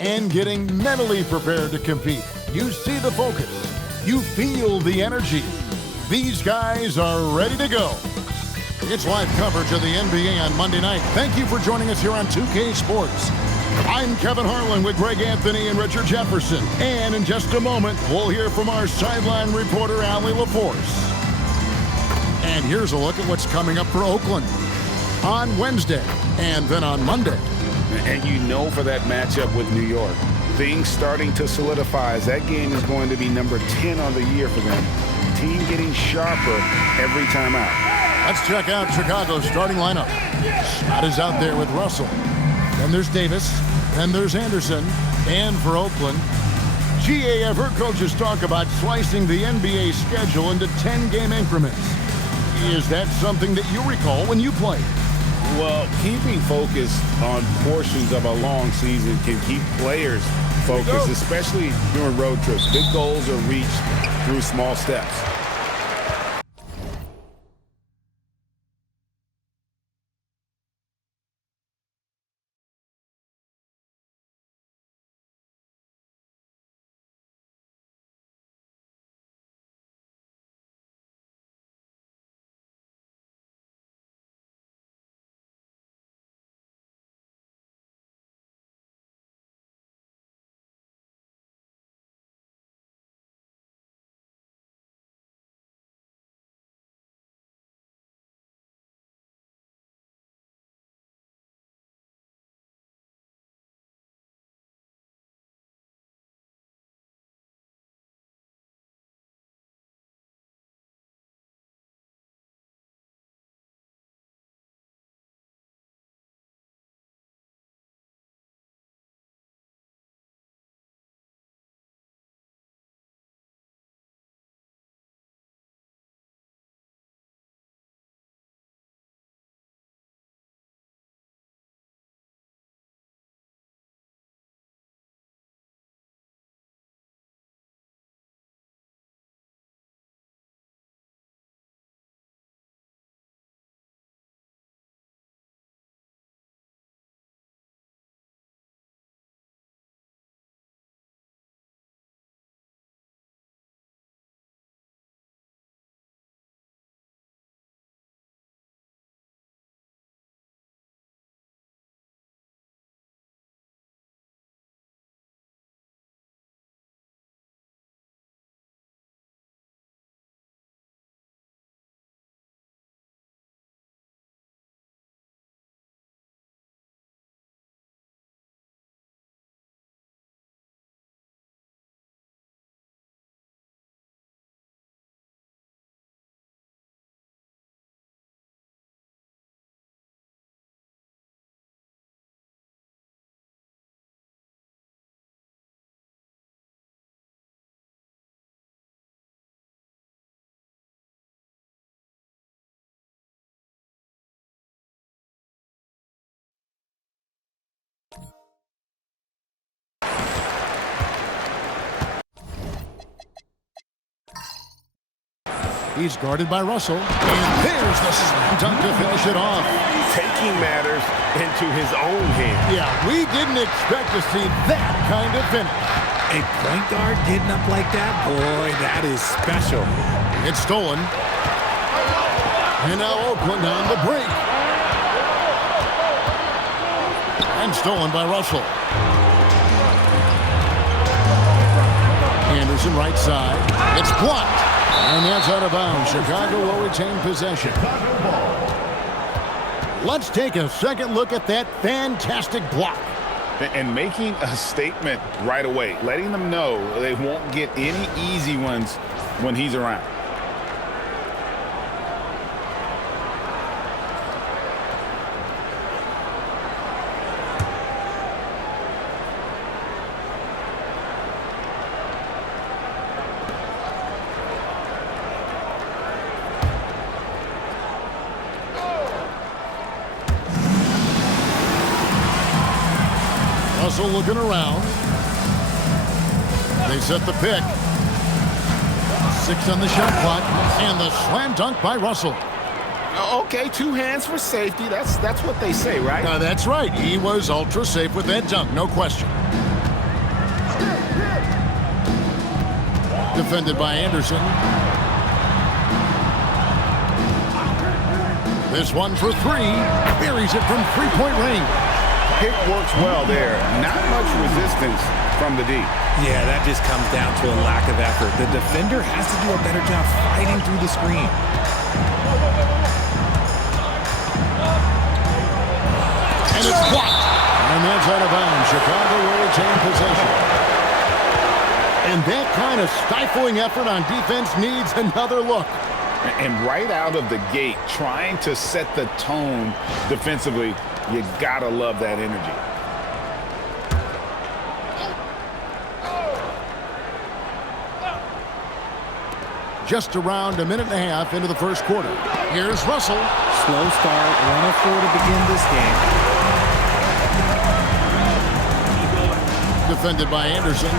and getting mentally prepared to compete. You see the focus. You feel the energy. These guys are ready to go. It's live coverage of the NBA on Monday night. Thank you for joining us here on 2K Sports. I'm Kevin Harlan with Greg Anthony and Richard Jefferson. And in just a moment, we'll hear from our sideline reporter, Allie LaForce. And here's a look at what's coming up for Oakland on Wednesday and then on Monday. And you know, for that matchup with New York, things starting to solidify as that game is going to be number 10 on the year for them. Team getting sharper every time out. Let's check out Chicago's starting lineup. Scott is out there with Russell. Then there's Davis. Then there's Anderson. And for Oakland, GA, I've heard coaches talk about slicing the NBA schedule into 10-game increments. Is that something that you recall when you played? Well, keeping focused on portions of a long season can keep players focused, especially during road trips. Big goals are reached through small steps. He's guarded by Russell. And there's the slam dunk to finish it off. Taking matters into his own hands. Yeah, we didn't expect to see that kind of finish. A point guard getting up like that, boy, that is special. It's stolen. And now Oakland on the break. And stolen by Russell. Anderson right side. It's blocked. And that's out of bounds. Chicago will retain possession. Let's take a second look at that fantastic block. And making a statement right away, letting them know they won't get any easy ones when he's around. Russell looking around. They set the pick. 6 on the shot clock. And the slam dunk by Russell. Okay, 2 hands for safety. That's what they say, right? That's right. He was ultra safe with that dunk, no question. Defended by Anderson. This one for three. Buries it from three-point range. Pick works well there. Not much resistance from the D. Yeah, that just comes down to a lack of effort. The defender has to do a better job fighting through the screen. And it's blocked. And that's out of bounds. Chicago will retain possession. And that kind of stifling effort on defense needs another look. And right out of the gate, trying to set the tone defensively, you gotta love that energy. Just around a minute and a half into the first quarter. Here's Russell. Slow start, 1 of 4 to begin this game. Defended by Anderson.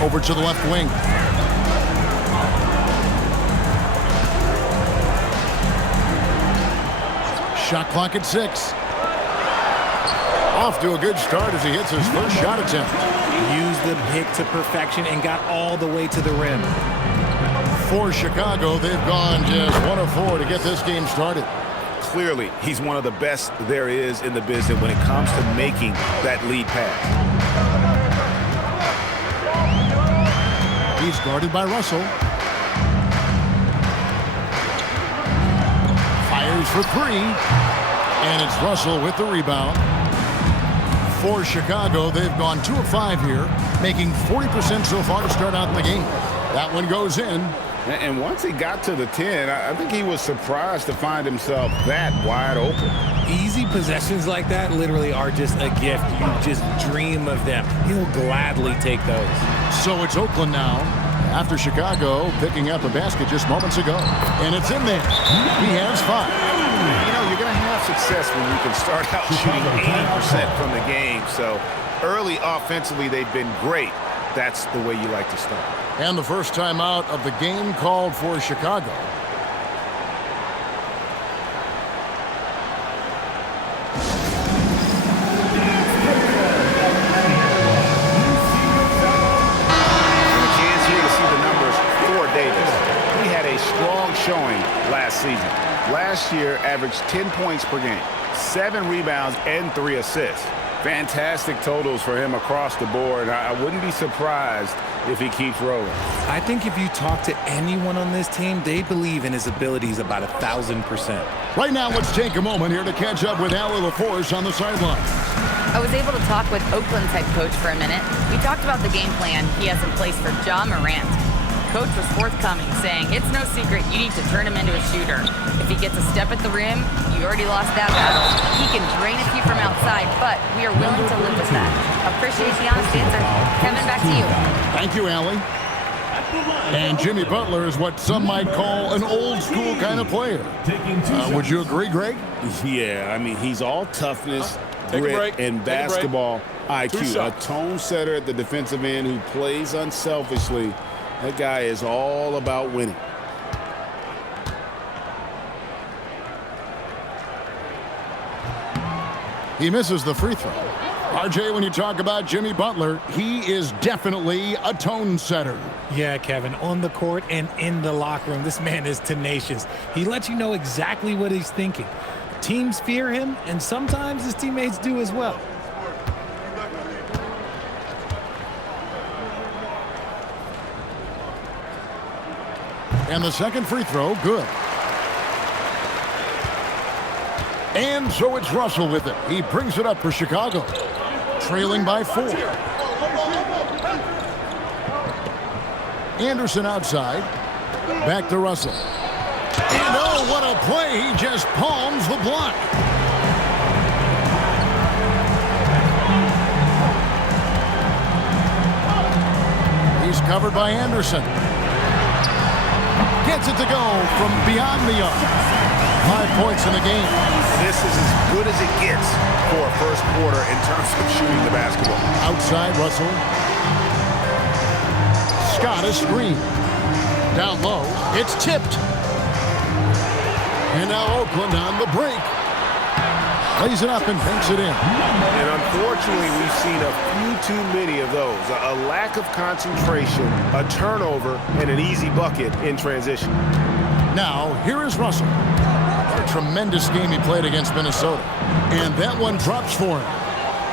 Over to the left wing. Shot clock at 6. Off to a good start as he hits his first shot attempt. Used the pick to perfection and got all the way to the rim. For Chicago, they've gone just 1 of 4 to get this game started. Clearly, he's one of the best there is in the business when it comes to making that lead pass. He's guarded by Russell. Fires for 3. And it's Russell with the rebound. For Chicago, they've gone 2 of 5 here, making 40% so far to start out the game. That one goes in. And once he got to the 10, I think he was surprised to find himself that wide open. Easy possessions like that literally are just a gift. You just dream of them. He'll gladly take those. So it's Oakland now, after Chicago picking up a basket just moments ago. And it's in there. He has 5. You know, you're going to have success when you can start out shooting 80% from the game. So early offensively, they've been great. That's the way you like to start. And the first timeout of the game called for Chicago. Showing last season. Last year averaged 10 points per game, 7 rebounds, and 3 assists. Fantastic totals for him across the board. I wouldn't be surprised if he keeps rolling. I think if you talk to anyone on this team, they believe in his abilities about 1,000%. Right now, let's take a moment here to catch up with Allie LaForce on the sideline. I was able to talk with Oakland's head coach for a minute. We talked about the game plan he has in place for Ja Morant. Coach was forthcoming, saying, it's no secret you need to turn him into a shooter. If he gets a step at the rim, you already lost that battle. He can drain a few from outside, but we are willing to live with that. Appreciate the honest answer. Kevin, back to you. Thank you, Allie. And Jimmy Butler is what some might call an old-school kind of player. Would you agree, Greg? Yeah, I mean, he's all toughness, grit, and basketball IQ. A tone setter at the defensive end who plays unselfishly. That guy is all about winning. He misses the free throw. RJ, when you talk about Jimmy Butler, he is definitely a tone setter. Yeah, Kevin, on the court and in the locker room, this man is tenacious. He lets you know exactly what he's thinking. Teams fear him, and sometimes his teammates do as well. And the second free throw, good. And so it's Russell with it. He brings it up for Chicago, trailing by 4. Anderson outside. Back to Russell. And oh, what a play. He just palms the block. He's covered by Anderson. Gets it to go from beyond the arc. 5 points in the game. This is as good as it gets for a first quarter in terms of shooting the basketball. Outside, Russell. Scott a screen. Down low. It's tipped. And now Oakland on the break. Lays it up and banks it in. And unfortunately, we've seen a few too many of those. A lack of concentration, a turnover, and an easy bucket in transition. Now, here is Russell. What a tremendous game he played against Minnesota. And that one drops for him.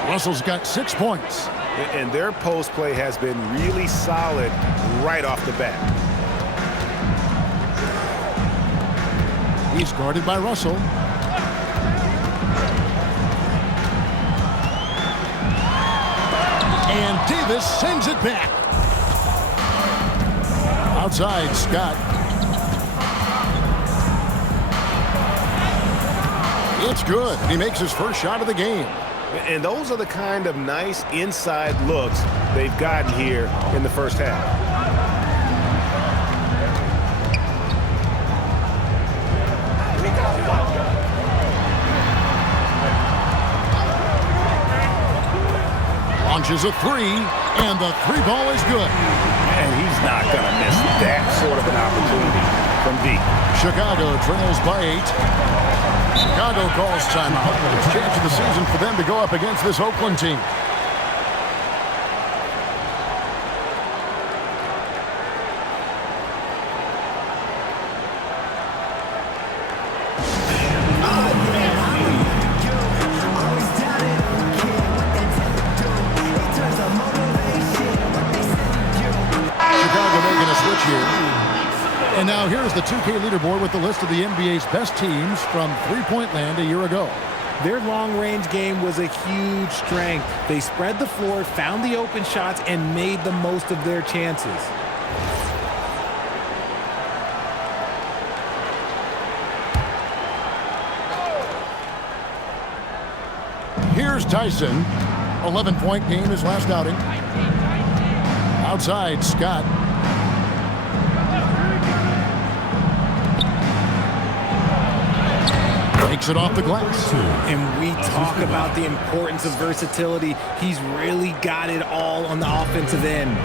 Russell's got 6 points. And their post play has been really solid right off the bat. He's guarded by Russell. And Davis sends it back. Outside, Scott. It's good. He makes his first shot of the game. And those are the kind of nice inside looks they've gotten here in the first half. Launches a three, and the three ball is good. And he's not going to miss that sort of an opportunity from deep. Chicago trails by 8. Chicago calls timeout. It's a chance of the season for them to go up against this Oakland team. And now here's the 2K leaderboard with the list of the NBA's best teams from three-point land a year ago. Their long-range game was a huge strength. They spread the floor, found the open shots, and made the most of their chances. Here's Tyson. 11-point game his last outing. Outside, Scott. Takes it off the glass. And we talk about the importance of versatility. He's really got it all on the offensive end.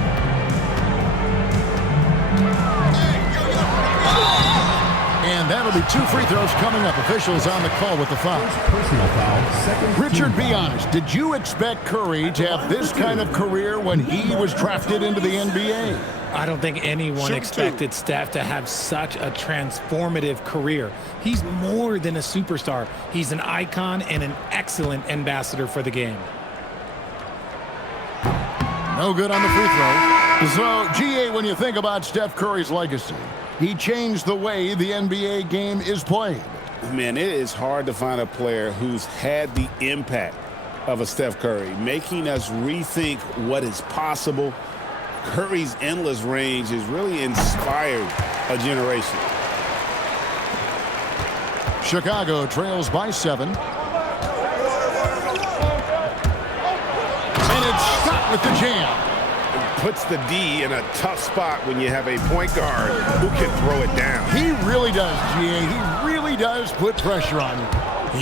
And that'll be 2 free throws coming up. Officials on the call with the foul. Personal foul. Richard, be honest. Did you expect Curry to have this kind of career when he was drafted into the NBA? I don't think anyone expected Steph to have such a transformative career. He's more than a superstar. He's an icon and an excellent ambassador for the game. No good on the free throw. So, GA, when you think about Steph Curry's legacy, he changed the way the NBA game is played. Man, it is hard to find a player who's had the impact of a Steph Curry, making us rethink what is possible. Curry's endless range has really inspired a generation. Chicago trails by 7. And it's Scott with the jam. It puts the D in a tough spot when you have a point guard who can throw it down. He really does, GA. He really does put pressure on you.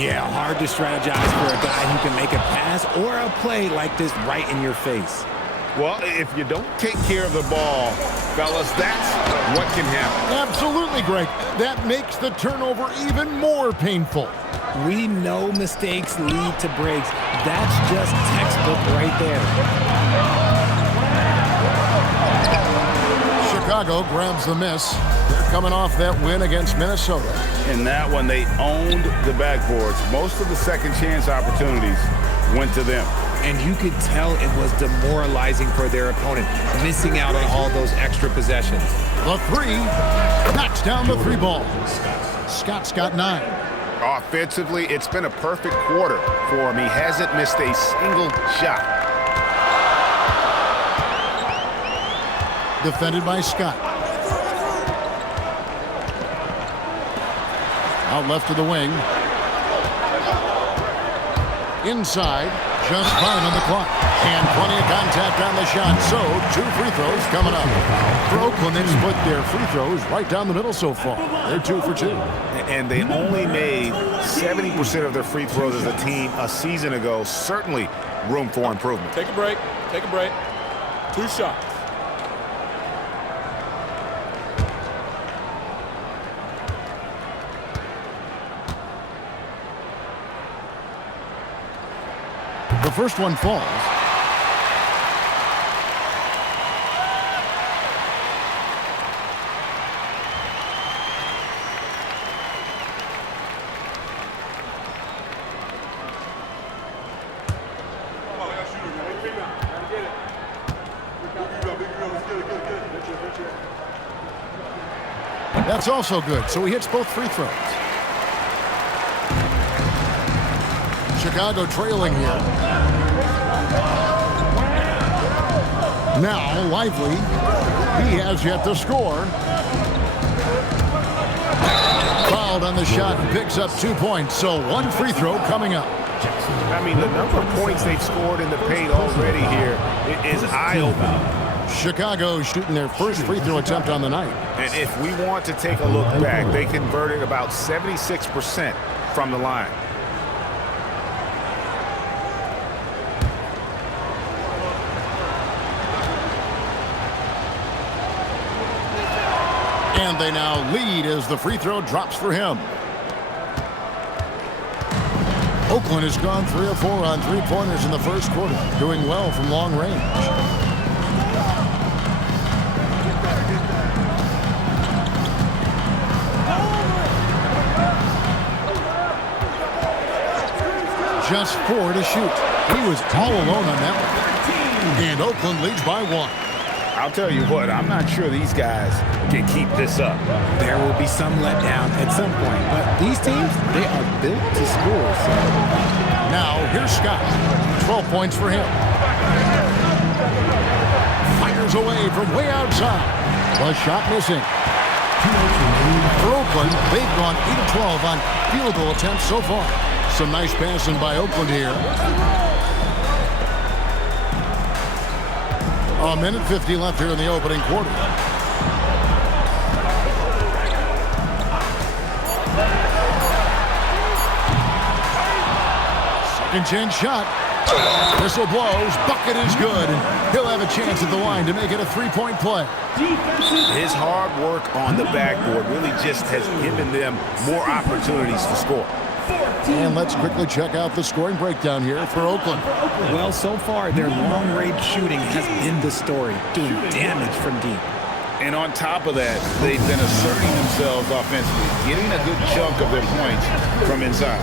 Yeah, hard to strategize for a guy who can make a pass or a play like this right in your face. Well, if you don't take care of the ball, fellas, that's what can happen. Absolutely, Greg. That makes the turnover even more painful. We know mistakes lead to breaks. That's just textbook right there. Chicago grabs the miss. They're coming off that win against Minnesota. In that one, they owned the backboards. Most of the second chance opportunities went to them. And you could tell it was demoralizing for their opponent, missing out on all those extra possessions. The three knocks down the three ball. Scott's got 9. Offensively, it's been a perfect quarter for him. He hasn't missed a single shot. Defended by Scott. Out left of the wing. Inside. Just fine on the clock. And plenty of contact on the shot. So, 2 free throws coming up. For Oakland, they've split their free throws right down the middle so far. They're 2 for 2. And they only made 70% of their free throws as a team a season ago. Certainly room for improvement. Take a break. Take a break. 2 shots. first one falls. That's also good, so he hits both free throws. Chicago trailing here. Now, Lively. He has yet to score. Fouled on the shot, picks up 2 points, so one free throw coming up. I mean, the number of points they've scored in the paint already here is eye-opening. Chicago shooting their first free throw attempt on the night. And if we want to take a look back, they converted about 76% from the line. And they now lead as the free throw drops for him. Oakland has gone 3 of 4 on three-pointers in the first quarter, doing well from long range. Just 4 to shoot. He was all alone on that one. And Oakland leads by 1. I'll tell you what, I'm not sure these guys can keep this up. There will be some letdown at some point, but these teams, they are built to score. So now, here's Scott. 12 points for him. Fires away from way outside. The shot missing. For Oakland, they've gone 8 of 12 on field goal attempts so far. Some nice passing by Oakland here. A minute 50 left here in the opening quarter. Second chance shot. Whistle blows. Bucket is good. And he'll have a chance at the line to make it a three-point play. His hard work on the backboard really just has given them more opportunities to score. And let's quickly check out the scoring breakdown here for Oakland. Well, so far, their long-range shooting has been the story, doing damage from deep. And on top of that, they've been asserting themselves offensively, getting a good chunk of their points from inside.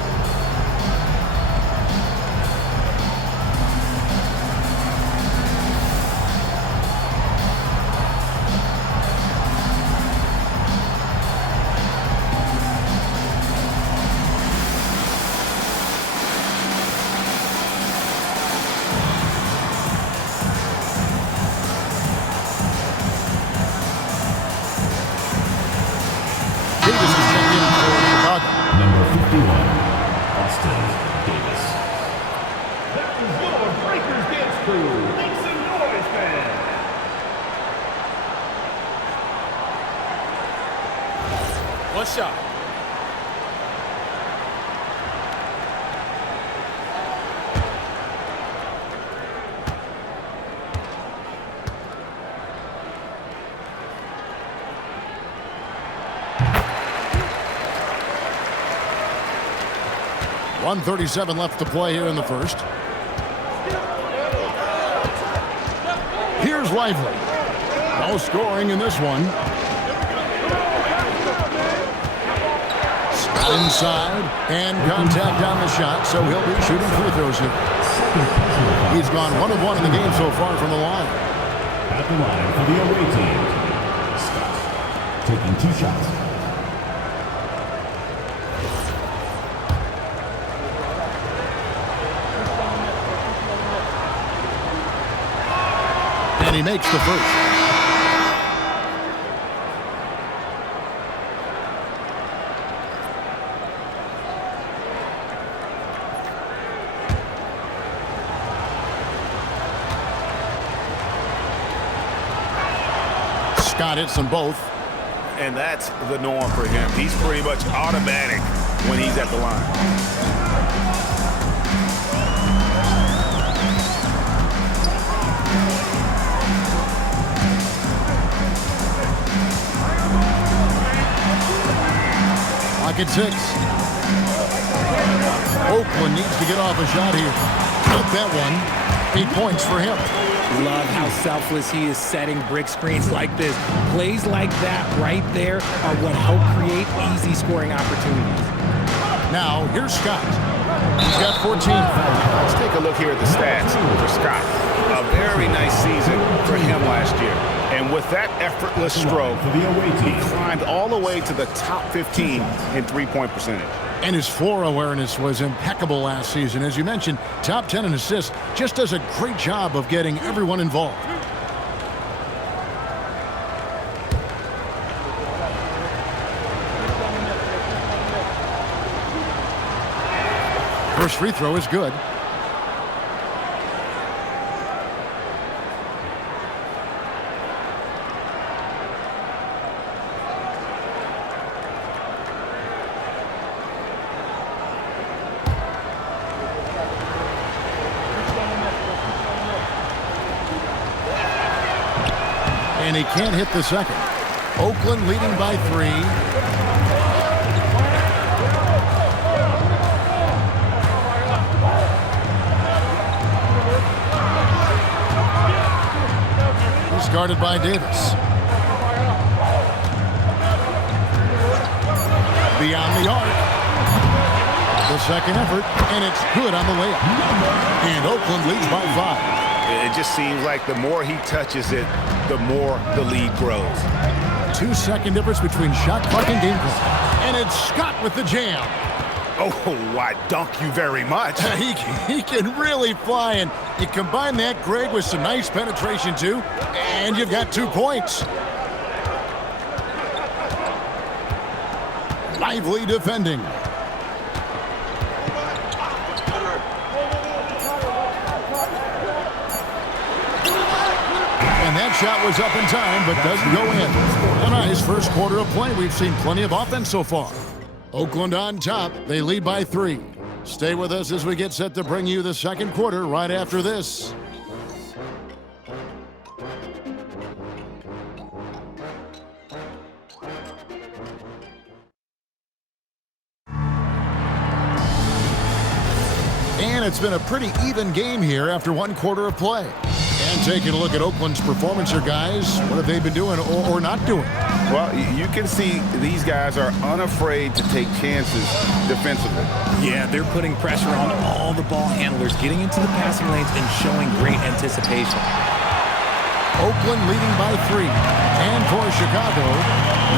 One shot. .137 left to play here in the first. Here's Lively. No scoring in this one. Inside, and contact on the shot, so he'll be shooting free throws here. He's gone 1 of 1 in the game so far from the line. At the line for the away team, Scott taking 2 shots. And he makes the first. Scott hits them both. And that's the norm for him. He's pretty much automatic when he's at the line. Clock at 6. Oakland needs to get off a shot here. Count that one. 8 points for him. Love how selfless he is setting brick screens like this. Plays like that right there are what help create easy scoring opportunities. Now, here's Scott. He's got 14. Let's take a look here at the stats for Scott. A very nice season for him last year. And with that effortless stroke, he climbed all the way to the top 15 in three-point percentage. And his floor awareness was impeccable last season. As you mentioned, top 10 in assists. Just does a great job of getting everyone involved. First free throw is good. And he can't hit the second. Oakland leading by 3. He's guarded by Davis. Beyond the arc. The second effort, and it's good on the layup. And Oakland leads by 5. It just seems like the more he touches it, the more the lead grows. 2-second difference between shot clock and game clock. And it's Scott with the jam. Oh, I dunk you very much. He can really fly, and you combine that, Greg, with some nice penetration, too, and you've got 2 points. Lively defending. And that shot was up in time, but doesn't go in. A nice first quarter of play. We've seen plenty of offense so far. Oakland on top. They lead by 3. Stay with us as we get set to bring you the second quarter right after this. And it's been a pretty even game here after 1 quarter of play. And taking a look at Oakland's performance here, guys, what have they been doing or not doing? Well, you can see these guys are unafraid to take chances defensively. Yeah, they're putting pressure on all the ball handlers, getting into the passing lanes and showing great anticipation. Oakland leading by 3. And for Chicago,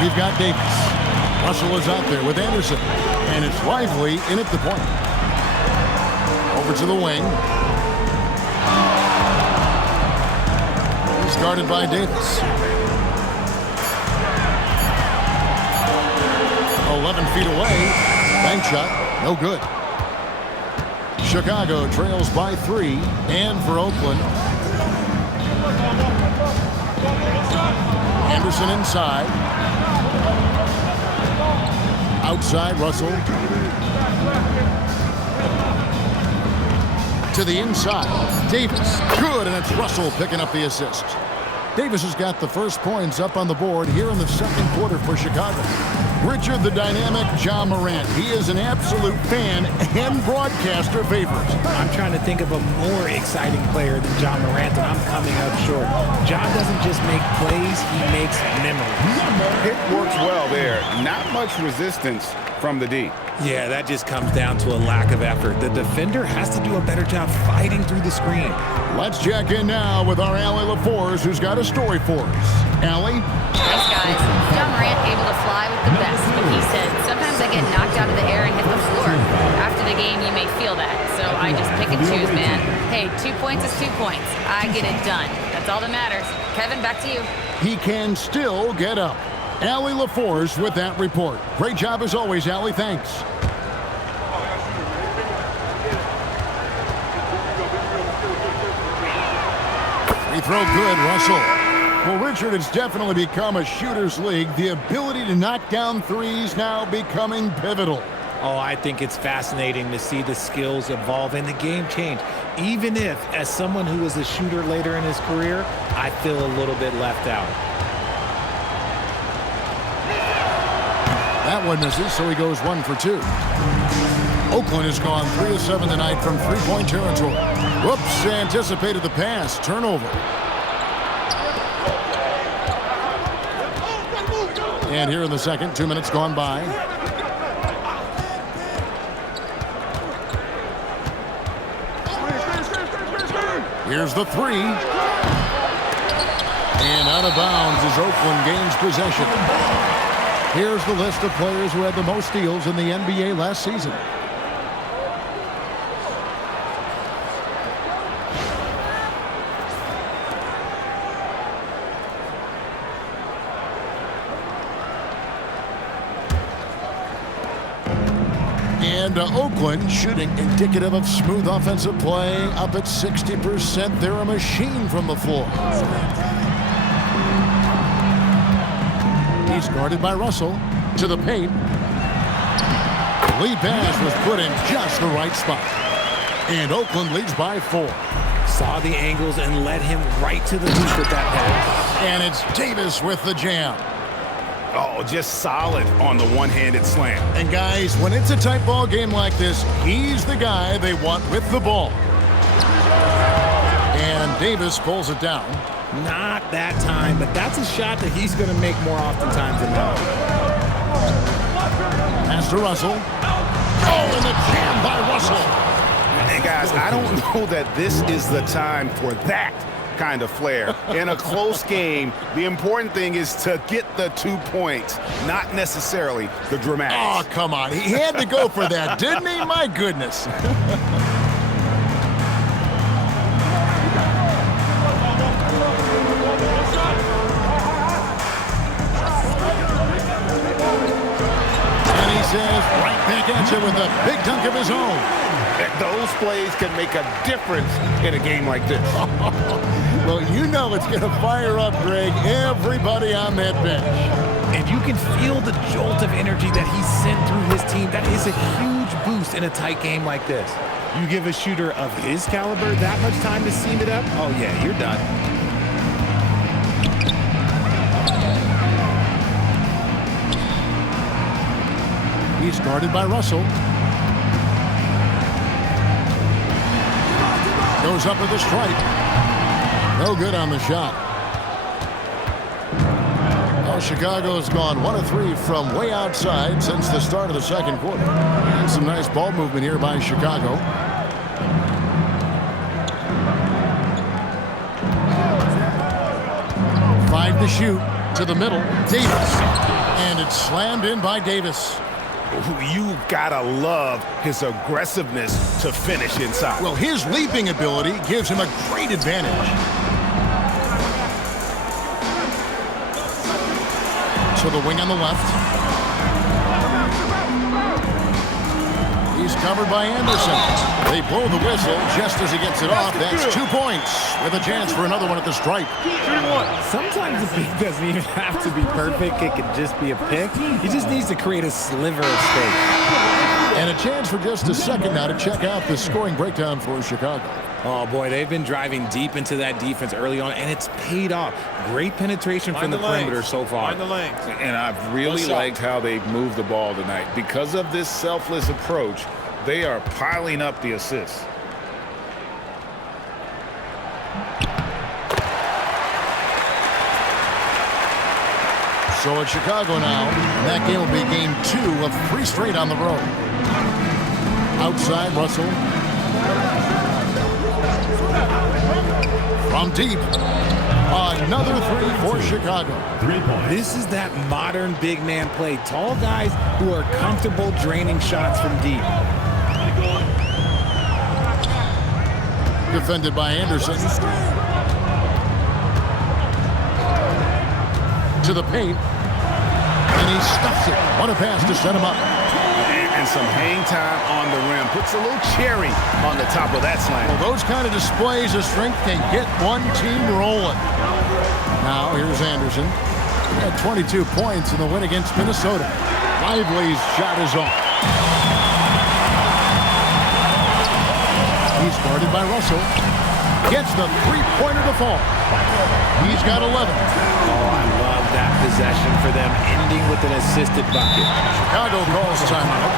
we've got Davis. Russell is out there with Anderson. And it's Lively in at the point. Over to the wing. He's guarded by Davis. 11 feet away. Bank shot. No good. Chicago trails by 3. And for Oakland. Anderson inside. Outside, Russell. To the inside. Davis. Good, and it's Russell picking up the assist. Davis has got the first points up on the board here in the second quarter for Chicago. Richard the dynamic Ja Morant. He is an absolute fan and broadcaster favorite. I'm trying to think of a more exciting player than Ja Morant, and I'm coming up short. Ja doesn't just make plays, he makes memories. It works well there. Not much resistance from the D. Yeah, that just comes down to a lack of effort. The defender has to do a better job fighting through the screen. Let's check in now with our Allie LaForce, who's got a story for us. Allie? Thanks, guys. Ja Morant able to fly with the best, but he said, sometimes I get knocked out of the air and hit the floor. After the game, you may feel that, so I just pick and choose, man. Hey, 2 points is 2 points. I get it done. That's all that matters. Kevin, back to you. He can still get up. Allie LaForce with that report. Great job as always, Allie. Thanks. Free throw good, Russell. Well, Richard, it's definitely become a shooter's league. The ability to knock down threes now becoming pivotal. Oh, I think it's fascinating to see the skills evolve and the game change. Even if, as someone who was a shooter later in his career, I feel a little bit left out. That one misses, so he goes 1 for 2. Oakland has gone 3 of 7 tonight from three-point territory. Whoops, anticipated the pass. Turnover. And here in the second, 2 minutes gone by. Here's the three. And out of bounds as Oakland gains possession. Here's the list of players who had the most steals in the NBA last season. And Oakland shooting indicative of smooth offensive play, up at 60%. They're a machine from the floor. He's guarded by Russell to the paint. Lead pass was put in just the right spot. And Oakland leads by 4. Saw the angles and led him right to the hoop with that pass. And it's Davis with the jam. Oh, just solid on the one-handed slam. And guys, when it's a tight ball game like this, he's the guy they want with the ball. And Davis pulls it down. Not that time, but that's a shot that he's going to make more oftentimes than not. Pass to Russell. Oh, and the jam by Russell. And guys, I don't know that this is the time for that kind of flair. In a close game, the important thing is to get the 2 points, not necessarily the dramatics. Oh, come on. He had to go for that, didn't he? My goodness. And he says right back at you with a big dunk of his own. Those plays can make a difference in a game like this. Well, you know it's going to fire up, Greg, everybody on that bench. And you can feel the jolt of energy that he sent through his team. That is a huge boost in a tight game like this. You give a shooter of his caliber that much time to seam it up, oh yeah, you're done. He's guarded by Russell. Goes up with a strike. No good on the shot. Well, Chicago's gone 1 of 3 from way outside since the start of the second quarter. And some nice ball movement here by Chicago. Five to shoot to the middle. Davis. And it's slammed in by Davis. You gotta love his aggressiveness to finish inside. Well, his leaping ability gives him a great advantage. To the wing on the left. He's covered by Anderson. They blow the whistle just as he gets it off. That's 2 points with a chance for another one at the stripe. Sometimes the pick doesn't even have to be perfect. It could just be a pick. He just needs to create a sliver of space. And a chance for just a second now to check out the scoring breakdown for Chicago. Oh, boy, they've been driving deep into that defense early on, and it's paid off. Great penetration from the perimeter so far. Find the lanes. And I've really liked how they've moved the ball tonight. Because of this selfless approach, they are piling up the assists. So it's Chicago now, and that game will be game 2 of 3 straight on the road. Outside, Russell. From deep. Another 3 for Chicago. 3 points. This is that modern big man play. Tall guys who are comfortable draining shots from deep. Defended by Anderson. To the paint. And he stuffs it. What a pass to set him up. And some hang time on the rim. Puts a little cherry on the top of that slam. Well, those kind of displays of strength can get one team rolling. Now, here's Anderson. He had 22 points in the win against Minnesota. Lively's shot is off. He's guarded by Russell. Gets the three-pointer to fall. He's got 11. Oh, I love that possession for them, ending with an assisted bucket. Chicago calls timeout.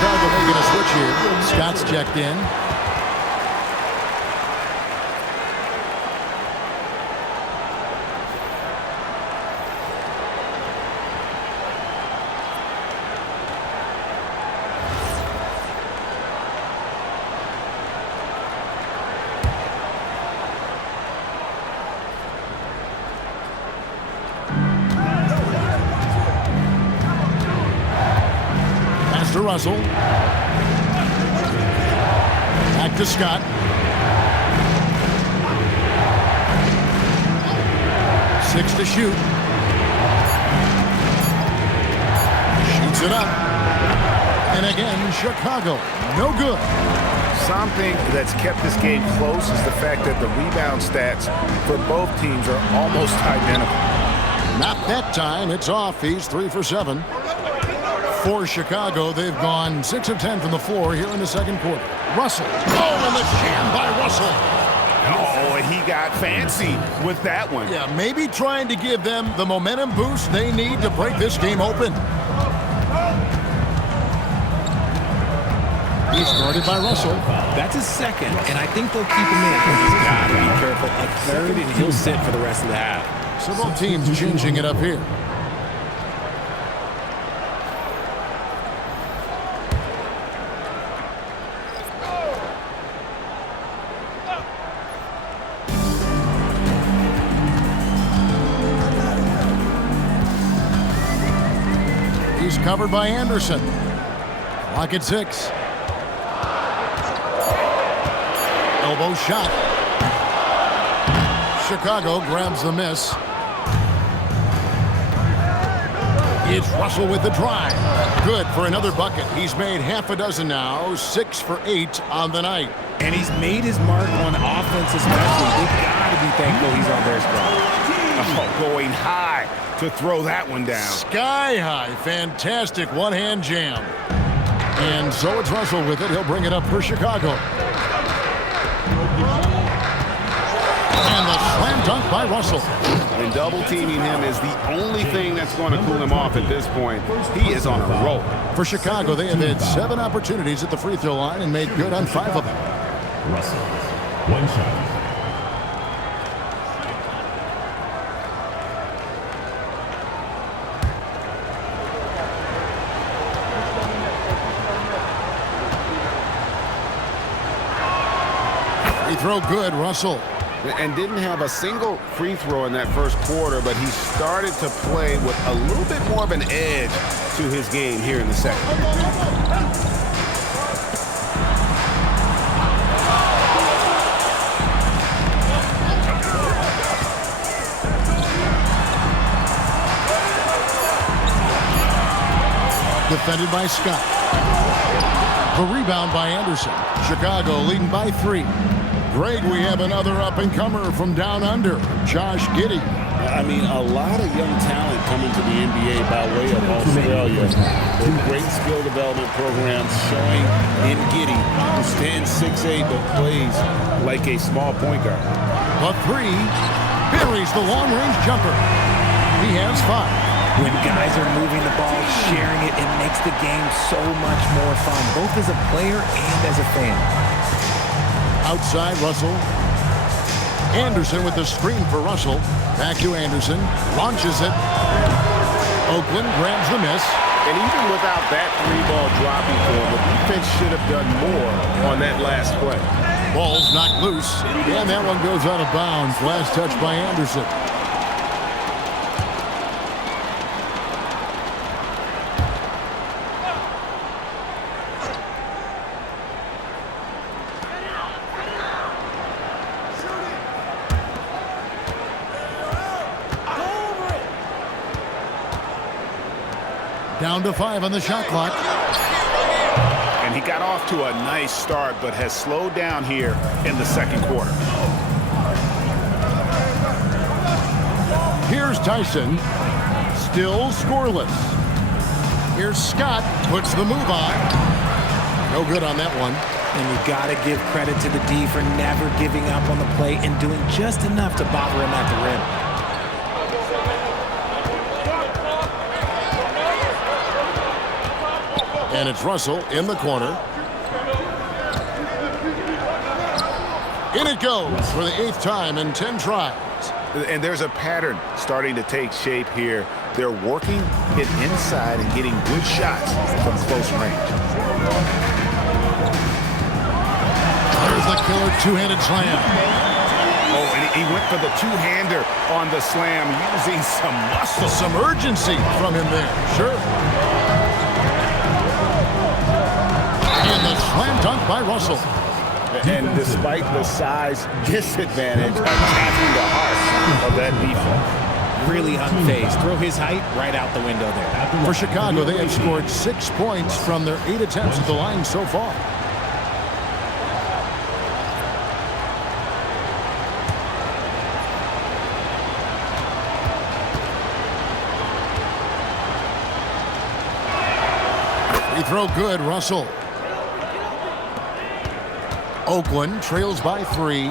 Chicago making a switch here. Scott's checked in. To Russell. Back to Scott. Six to shoot. Shoots it up. And again, Chicago. No good. Something that's kept this game close is the fact that the rebound stats for both teams are almost identical. Not that time. It's off. He's 3 for 7. For Chicago, they've gone 6 of 10 from the floor here in the second quarter. Russell. Oh, and the jam by Russell. Oh, and he got fancy with that one. Yeah, maybe trying to give them the momentum boost they need to break this game open. He's guarded by Russell. That's his second, and I think they'll keep him in. He's got to be careful. A third, and he'll sit for the rest of the half. So both teams changing it up here. He's covered by Anderson. Clock at 6. Elbow shot. Chicago grabs the miss. It's Russell with the drive. Good for another bucket. He's made half a dozen now, 6 for 8 on the night. And he's made his mark on offense especially. They've got to be thankful he's on their squad. Oh, going high to throw that one down. Sky high. Fantastic one-hand jam. And so it's Russell with it. He'll bring it up for Chicago. And the slam dunk by Russell. And double teaming him is the only thing that's going to cool him off at this point. He is on a roll. For Chicago, they have had 7 opportunities at the free throw line and made good on 5 of them. Russell, 1 shot. Free throw good, Russell. And didn't have a single free throw in that first quarter, but he started to play with a little bit more of an edge to his game here in the second. Defended by Scott. The rebound by Anderson. Chicago leading by 3. Greg, we have another up-and-comer from down under, Josh Giddey. I mean, a lot of young talent coming to the NBA by way of Australia. With great skill development programs showing in Giddey, who stands 6'8", but plays like a small point guard. The 3 buries the long-range jumper. He has 5. When guys are moving the ball, sharing it, it makes the game so much more fun, both as a player and as a fan. Outside, Russell. Anderson with the screen for Russell. Back to Anderson. Launches it. Oakland grabs the miss. And even without that 3-ball dropping for him, the defense should have done more on that last play. Ball's knocked loose. And that one goes out of bounds. Last touch by Anderson. Down to 5 on the shot clock. And he got off to a nice start, but has slowed down here in the second quarter. Here's Tyson. Still scoreless. Here's Scott. Puts the move on. No good on that one. And you got to give credit to the D for never giving up on the play and doing just enough to bother him at the rim. And it's Russell in the corner. In it goes for the 8th time in 10 tries. And there's a pattern starting to take shape here. They're working it inside and getting good shots from close range. There's the killer two-handed slam. Oh, and he went for the two-hander on the slam, using some muscle. Some urgency from him there. Sure. And the slam dunk by Russell. And despite the size disadvantage, attacking the heart of that defense. Really unfazed. Throw his height right out the window there. For Chicago, they have scored 6 points from their 8 attempts at the line so far. Free throw good, Russell. Oakland trails by 3.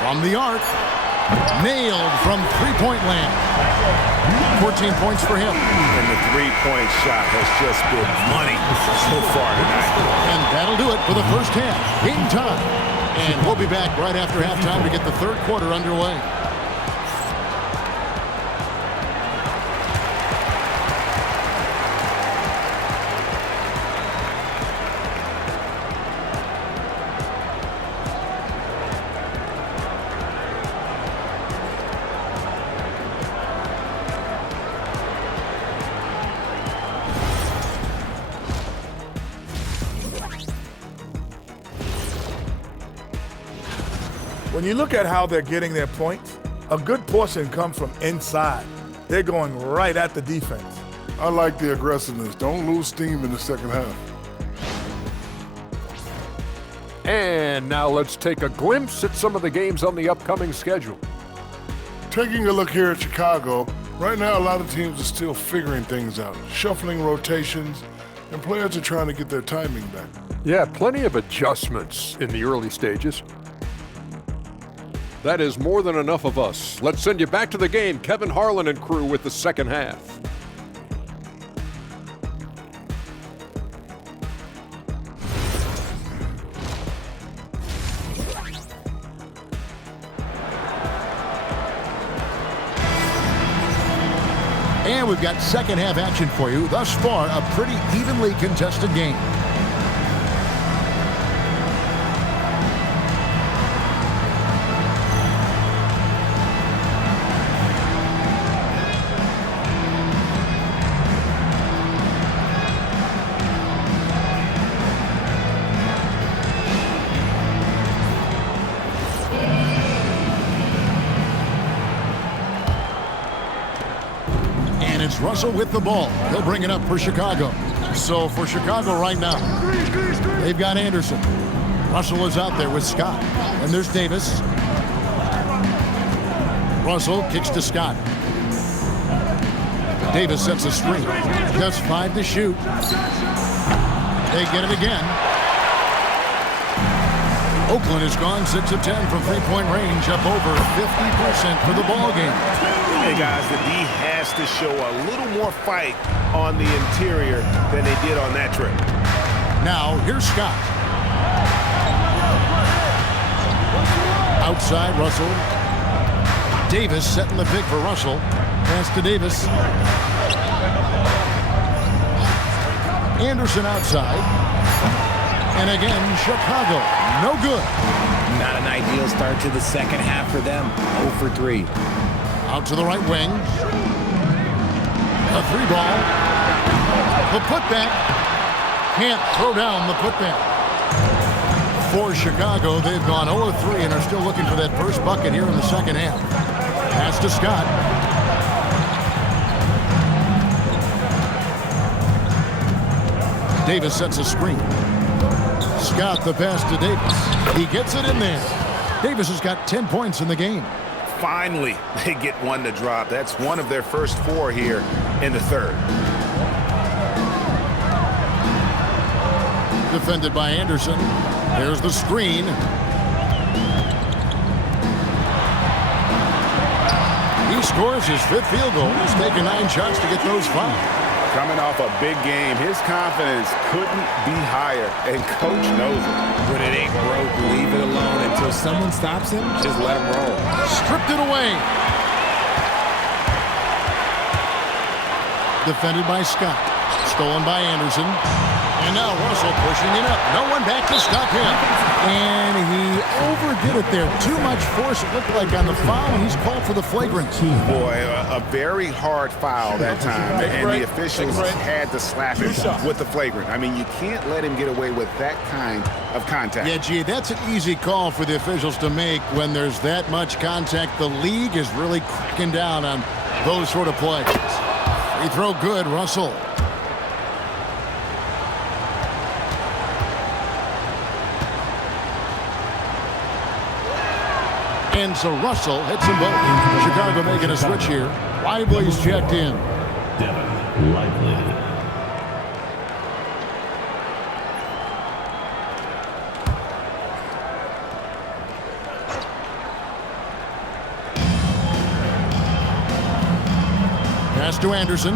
From the arc, nailed from three-point land. 14 points for him. And the three-point shot has just been money so far tonight. And that'll do it for the first half. Game time. And we'll be back right after halftime to get the third quarter underway. When you look at how they're getting their points, a good portion comes from inside. They're going right at the defense. I like the aggressiveness. Don't lose steam in the second half. And now let's take a glimpse at some of the games on the upcoming schedule. Taking a look here at Chicago, right now a lot of teams are still figuring things out, shuffling rotations, and players are trying to get their timing back. Yeah, plenty of adjustments in the early stages. That is more than enough of us. Let's send you back to the game. Kevin Harlan and crew with the second half. And we've got second half action for you. Thus far, a pretty evenly contested game. It's Russell with the ball. He'll bring it up for Chicago. So for Chicago right now, they've got Anderson. Russell is out there with Scott. And there's Davis. Russell kicks to Scott. Davis sets a screen. Just 5 to shoot. They get it again. Oakland has gone 6 of 10 from three-point range, up over 50% for the ball game. Hey guys, the D has to show a little more fight on the interior than they did on that trip. Now, here's Scott. Outside, Russell. Davis setting the pick for Russell. Pass to Davis. Anderson outside. And again, Chicago. No good. Not an ideal start to the second half for them. 0 for 3. Out to the right wing. A 3-ball. The putback. Can't throw down the putback. For Chicago, they've gone 0-3 and are still looking for that first bucket here in the second half. Pass to Scott. Davis sets a screen. Scott the pass to Davis. He gets it in there. Davis has got 10 points in the game. Finally, they get one to drop. That's one of their first 4 here in the third. Defended by Anderson. There's the screen. He scores his 5th field goal. He's taken 9 shots to get those 5. Coming off a big game, his confidence couldn't be higher, and Coach knows it. When it ain't broke, leave it alone until someone stops him. Just let him roll. Stripped it away. Defended by Scott. Stolen by Anderson. And now Russell pushing it up. No one back to stop him. And he overdid it there. Too much force, it looked like, on the foul, and he's called for the flagrant. Boy, a very hard foul that time, and the officials had to slap him with the flagrant. I mean, you can't let him get away with that kind of contact. Yeah, gee, that's an easy call for the officials to make when there's that much contact. The league is really cracking down on those sort of plays. Free throw good, Russell. And so Russell hits them both. Chicago making a switch here. Lively's checked in. Devin Lively. Pass to Anderson.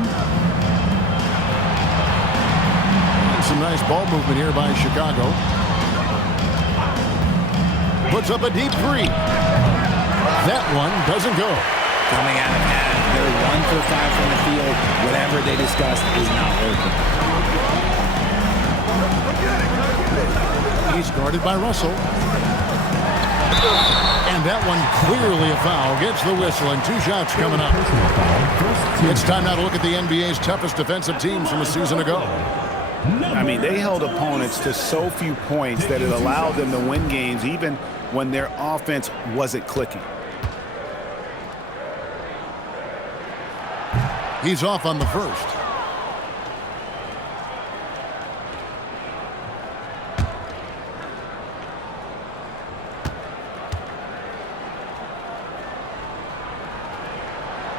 And some nice ball movement here by Chicago. Puts up a deep 3. That one doesn't go. Coming out of half, they're 1 for 5 from the field. Whatever they discussed is not working. He's guarded by Russell. And that one clearly a foul. Gets the whistle, and 2 shots coming up. It's time now to look at the NBA's toughest defensive teams from a season ago. I mean, they held opponents to so few points that it allowed them to win games even when their offense wasn't clicking. He's off on the first.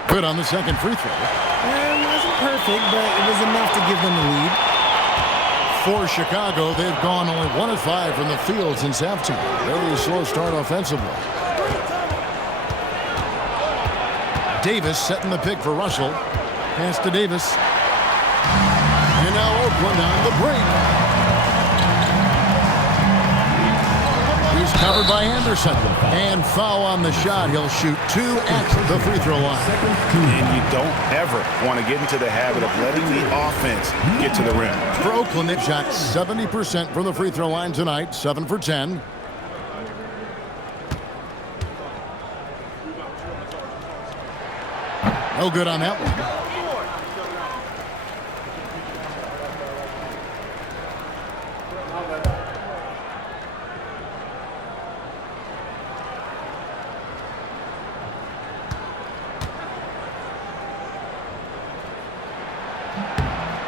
Good on the second free throw. It wasn't perfect, but it was enough to give them the lead. For Chicago, they've gone only 1 of 5 from the field since halftime. Very slow start offensively. Davis setting the pick for Russell. Pass to Davis. And now Oakland on the break. He's covered by Anderson. And foul on the shot. He'll shoot 2 at the free throw line. And you don't ever want to get into the habit of letting the offense get to the rim. For Oakland, they've shot 70% from the free throw line tonight. 7 for 10. No good on that one.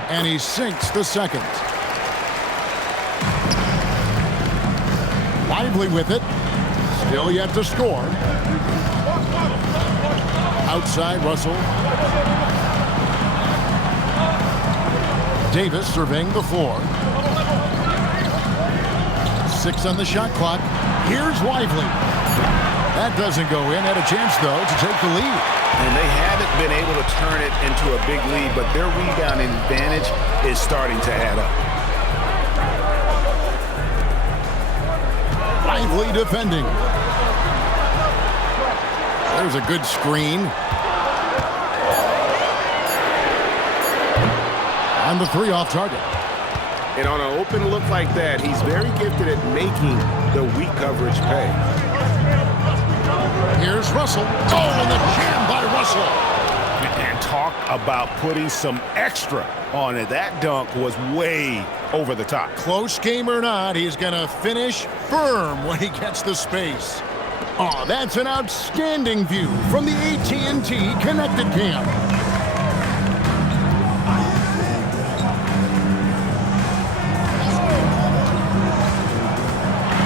And he sinks the second. Lively with it. Still yet to score. Outside Russell. Davis surveying the floor. 6 on the shot clock. Here's Lively. That doesn't go in. Had a chance, though, to take the lead. And they haven't been able to turn it into a big lead, but their rebounding advantage is starting to add up. Lively defending. There's a good screen. On the 3 off target. And on an open look like that, he's very gifted at making the weak coverage pay. Here's Russell. Oh, and the jam by Russell. And talk about putting some extra on it. That dunk was way over the top. Close game or not, he's going to finish firm when he gets the space. Oh, that's an outstanding view from the AT&T Connected Cam.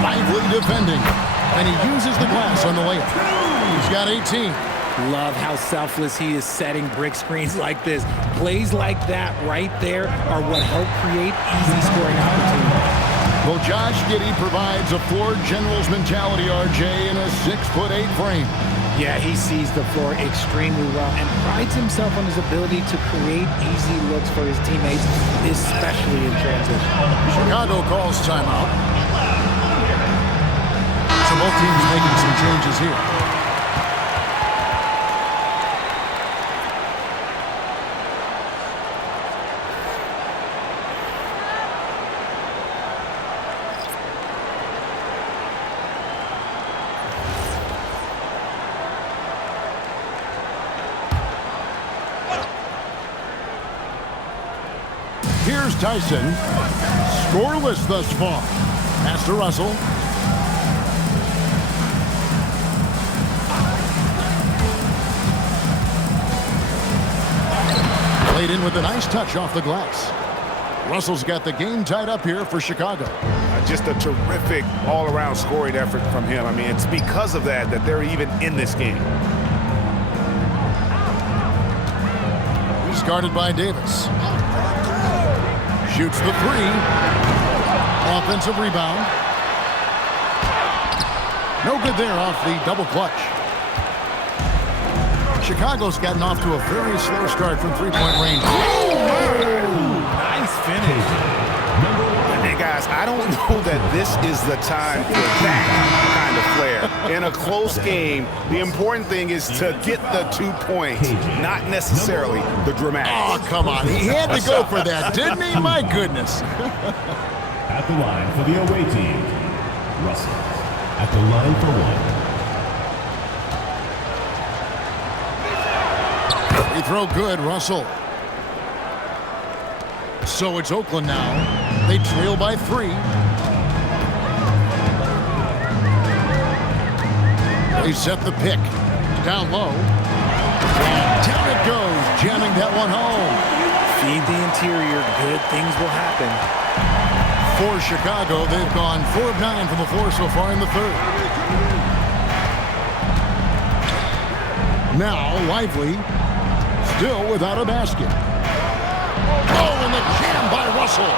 Lively defending, and he uses the glass on the layup. He's got 18. Love how selfless he is setting brick screens like this. Plays like that right there are what help create easy scoring opportunities. Well, Josh Giddey provides a floor general's mentality, RJ, in a 6'8" frame. Yeah, he sees the floor extremely well and prides himself on his ability to create easy looks for his teammates, especially in transition. Chicago calls timeout. So both teams making some changes here. Here's Tyson. Scoreless thus far. Pass to Russell. Played in with a nice touch off the glass. Russell's got the game tied up here for Chicago. Just a terrific all-around scoring effort from him. I mean, it's because of that they're even in this game. He's guarded by Davis. Shoots the three. Offensive rebound. No good there off the double clutch. Chicago's gotten off to a very slow start from three-point range. Nice finish. Hey, guys, I don't know that this is the time for that kind of flair. In a close game, the important thing is to get the 2 points, not necessarily the dramatics. Oh, come on. He had to go for that, didn't he? My goodness. At the line for the away team, Russell. At the line for one. Free throw good, Russell. So it's Oakland now. They trail by 3. They set the pick. Down low. And down it goes, jamming that one home. Feed the interior. Good things will happen. For Chicago, they've gone 4 of 9 from the floor so far in the third. Now, Lively, still without a basket. Oh, and the jam by Russell.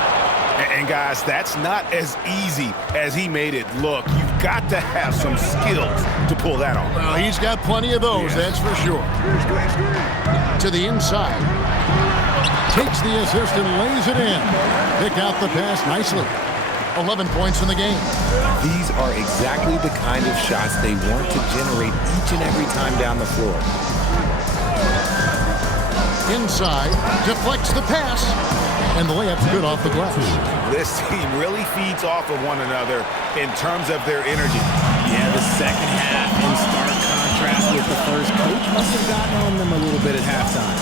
And guys, that's not as easy as he made it look. You've got to have some skills to pull that off. Well, he's got plenty of those, that's for sure. To the inside. Takes the assist and lays it in. Pick out the pass nicely. 11 points in the game. These are exactly the kind of shots they want to generate each and every time down the floor. Inside, deflects the pass, and the layup's good off the glass. This team really feeds off of one another in terms of their energy. Yeah, the second half in stark contrast with the first. Coach must have gotten on them a little bit at halftime.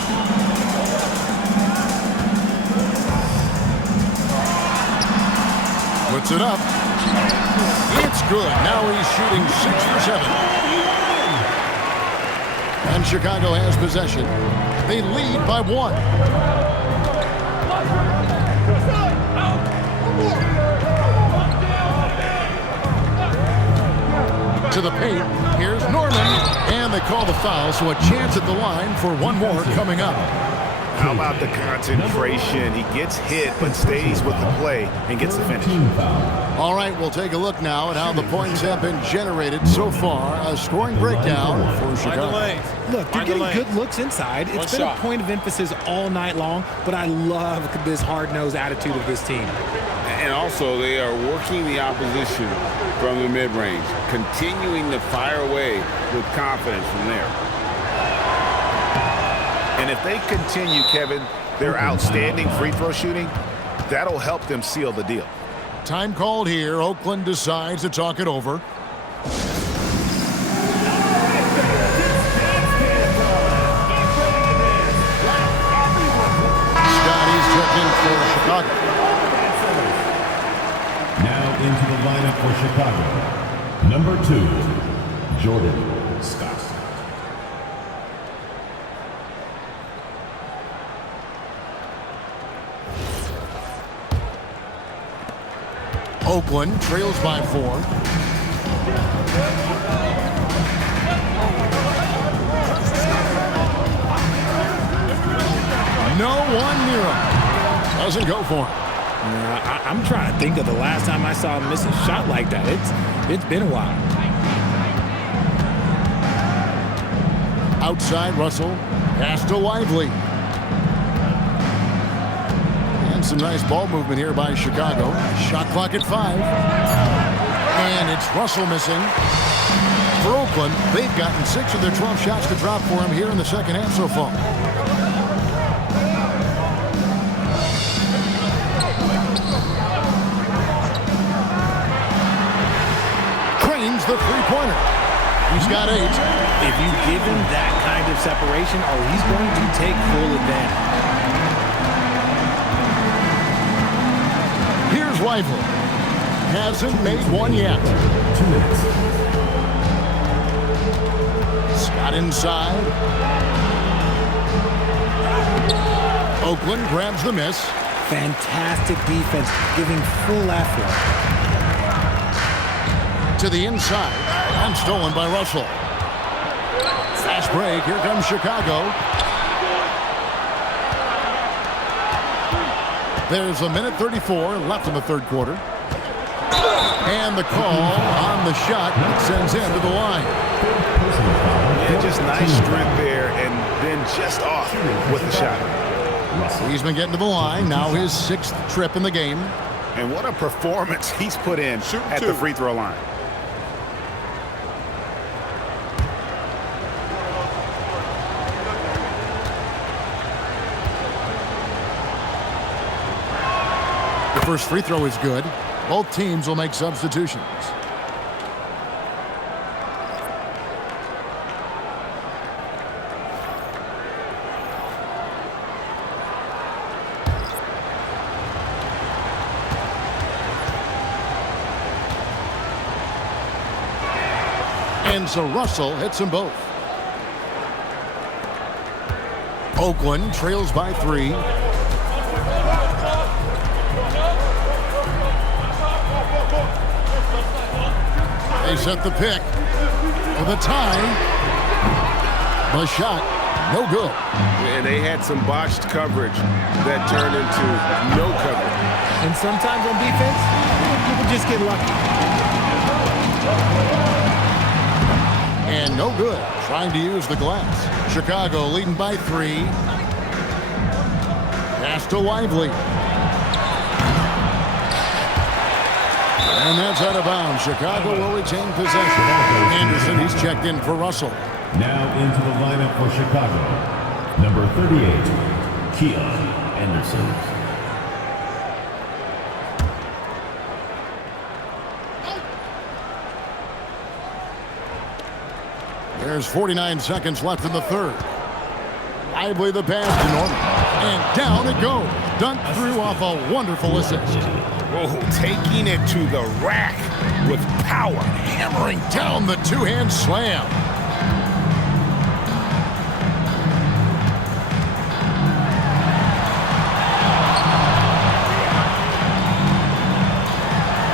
Puts it up. It's good. Now he's shooting 6 for 7. And Chicago has possession. They lead by 1. To the paint. Here's Norman. And they call the foul, so a chance at the line for one more coming up. How about the concentration? He gets hit but stays with the play and gets the finish. All right, we'll take a look now at how the points have been generated so far. A scoring breakdown for Chicago. Look, they're getting good looks inside. It's been a point of emphasis all night long, but I love this hard-nosed attitude of this team. And also, they are working the opposition from the mid-range, continuing to fire away with confidence from there. And if they continue, Kevin, their outstanding free throw shooting, that'll help them seal the deal. Time called here. Oakland decides to talk it over. Scotty's checking for Chicago. Now into the lineup for Chicago. Number 2, Jordan Scott. Oakland trails by 4. No one near him. Doesn't go for him. I'm trying to think of the last time I saw him miss a shot like that. It's been a while. Outside, Russell. Pass to Lively. And some nice ball movement here by Chicago. Shot clock at 5. And it's Russell missing. For Oakland, they've gotten 6 of their 12 shots to drop for him here in the second half so far. Cranes the three-pointer. He's got 8. If you give him that kind of separation, he's going to take full advantage. Here's Lively. Hasn't made one yet. 2 minutes. Scott inside. Oakland grabs the miss. Fantastic defense, giving full effort. To the inside. And stolen by Russell. Fast break. Here comes Chicago. There's a minute 34 left in the third quarter. And the call on the shot sends him to the line. Yeah, just nice strength there and then just off with the shot. He's been getting to the line. Now his 6th trip in the game. And what a performance he's put in at the free throw line. The first free throw is good. Both teams will make substitutions. And so Russell hits them both. Oakland trails by 3. They set the pick for the tie. The shot, no good. And they had some botched coverage that turned into no coverage. And sometimes on defense, people just get lucky. And no good. Trying to use the glass. Chicago leading by 3. Pass to Lively. And that's out of bounds. Chicago will retain possession. Anderson, he's checked in for Russell. Now into the lineup for Chicago. Number 38, Keon Anderson. There's 49 seconds left in the third. Lively the pass to Norman. And down it goes. Dunked through off a wonderful assist. Oh, taking it to the rack with power. Hammering down the two-hand slam.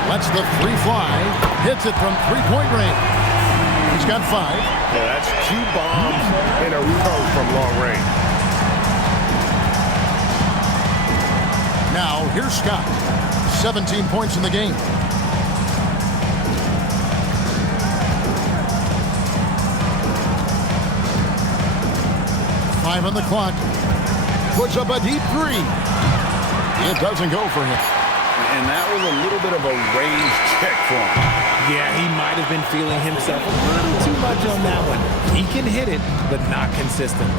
Lets the three fly. Hits it from three-point range. He's got 5. Yeah, that's 2 bombs in a row from long range. Now, here's Scott. 17 points in the game. Five on the clock. Puts up a deep 3. It doesn't go for him. And that was a little bit of a range check for him. Yeah, he might have been feeling himself a little too much on that one. He can hit it, but not consistent.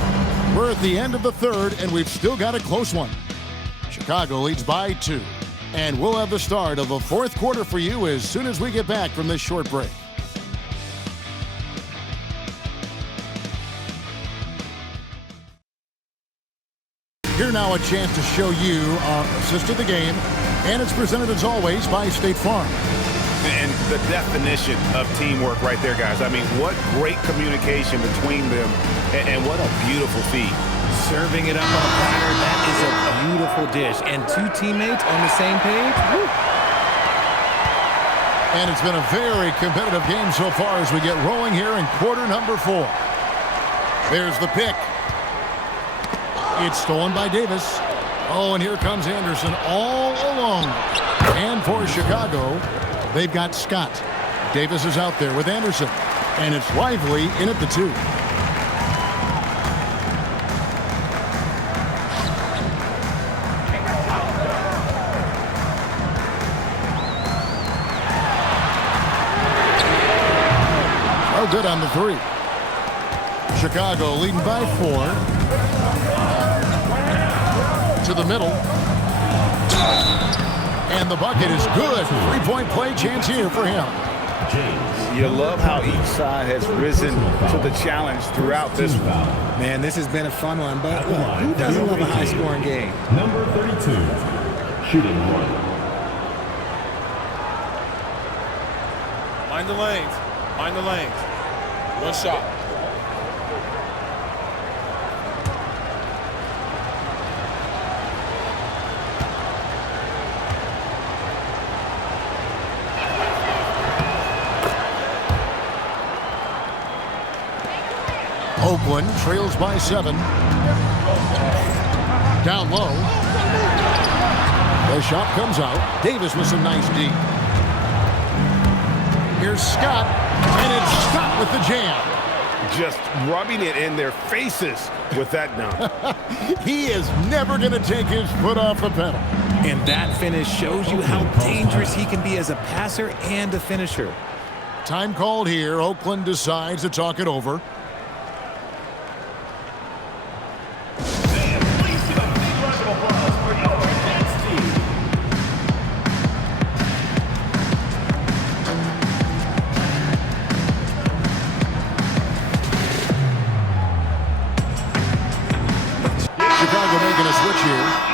We're at the end of the third, and we've still got a close one. Chicago leads by 2. And we'll have the start of the fourth quarter for you as soon as we get back from this short break. Here now a chance to show you our assist of the game, and it's presented as always by State Farm. And the definition of teamwork right there, guys. I mean, what great communication between them, and what a beautiful feed. Serving it up on a platter, that is a beautiful dish. And 2 teammates on the same page. Woo. And it's been a very competitive game so far as we get rolling here in quarter number 4. There's the pick. It's stolen by Davis. Oh, and here comes Anderson all alone. And for Chicago, they've got Scott. Davis is out there with Anderson. And it's Lively in at the 2. Oh, good on the 3. Chicago leading by 4. To the middle. And the bucket is good. 3-point play chance here for him. You love how each side has risen to the challenge throughout this one. Man, this has been a fun one, but who doesn't love a high-scoring game? Number 32, shooting 1. Mind the lanes. Mind the lanes. One shot. Oakland trails by 7. Down low. The shot comes out. Davis with some nice D. Here's Scott, and it's Scott with the jam. Just rubbing it in their faces with that dunk. He is never going to take his foot off the pedal. And that finish shows you how dangerous he can be as a passer and a finisher. Time called here. Oakland decides to talk it over.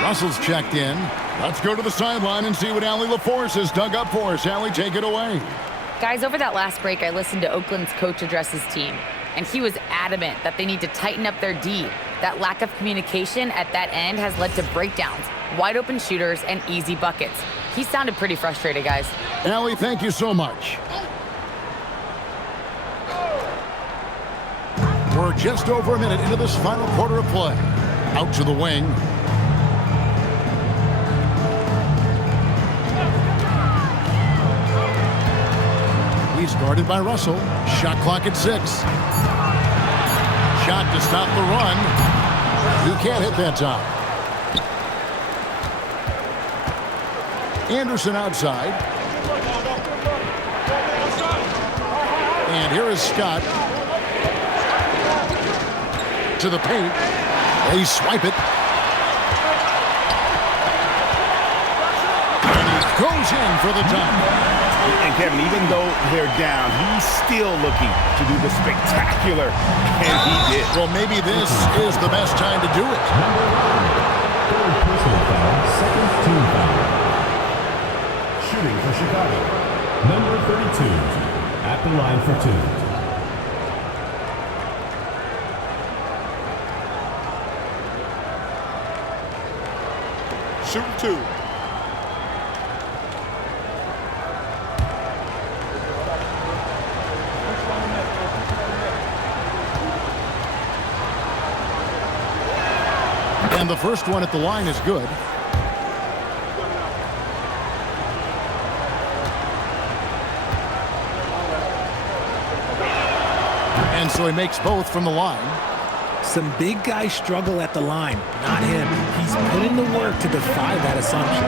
Russell's checked in. Let's go to the sideline and see what Allie LaForce has dug up for us. Allie, take it away. Guys, over that last break, I listened to Oakland's coach address his team, and he was adamant that they need to tighten up their D. That lack of communication at that end has led to breakdowns, wide open shooters, and easy buckets. He sounded pretty frustrated, guys. Allie, thank you so much. We're just over a minute into this final quarter of play. Out to the wing. He's guarded by Russell. Shot clock at 6. Shot to stop the run. He can't hit that time. Anderson outside. And here is Scott. To the paint. They swipe it. And he goes in for the dunk. And Kevin, even though they're down, he's still looking to do the spectacular, and he did. Well, maybe this is the best time to do it. Number 1, third personal foul, second team foul. Shooting for Chicago. Number 32, at the line for 2. Shooting 2. And the first one at the line is good. And so he makes both from the line. Some big guys struggle at the line, not him. He's put in the work to defy that assumption.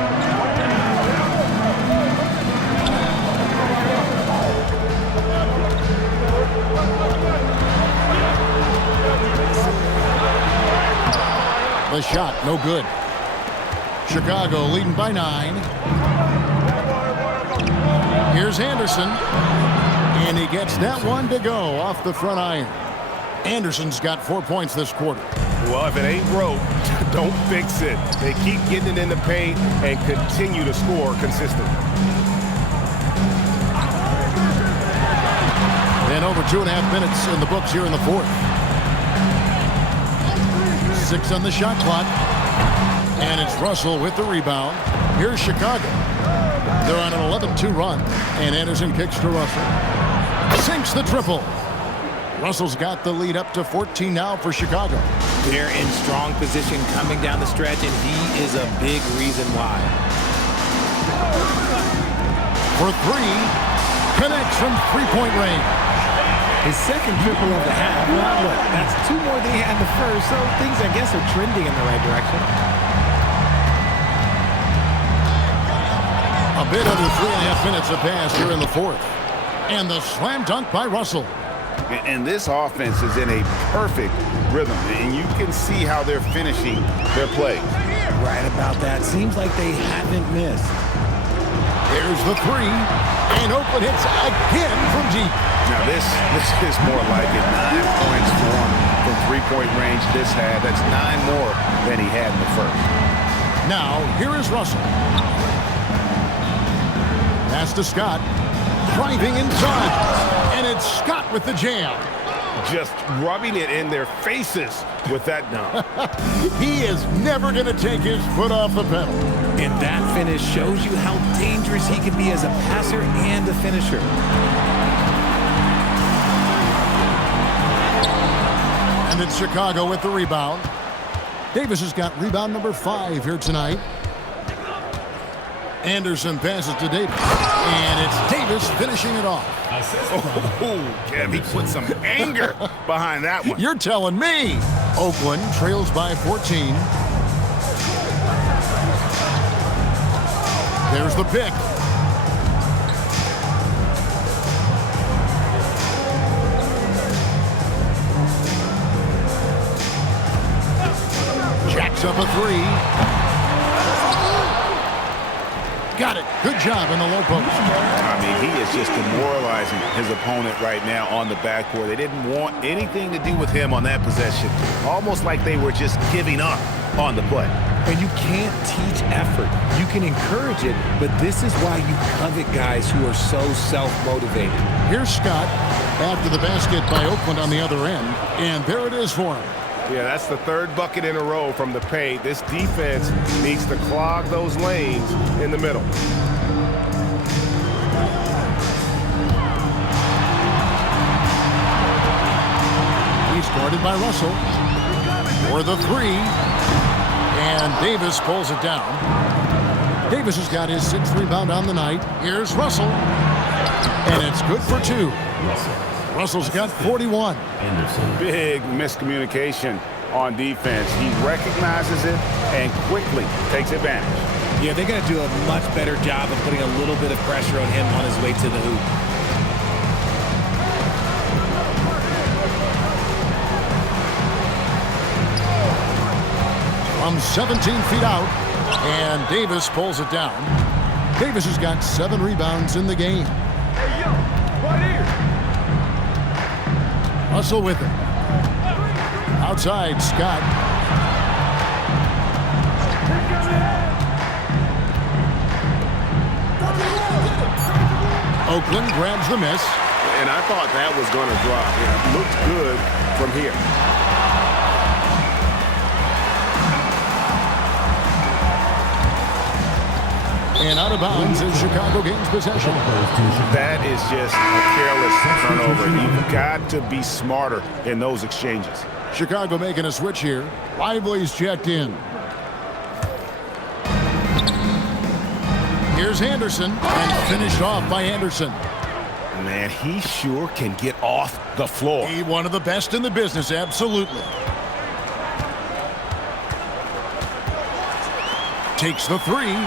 The shot, no good. Chicago leading by 9. Here's Anderson. And he gets that one to go off the front iron. Anderson's got 4 points this quarter. Well, if it ain't broke, don't fix it. They keep getting it in the paint and continue to score consistently. And over 2.5 minutes in the books here in the fourth. 6 on the shot clock. And it's Russell with the rebound. Here's Chicago. They're on an 11-2 run. And Anderson kicks to Russell. Sinks the triple. Russell's got the lead up to 14 now for Chicago. They're in strong position coming down the stretch, and he is a big reason why. For three. Connects from three-point range. His second triple of the half. Well, look, that's 2 more than he had the first, so things, I guess, are trending in the right direction. A bit under 3.5 minutes have passed here in the fourth. And the slam dunk by Russell. And this offense is in a perfect rhythm, and you can see how they're finishing their plays. Right about that. Seems like they haven't missed. There's the three, and Oakland hits again from deep. Now this is more like it. 9 points for him from three-point range this half. That's 9 more than he had in the first. Now, here is Russell. Pass to Scott. Driving inside. And it's Scott with the jam. Just rubbing it in their faces with that dunk. He is never going to take his foot off the pedal. And that finish shows you how dangerous he can be as a passer and a finisher. And it's Chicago with the rebound. Davis has got rebound number 5 here tonight. Anderson passes to Davis. And it's Davis finishing it off. Oh, Kev, he put some anger behind that one. You're telling me. Oakland trails by 14. There's the pick. Jacks up a 3. Got it. Good job in the low post. I mean, he is just demoralizing his opponent right now on the backboard. They didn't want anything to do with him on that possession. Almost like they were just giving up on the play. And you can't teach effort. You can encourage it, but this is why you covet guys who are so self-motivated. Here's Scott after the basket by Oakland on the other end. And there it is for him. Yeah, that's the 3rd bucket in a row from the paint. This defense needs to clog those lanes in the middle. He's guarded by Russell for the 3. And Davis pulls it down. Davis has got his 6th rebound on the night. Here's Russell. And it's good for 2. Russell's got 41. Big miscommunication on defense. He recognizes it and quickly takes advantage. Yeah, they're going to do a much better job of putting a little bit of pressure on him on his way to the hoop. From 17 feet out, and Davis pulls it down. Davis has got 7 rebounds in the game. Hey, yo, right here. Russell with it. Outside, Scott. Oakland grabs the miss. And I thought that was going to drop. It looked good from here. And out of bounds as Chicago gains possession. That is just a careless turnover. You've got to be smarter in those exchanges. Chicago making a switch here. Lively's checked in. Here's Anderson, and finished off by Anderson. Man, he sure can get off the floor. He one of the best in the business, absolutely. Takes the 3.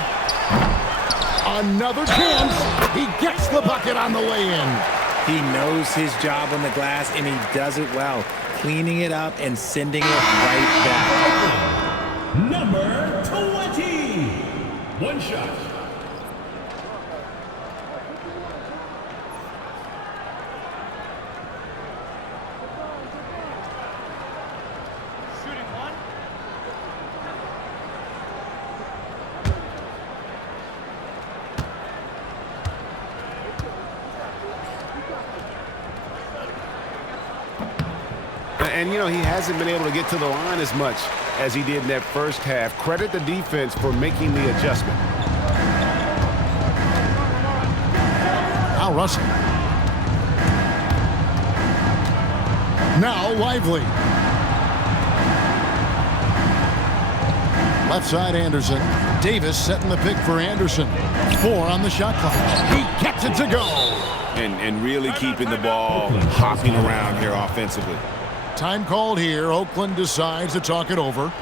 Another chance. He gets the bucket on the way in. He knows his job on the glass, and he does it well, cleaning it up and sending it right back. Number 20. One shot. And, you know, he hasn't been able to get to the line as much as he did in that first half. Credit the defense for making the adjustment. Now Russell. Now Lively. Left side Anderson. Davis setting the pick for Anderson. 4 on the shot clock. He gets it to go. And really keeping the ball hopping around here offensively. Time called here. Oakland decides to talk it over.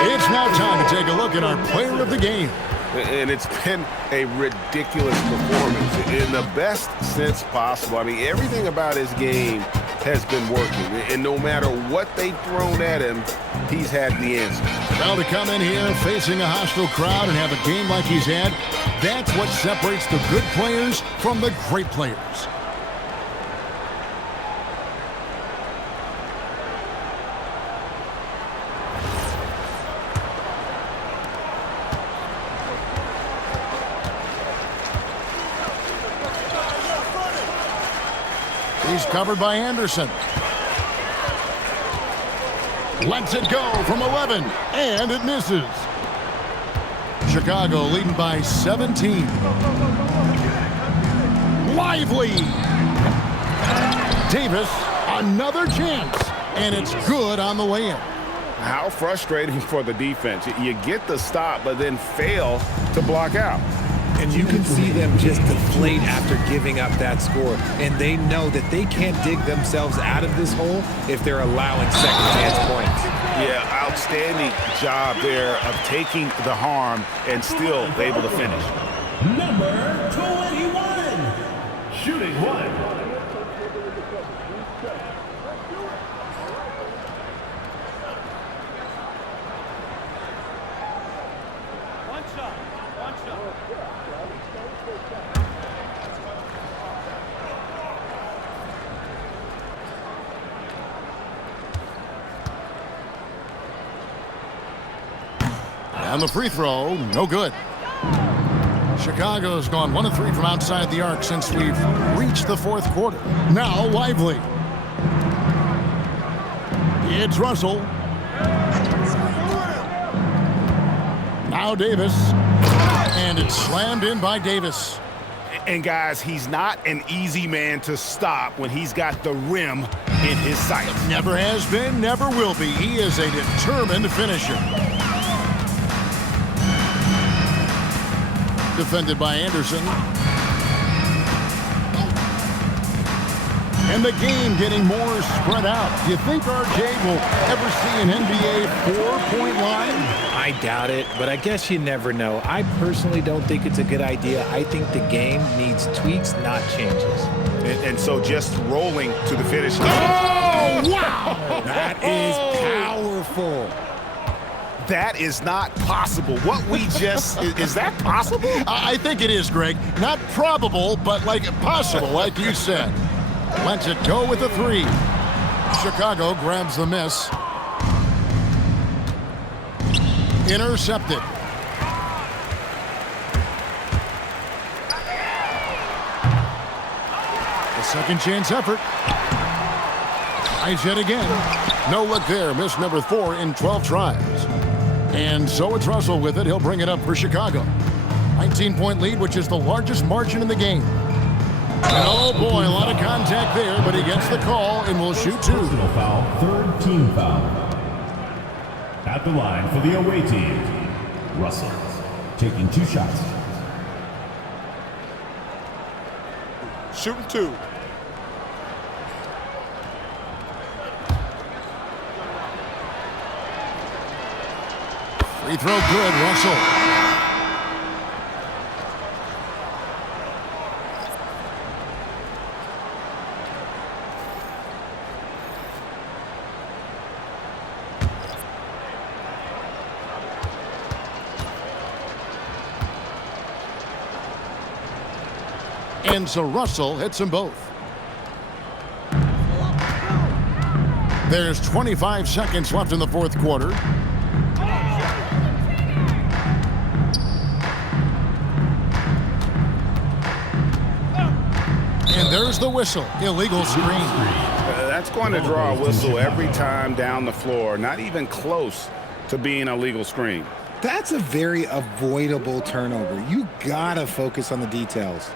It's now time to take a look at our player of the game. And it's been a ridiculous performance in the best sense possible. I mean, everything about his game has been working. And no matter what they've thrown at him, he's had the answer. Well, to come in here facing a hostile crowd and have a game like he's had, that's what separates the good players from the great players. He's covered by Anderson. Lets it go from 11, and it misses. Chicago leading by 17. Lively. Davis, another chance, and it's good on the way in. How frustrating for the defense. You get the stop, but then fail to block out. And you can see them just deflate after giving up that score. And they know that they can't dig themselves out of this hole if they're allowing second chance points. Yeah, outstanding job there of taking the harm and still able to finish. Number 21, shooting 1. And the free throw, no good. Chicago's gone 1 of 3 from outside the arc since we've reached the fourth quarter. Now Lively. It's Russell. Now Davis. And it's slammed in by Davis. And guys, he's not an easy man to stop when he's got the rim in his sights. Never has been, never will be. He is a determined finisher. Defended by Anderson. And the game getting more spread out. Do you think RJ will ever see an NBA 4-point line? I doubt it, but I guess you never know. I personally don't think it's a good idea. I think the game needs tweaks, not changes. And so just rolling to the finish line. Oh, wow! That is powerful. That is not possible. What we just, is that possible? I think it is, Greg. Not probable, but like possible, like you said. Lets it go with a 3. Chicago grabs the miss. Intercepted. A second chance effort. Tries yet again. No look there. Miss number 4 in 12 tries. And so it's Russell with it. He'll bring it up for Chicago. 19-point lead, which is the largest margin in the game. And oh boy, a lot of contact there, but he gets the call and will shoot 2. Personal foul, third team foul. At the line for the away team, Russell taking 2 shots. Shooting 2. Free throw good, Russell. And so Russell hits them both. There's 25 seconds left in the fourth quarter. And there's the whistle. Illegal screen. That's going to draw a whistle every time down the floor. Not even close to being a legal screen. That's a very avoidable turnover. You gotta focus on the details.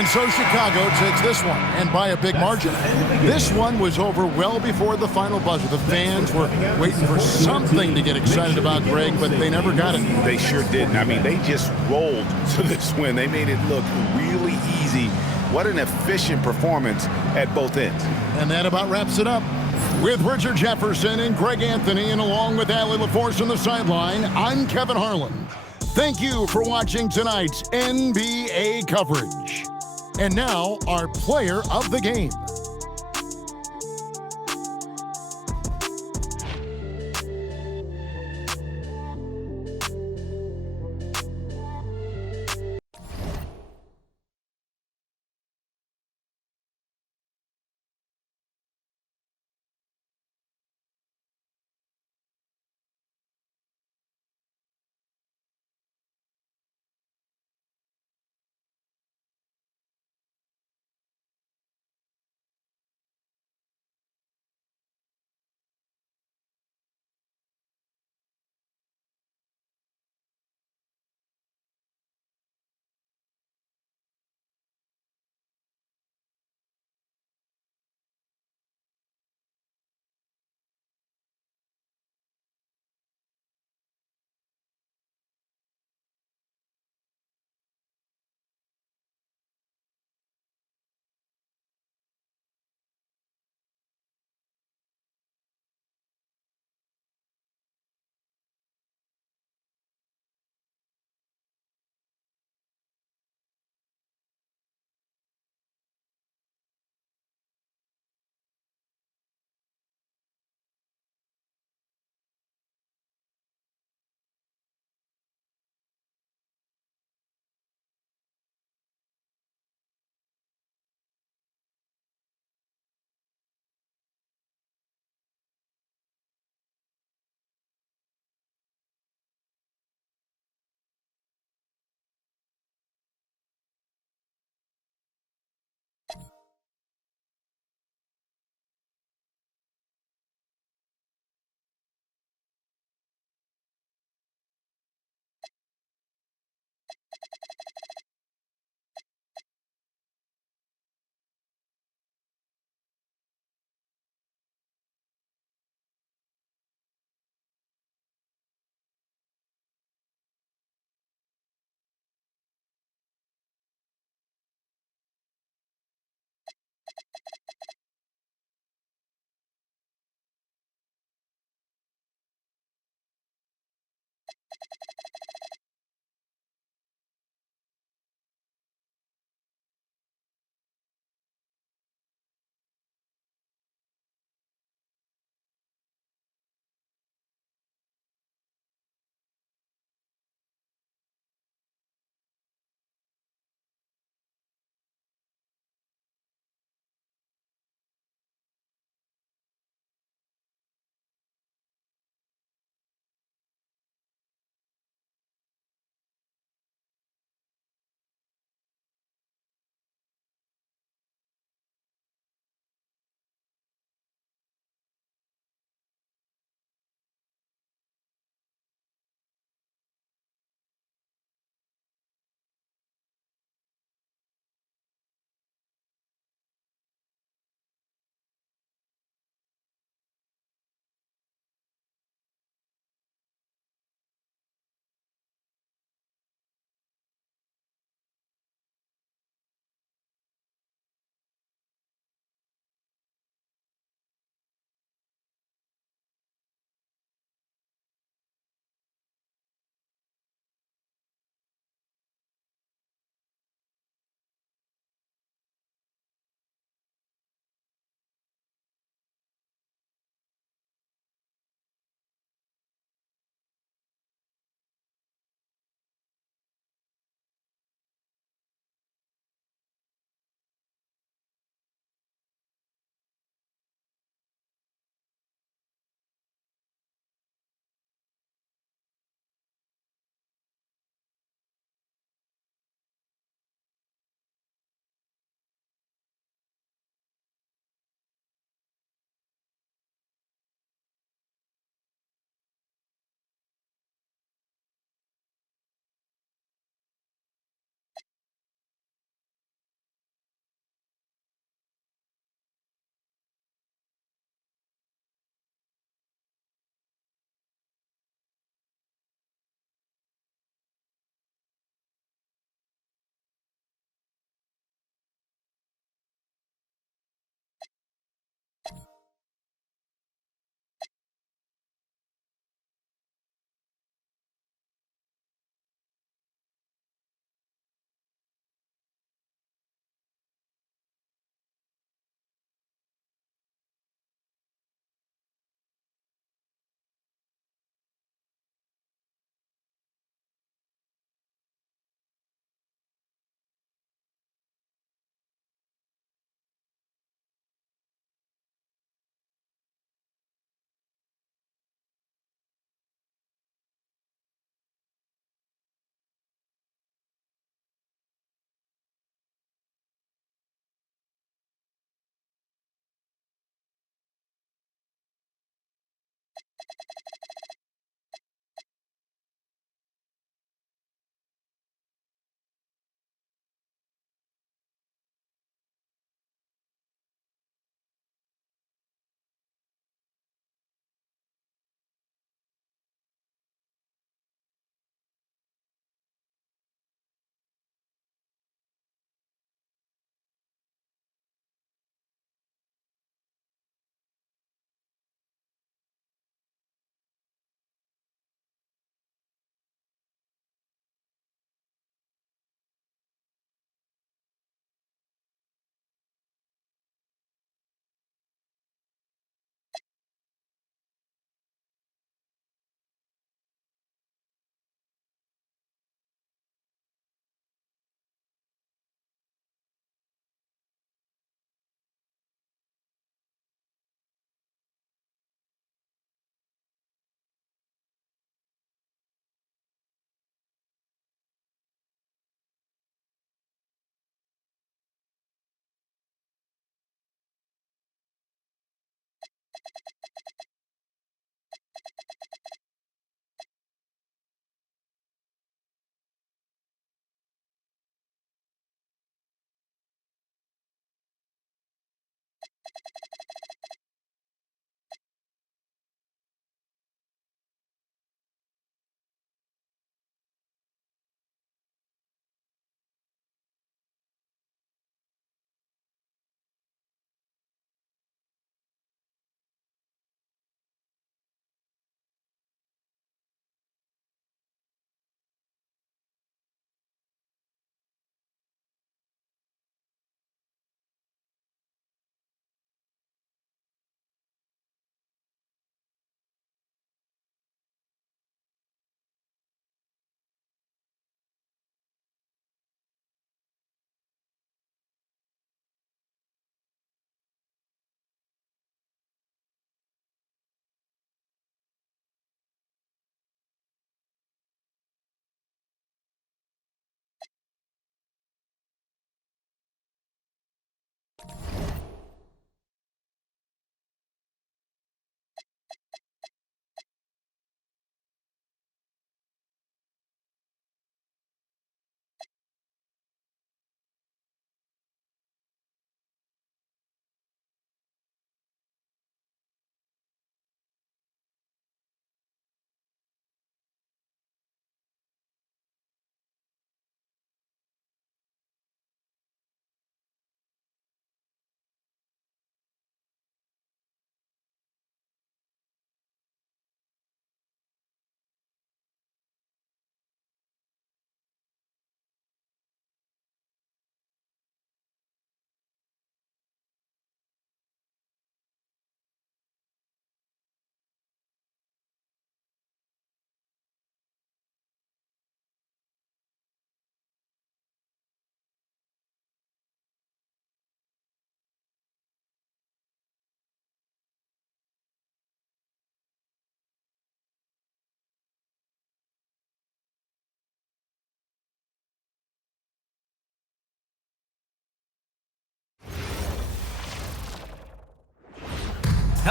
And so Chicago takes this one, and by a big margin. This one was over well before the final buzzer. The fans were waiting for something to get excited about, Greg, but they never got it. They sure didn't. I mean, they just rolled to this win. They made it look really easy. What an efficient performance at both ends. And that about wraps it up. With Richard Jefferson and Greg Anthony, and along with Allie LaForce on the sideline, I'm Kevin Harlan. Thank you for watching tonight's NBA coverage. And now, our player of the game.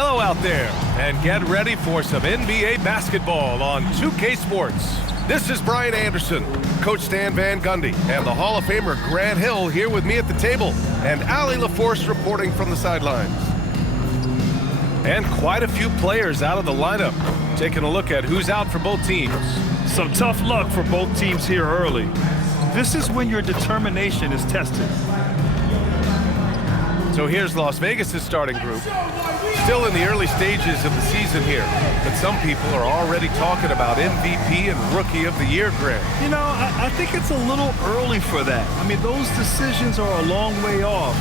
Hello out there, and get ready for some NBA basketball on 2K Sports. This is Brian Anderson, Coach Stan Van Gundy, and the Hall of Famer Grant Hill here with me at the table, and Allie LaForce reporting from the sidelines. And quite a few players out of the lineup. Taking a look at who's out for both teams. Some tough luck for both teams here early. This is when your determination is tested. So here's Las Vegas' starting group. Still in the early stages of the season here, but some people are already talking about MVP and Rookie of the Year, Grant. You know, I think it's a little early for that. I mean, those decisions are a long way off.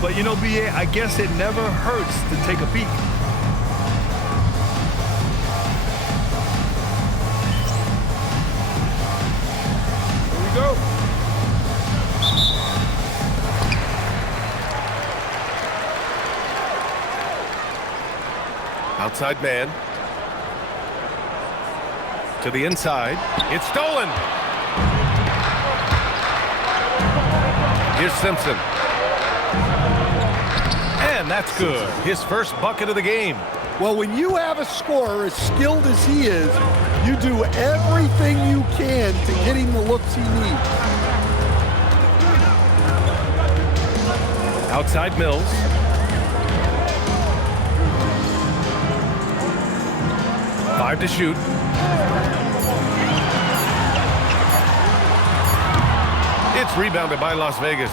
But, you know, B.A., I guess it never hurts to take a peek. Here we go. Outside man. To the inside. It's stolen. Here's Simpson. And that's good. His first bucket of the game. Well, when you have a scorer as skilled as he is, you do everything you can to get him the looks he needs. Outside Mills. Five to shoot. It's rebounded by Las Vegas.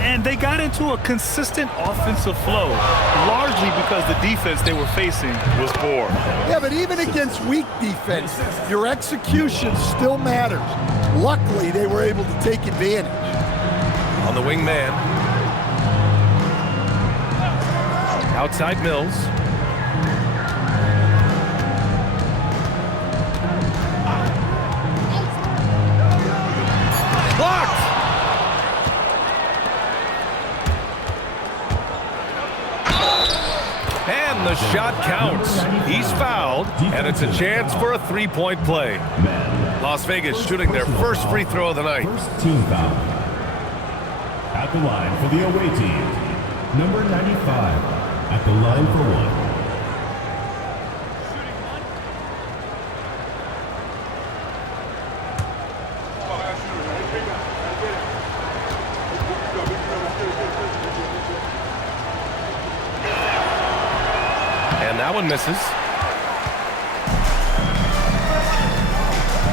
And they got into a consistent offensive flow, largely because the defense they were facing was poor. Yeah, but even against weak defense, your execution still matters. Luckily, they were able to take advantage. On the wing man. Outside Mills. Blocked! And the shot counts. He's fouled, and it's a chance for a three-point play. Las Vegas shooting their first free throw of the night. First team foul. At the line for the away team, number 95. At the line for one. And that one misses.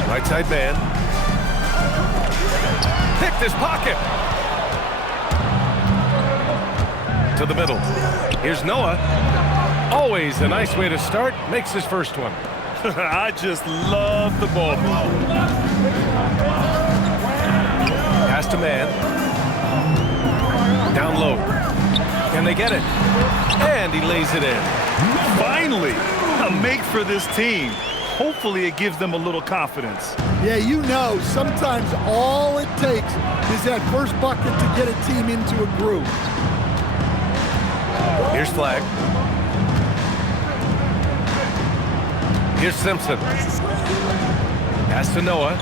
Right side man. Picked his pocket. To the middle. Here's Noah. Always a nice way to start. Makes his first one. I just love the ball. Pass to man. Down low. Can they get it? And he lays it in. Finally, a make for this team. Hopefully it gives them a little confidence. Yeah, you know, sometimes all it takes is that first bucket to get a team into a groove. Here's Flag. Here's Simpson. Pass to Noah.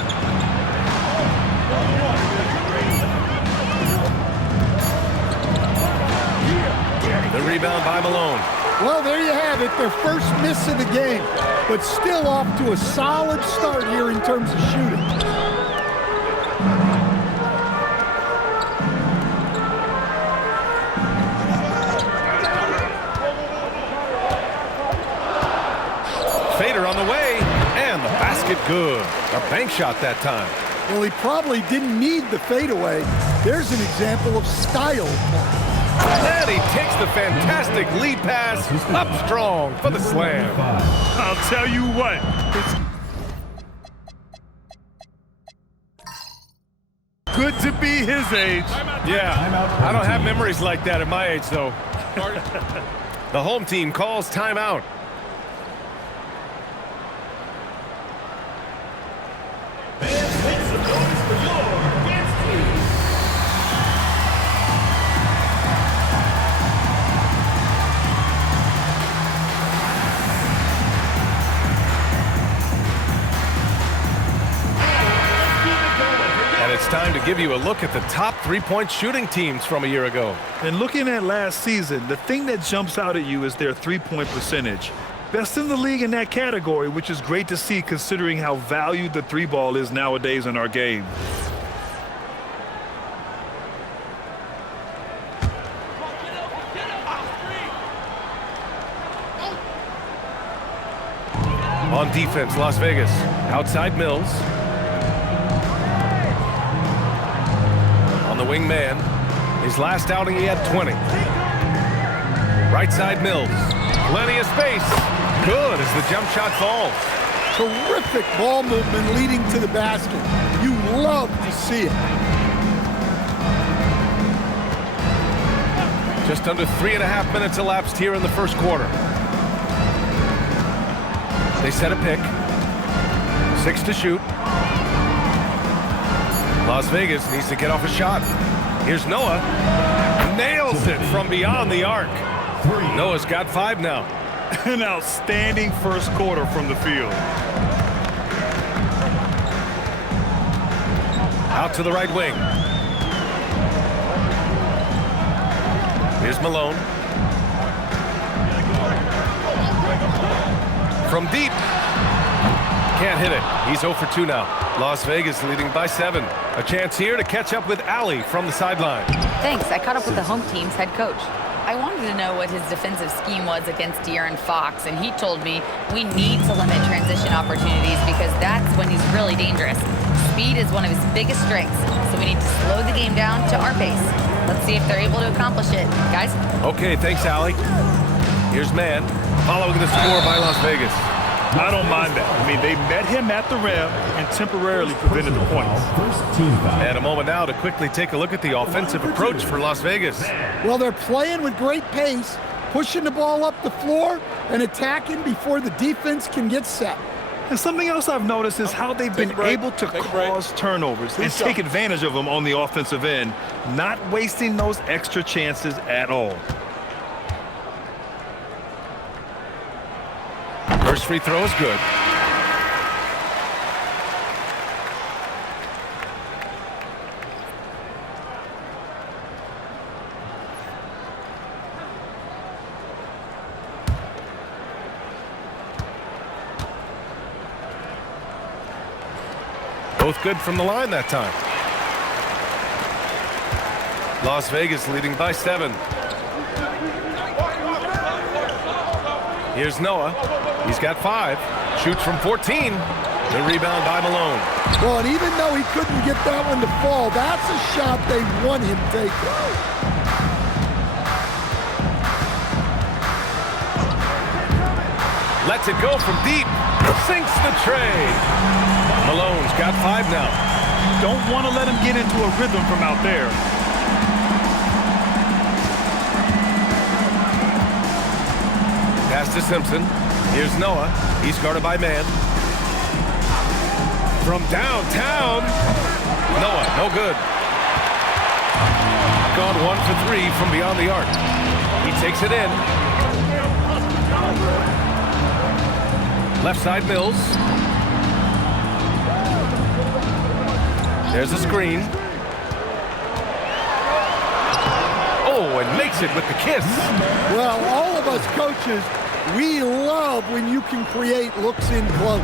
The rebound by Malone. Well, there you have it, their first miss of the game, but still off to a solid start here in terms of shooting. Fader on the way, and the basket good. A bank shot that time. Well, he probably didn't need the fadeaway. There's an example of style. And he takes the fantastic lead pass up strong for the slam. I'll tell you what. It's good to be his age. Yeah, I don't have memories like that at my age, though. The home team calls timeout. it's time to give you a look at the top three-point shooting teams from a year ago. And looking at last season, the thing that jumps out at you is their three-point percentage. Best in the league in that category, which is great to see considering how valued the three ball is nowadays in our game. On defense, Las Vegas. Outside Mills. On the wing man. His last outing, he had 20. Right side Mills. Plenty of space. Good as the jump shot falls. Terrific ball movement leading to the basket. You love to see it. Just under 3.5 minutes elapsed here in the first quarter. They set a pick. 6 to shoot. Las Vegas needs to get off a shot. Here's Noah. Nails it from beyond the arc. Noah's got 5 now. An outstanding first quarter from the field. Out to the right wing. Here's Malone. From deep. Can't hit it. He's 0 for 2 now. Las Vegas leading by 7. A chance here to catch up with Allie from the sideline. Thanks. I caught up with the home team's head coach. I wanted to know what his defensive scheme was against De'Aaron Fox, and he told me we need to limit transition opportunities because that's when he's really dangerous. Speed is one of his biggest strengths, so we need to slow the game down to our pace. Let's see if they're able to accomplish it. Guys? Okay, thanks, Allie. Here's Mann, following the score by Las Vegas. I don't mind that. I mean, they met him at the rim and temporarily prevented the points. And a moment now to quickly take a look at the offensive approach for Las Vegas. Well, they're playing with great pace, pushing the ball up the floor and attacking before the defense can get set. And something else I've noticed is how they've been able to cause turnovers and take advantage of them on the offensive end, not wasting those extra chances at all. First free throw is good. Both good from the line that time. Las Vegas leading by 7. Here's Noah. He's got 5. Shoots from 14. The rebound by Malone. Well, and even though he couldn't get that one to fall, that's a shot they want him taking. Lets it go from deep. Sinks the tray. Malone's got 5 now. Don't want to let him get into a rhythm from out there. Pass to Simpson. Here's Noah. He's guarded by Mann. From downtown. Noah, no good. Gone 1 for 3 from beyond the arc. He takes it in. Left side Mills. There's a screen. Oh, and makes it with the kiss. Well, all of us coaches, we love when you can create looks in close.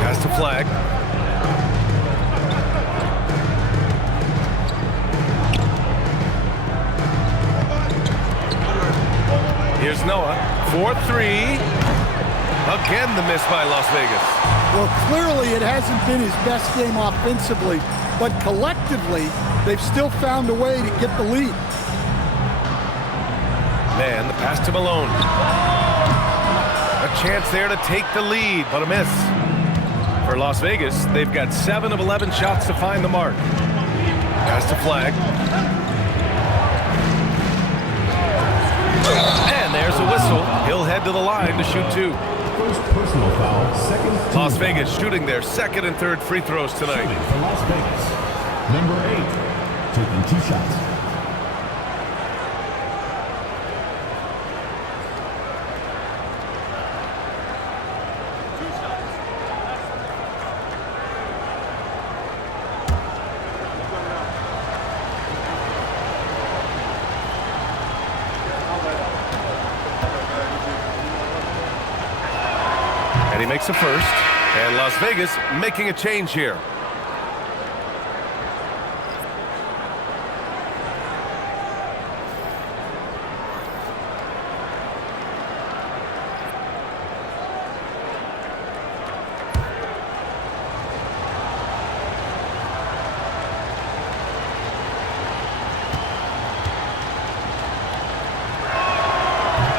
Pass to Flag. Here's Noah. 4-3. Again, the miss by Las Vegas. Well, clearly it hasn't been his best game offensively, but collectively, they've still found a way to get the lead. Man, the pass to Malone. A chance there to take the lead, but a miss. For Las Vegas, they've got 7 of 11 shots to find the mark. Pass to Flag. And there's a whistle. He'll head to the line to shoot 2. First personal foul, second. Las Vegas shooting their second and third free throws tonight. For Las Vegas, number 8, taking 2 shots. he makes a first. And Las Vegas making a change here.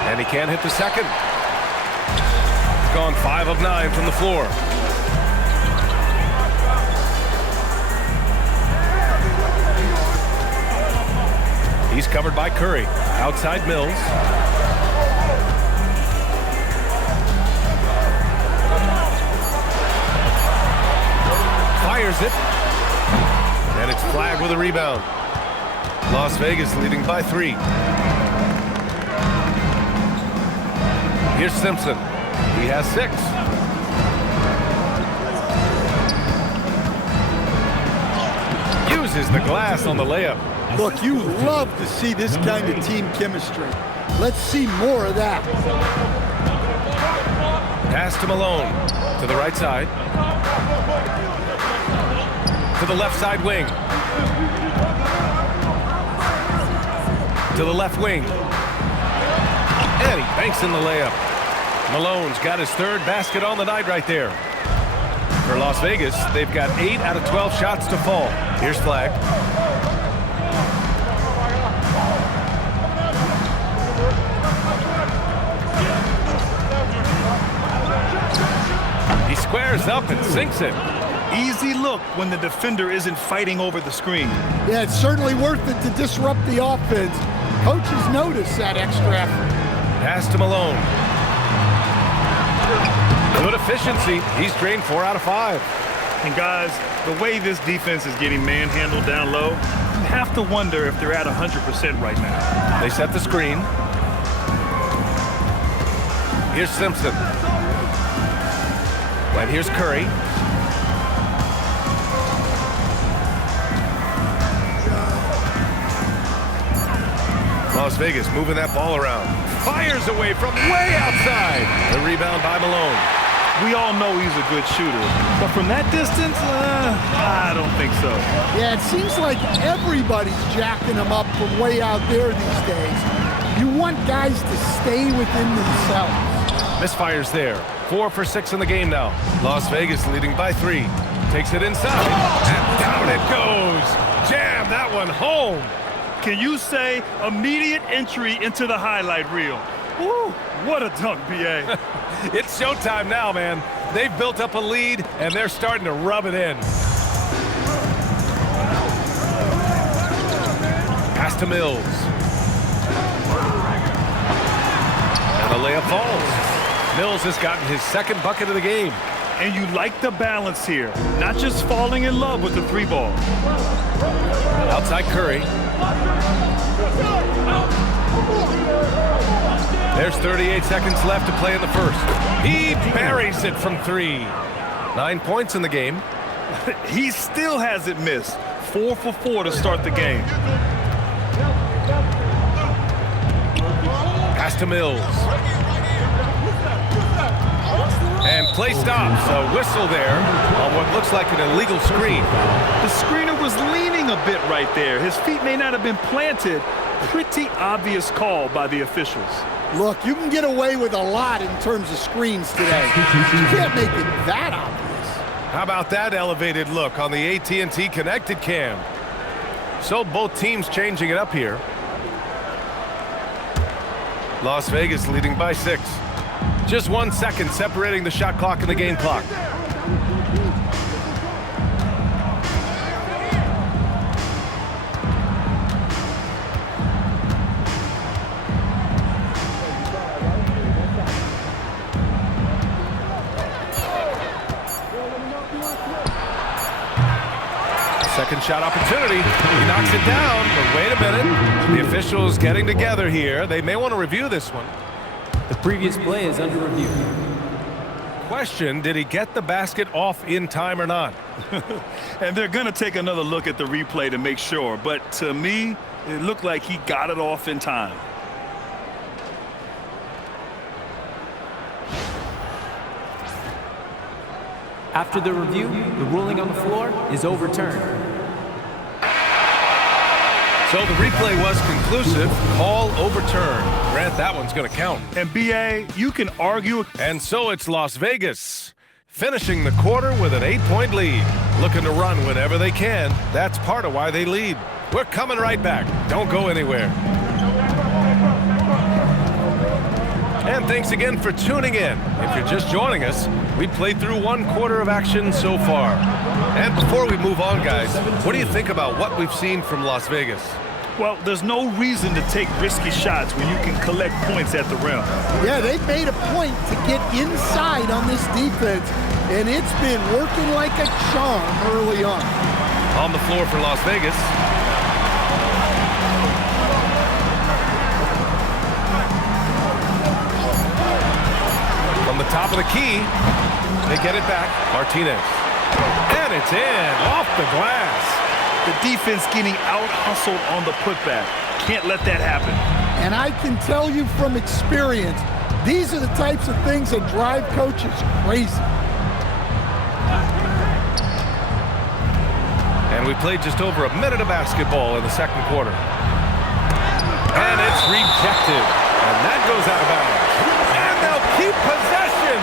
And he can't hit the second. Gone 5 of 9 from the floor. He's covered by Curry. Outside Mills. Fires it. And it's flagged with a rebound. Las Vegas leading by 3. Here's Simpson. He has 6. Uses the glass on the layup. Look, you love to see this kind of team chemistry. Let's see more of that. Pass to Malone. To the right side. To the left side wing. To the left wing. And he banks in the layup. Malone's got his 3rd basket on the night right there. For Las Vegas, they've got 8 out of 12 shots to fall. Here's Flag. He squares up and sinks it. Easy look when the defender isn't fighting over the screen. Yeah, it's certainly worth it to disrupt the offense. Coaches notice that extra effort. Pass to Malone. Good efficiency. He's drained 4 out of 5. And guys, the way this defense is getting manhandled down low, you have to wonder if they're at 100% right now. They set the screen. Here's Simpson. And here's Curry. Las Vegas moving that ball around. Fires away from way outside. The rebound by Malone. We all know he's a good shooter, but from that distance, I don't think so. Yeah, it seems like everybody's jacking him up from way out there these days. You want guys to stay within themselves. Misfires there. 4 for 6 in the game now. Las Vegas leading by 3. Takes it inside. And down it goes. Jam that one home. Can you say immediate entry into the highlight reel? Woo, what a dunk, B.A. It's showtime now, man. They've built up a lead, and they're starting to rub it in. Pass to Mills. And the layup falls. Mills has gotten his 2nd bucket of the game. And you like the balance here. Not just falling in love with the 3 ball. Outside Curry. There's 38 seconds left to play in the first. He buries it from 3. 9 points in the game. He still hasn't missed. 4 for 4 to start the game. Pass to Mills. And play stops. A whistle there on what looks like an illegal screen. The screener was leaning a bit right there. His feet may not have been planted. Pretty obvious call by the officials. Look, you can get away with a lot in terms of screens today. You can't make it that obvious. How about that elevated look on the AT&T connected cam? So both teams changing it up here. Las Vegas leading by 6. Just 1 second separating the shot clock and the game clock. Second shot opportunity. He knocks it down, but wait a minute. The officials getting together here. They may want to review this one. The previous play is under review. Question, did he get the basket off in time or not? And they're going to take another look at the replay to make sure. But to me, it looked like he got it off in time. After the review, the ruling on the floor is overturned. So the replay was conclusive. Call overturned. Grant, that one's going to count. And BA, you can argue. And so it's Las Vegas, finishing the quarter with an 8-point lead. Looking to run whenever they can. That's part of why they lead. We're coming right back. Don't go anywhere. And thanks again for tuning in. If you're just joining us, we played through 1 quarter of action so far. And before we move on, guys, what do you think about what we've seen from Las Vegas? Well, there's no reason to take risky shots when you can collect points at the rim. Yeah, they've made a point to get inside on this defense, and it's been working like a charm early on. On the floor for Las Vegas. From the top of the key, they get it back. Martinez. And it's in, off the glass. The defense getting out-hustled on the putback. Can't let that happen. And I can tell you from experience, these are the types of things that drive coaches crazy. And we played just over a minute of basketball in the second quarter. And it's rejected. And that goes out of bounds. And they'll keep possession.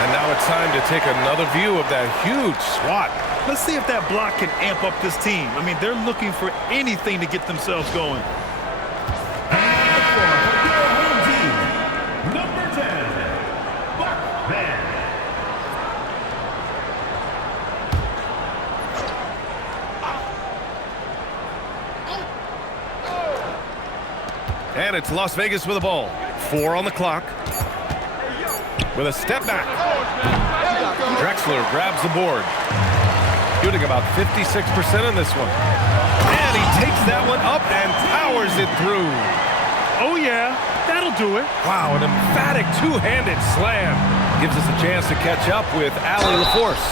And now it's time to take another view of that huge swat. Let's see if that block can amp up this team. I mean, they're looking for anything to get themselves going. Number 10, Buckman. And it's Las Vegas with the ball. 4 on the clock. With a step back. Drexler grabs the board. Shooting about 56% in this one. And he takes that one up and powers it through. Oh, yeah, that'll do it. Wow, an emphatic two-handed slam. Gives us a chance to catch up with Allie LaForce.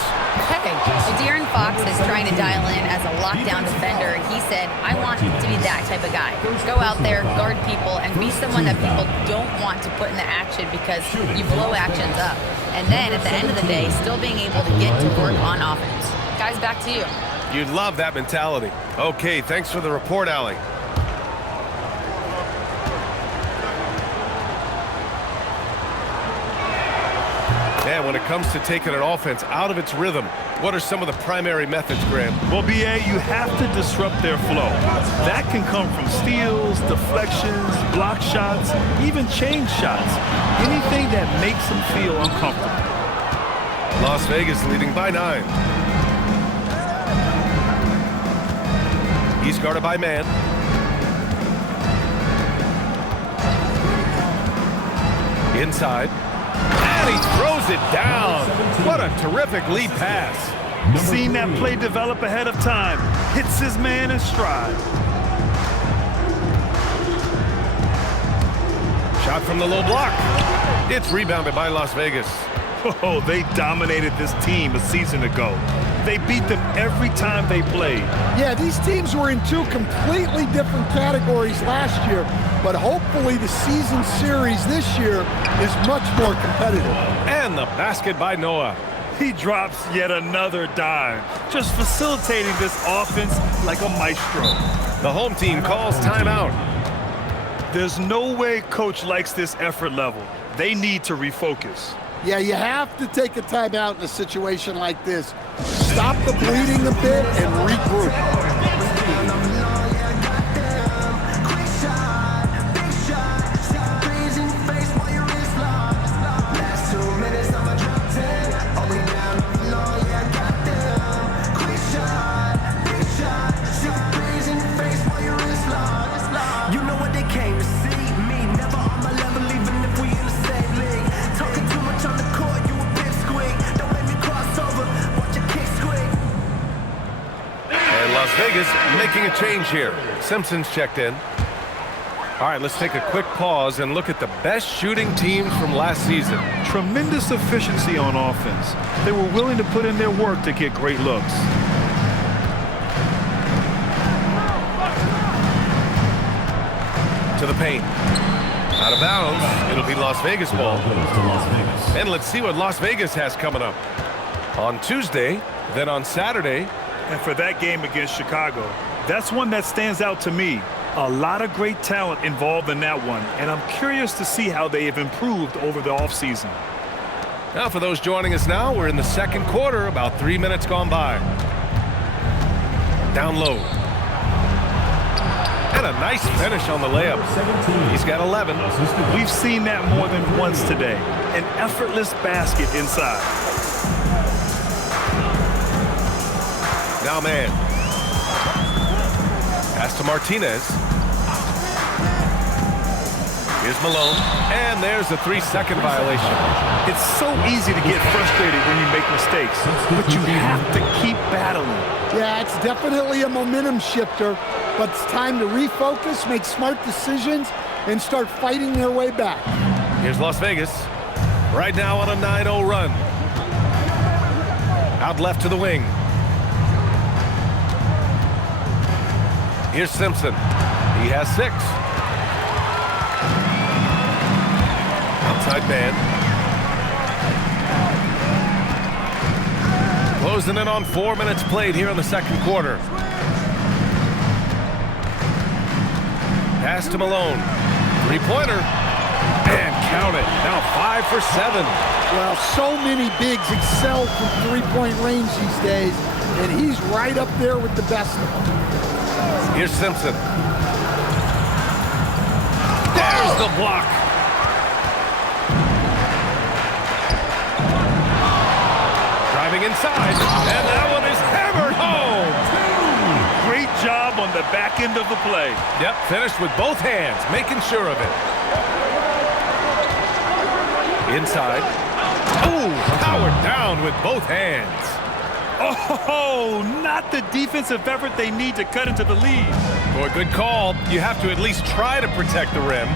Hey, well, De'Aaron Fox is trying to dial in as a lockdown defender. He said, I want to be that type of guy. Go out there, guard people, and be someone that people don't want to put in the action because you blow actions up. And then at the end of the day, still being able to get to work on offense. Guys, back to you. You'd love that mentality. Okay, thanks for the report, Allie. And when it comes to taking an offense out of its rhythm, what are some of the primary methods, Grant? Well, BA, you have to disrupt their flow. That can come from steals, deflections, block shots, even change shots. Anything that makes them feel uncomfortable. Las Vegas leading by 9. He's guarded by man. Inside. And he throws it down. What a terrific lead pass. Seen that play develop ahead of time. Hits his man in stride. Shot from the low block. It's rebounded by Las Vegas. Oh, they dominated this team a season ago. They beat them every time they played. Yeah, these teams were in 2 completely different categories last year, but hopefully the season series this year is much more competitive. And the basket by Noah. He drops yet another dime, just facilitating this offense like a maestro. The home team calls timeout. There's no way coach likes this effort level. They need to refocus. Yeah, you have to take a timeout in a situation like this. Stop the bleeding a bit and regroup. You know what they came to see? Me, never on my level, even if we in the same league. Talking too much on the court, you a pipsqueak. Don't let me cross over, watch your kick squeak. And Las Vegas making a change here. Simpson's checked in. All right, let's take a quick pause and look at the best shooting teams from last season. Tremendous efficiency on offense. They were willing to put in their work to get great looks. To the paint. Out of bounds. It'll be Las Vegas ball. And let's see what Las Vegas has coming up. On Tuesday, then on Saturday. And for that game against Chicago, that's one that stands out to me. A lot of great talent involved in that one, and I'm curious to see how they have improved over the offseason. Now for those joining us now, we're in the second quarter, about 3 minutes gone by. Down low. And a nice finish on the layup. He's got 11. We've seen that more than once today. An effortless basket inside. Now man. Pass to Martinez. Here's Malone. And there's a 3-second violation. It's so easy to get frustrated when you make mistakes, but you have to keep battling. Yeah, it's definitely a momentum shifter, but it's time to refocus, make smart decisions, and start fighting their way back. Here's Las Vegas. Right now on a 9-0 run. Out left to the wing. Here's Simpson. He has 6. Outside man. Closing in on 4 minutes played here in the second quarter. Pass to Malone. 3-pointer. And count it. Now 5 for 7. Well, so many bigs excel from three-point range these days, and he's right up there with the best of them. Here's Simpson. There's the block. Driving inside, and that one is hammered home. Great job on the back end of the play. Yep, finished with both hands, making sure of it. Inside. Ooh, powered down with both hands. Oh, not the defensive effort they need to cut into the lead. Boy, good call. You have to at least try to protect the rim.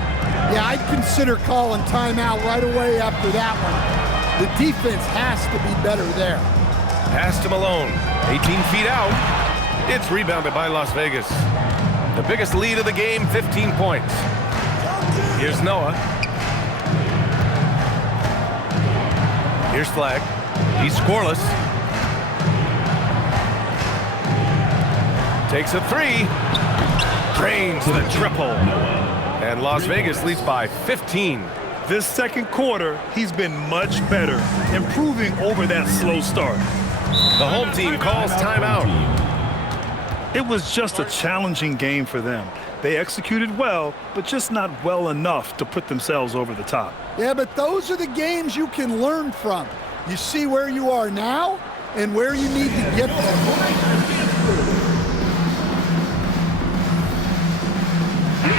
Yeah, I'd consider calling timeout right away after that one. The defense has to be better there. Pass to Malone. 18 feet out. It's rebounded by Las Vegas. The biggest lead of the game, 15 points. Here's Noah. Here's Flag. He's scoreless. Takes a 3. Drains the triple. And Las Vegas leads by 15. This second quarter, he's been much better, improving over that slow start. The home team calls timeout. It was just a challenging game for them. They executed well, but just not well enough to put themselves over the top. Yeah, but those are the games you can learn from. You see where you are now and where you need to get there.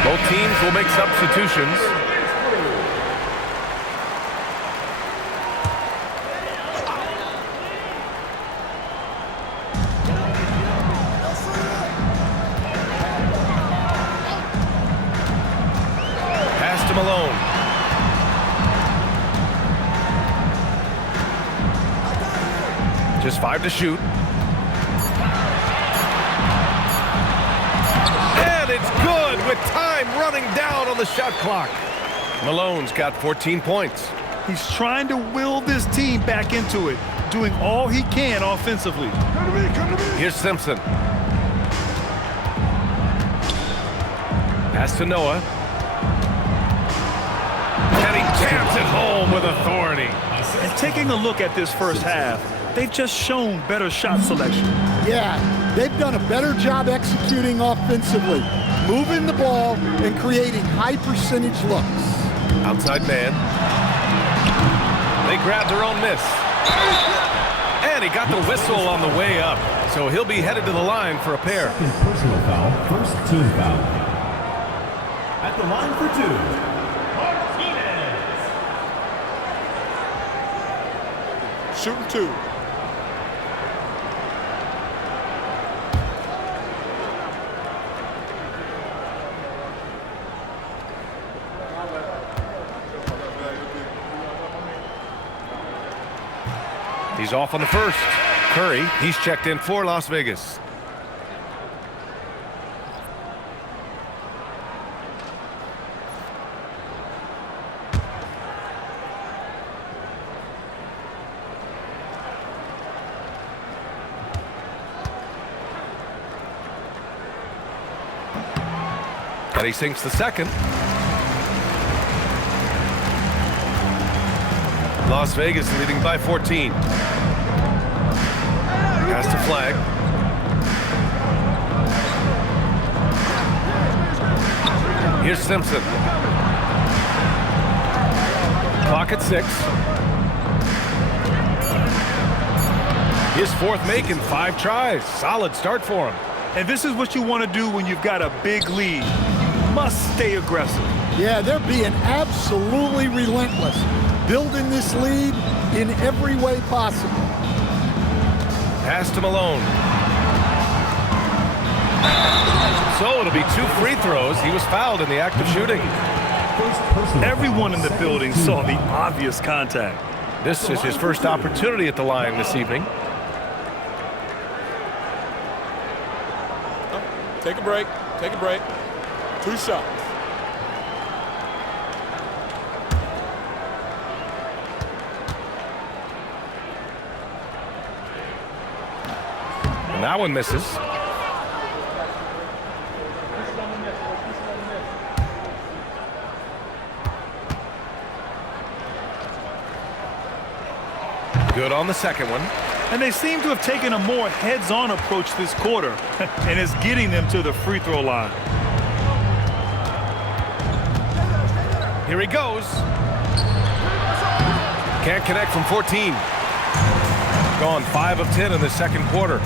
Both teams will make substitutions. Pass to Malone. Just 5 to shoot. And it's good with time running down on the shot clock. Malone's got 14 points. He's trying to will this team back into it, doing all he can offensively. Here's Simpson. Pass to Noah. And he jams it home with authority. And taking a look at this first half, they've just shown better shot selection. Yeah, they've done a better job executing offensively, moving the ball and creating high percentage looks. Outside man. They grabbed their own miss. And he got the whistle on the way up. So he'll be headed to the line for a pair. Second personal foul, first team foul. At the line for 2, Martinez. Shooting 2. He's off on the first. Curry, he's checked in for Las Vegas. And he sinks the second. Las Vegas leading by 14. Pass to Flag. Here's Simpson. Clock at 6. His fourth make in 5 tries. Solid start for him. And this is what you want to do when you've got a big lead. You must stay aggressive. Yeah, they're being absolutely relentless, building this lead in every way possible. Pass to Malone. So it'll be 2 free throws. He was fouled in the act of shooting. Everyone in the building saw the obvious contact. This is his first opportunity at the line this evening. Take a break. Take a break. 2 shots. And that one misses. Good on the second one. And they seem to have taken a more heads-on approach this quarter, and it's getting them to the free throw line. Here he goes. Can't connect from 14. Gone 5 of 10 in the second quarter.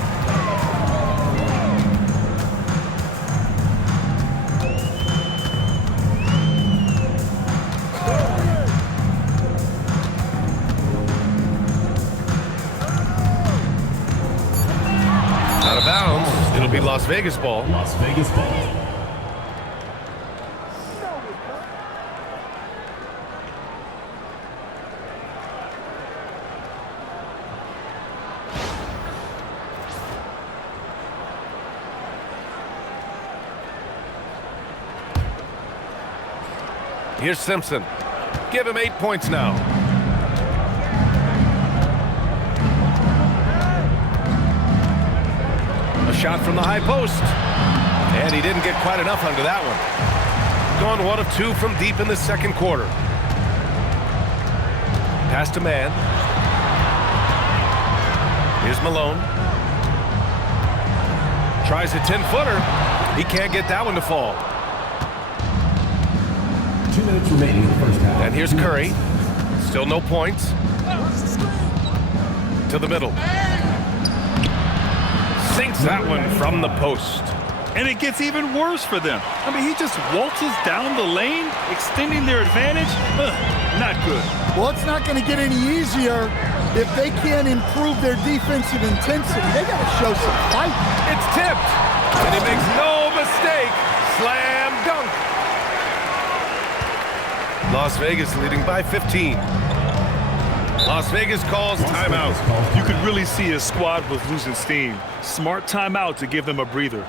Out of bounds. It'll be Las Vegas ball. Las Vegas ball. Here's Simpson. Give him 8 points now. A shot from the high post. And he didn't get quite enough under that one. Gone 1 of 2 from deep in the second quarter. Pass to Man. Here's Malone. Tries a 10-footer. He can't get that one to fall. 2 minutes remaining in the first half. And here's Curry. Still no points. To the middle. Sinks that one from the post. And it gets even worse for them. I mean, he just waltzes down the lane, extending their advantage. Not good. Well, it's not going to get any easier if they can't improve their defensive intensity. They got to show some fight. It's tipped. And he makes no mistake. Slam dunk. Las Vegas leading by 15. Las Vegas calls timeout. You could really see his squad was losing steam. Smart timeout to give them a breather.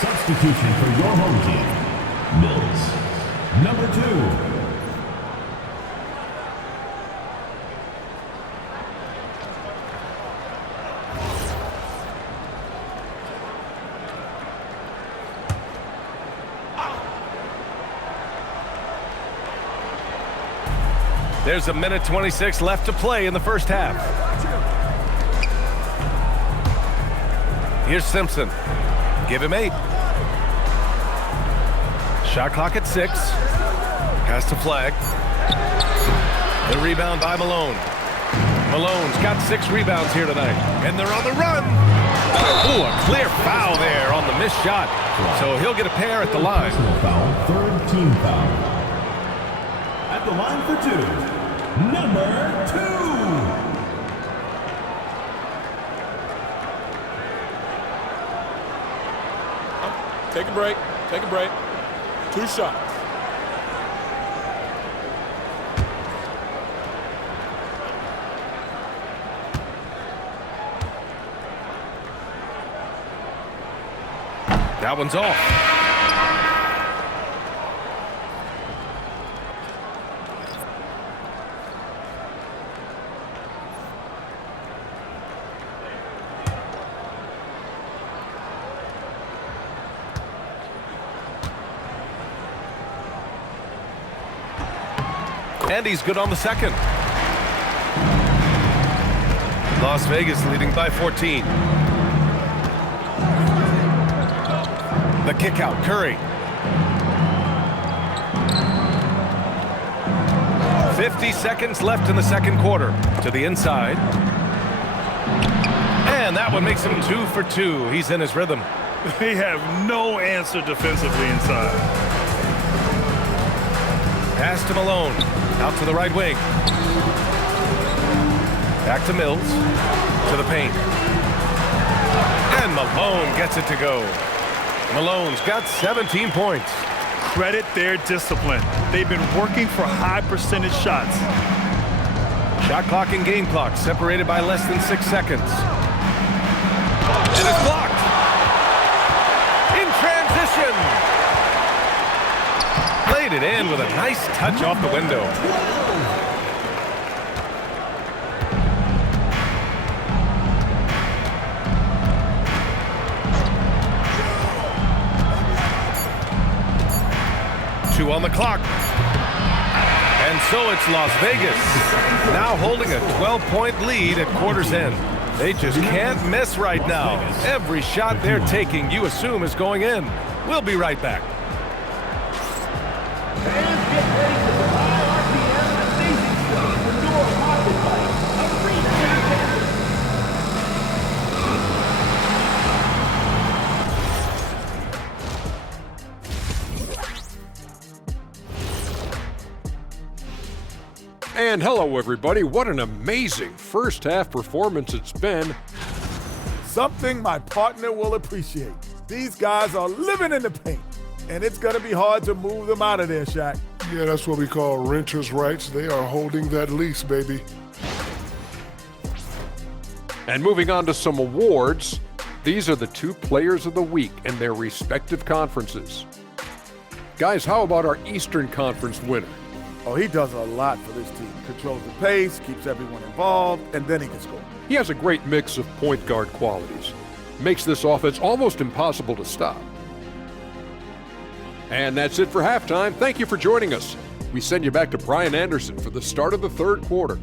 Substitution for your home team. Mills. Number 2. There's a minute 26 left to play in the first half. Here's Simpson. Give him 8. Shot clock at 6. Pass to Flag. The rebound by Malone. Malone's got 6 rebounds here tonight. And they're on the run. Ooh, a clear foul there on the missed shot. So he'll get a pair at the line. Foul, third team foul. At the line for 2, number 2. Take a break. Take a break. 2 shots. That one's off. And he's good on the second. Las Vegas leading by 14. The kick out, Curry. 50 seconds left in the second quarter. To the inside. And that one makes him 2 for 2. He's in his rhythm. They have no answer defensively inside. Pass to Malone. Out to the right wing. Back to Mills. To the paint. And Malone gets it to go. Malone's got 17 points. Credit their discipline. They've been working for high percentage shots. Shot clock and game clock separated by less than 6 seconds. It is blocked. In transition. Laid it in with a nice touch off the window. Two on the clock. And so it's Las Vegas, now holding a 12-point lead at quarter's end. They just can't miss right now. Every shot they're taking, you assume, is going in. We'll be right back. And hello, everybody. What an amazing first half performance it's been. Something my partner will appreciate. These guys are living in the paint, and it's going to be hard to move them out of there, Shaq. Yeah, that's what we call renters' rights. They are holding that lease, baby. And moving on to some awards, these are the 2 players of the week in their respective conferences. Guys, how about our Eastern Conference winner? Oh, he does a lot for this team. Controls the pace, keeps everyone involved, and then he can score. He has a great mix of point guard qualities. Makes this offense almost impossible to stop. And that's it for halftime. Thank you for joining us. We send you back to Brian Anderson for the start of the third quarter.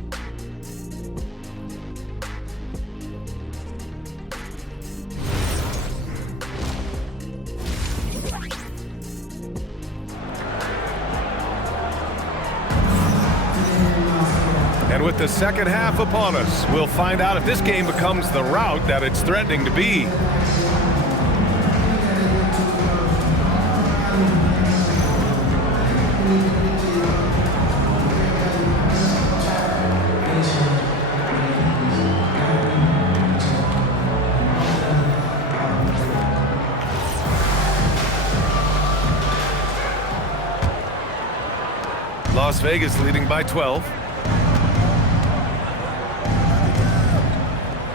And with the second half upon us, we'll find out if this game becomes the rout that it's threatening to be. Las Vegas leading by 12.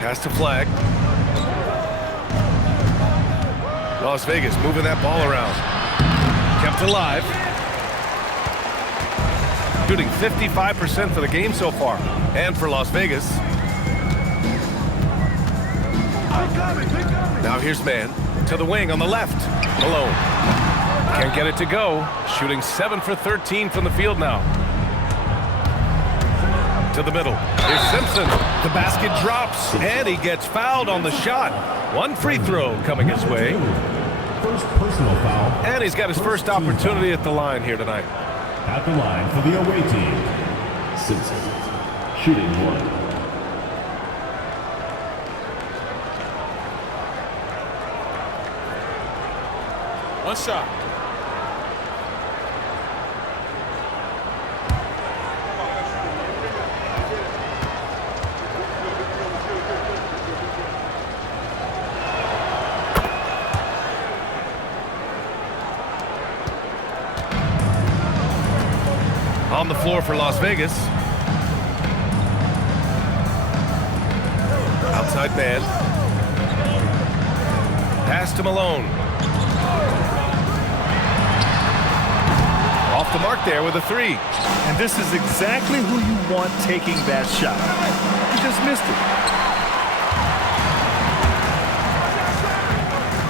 Pass to Flag. Las Vegas moving that ball around. Kept alive. Shooting 55% for the game so far. And for Las Vegas. Now here's man. To the wing on the left. Malone. Can't get it to go. Shooting 7 for 13 from the field now. To the middle. Here's Simpson. The basket drops, and he gets fouled on the shot. 1 free throw coming his way. First personal foul. And he's got his first opportunity at the line here tonight. At the line for the away team, Simpson, shooting 1. One shot. On the floor for Las Vegas. Outside man. Pass to Malone. Off the mark there with a 3. And this is exactly who you want taking that shot. He just missed it.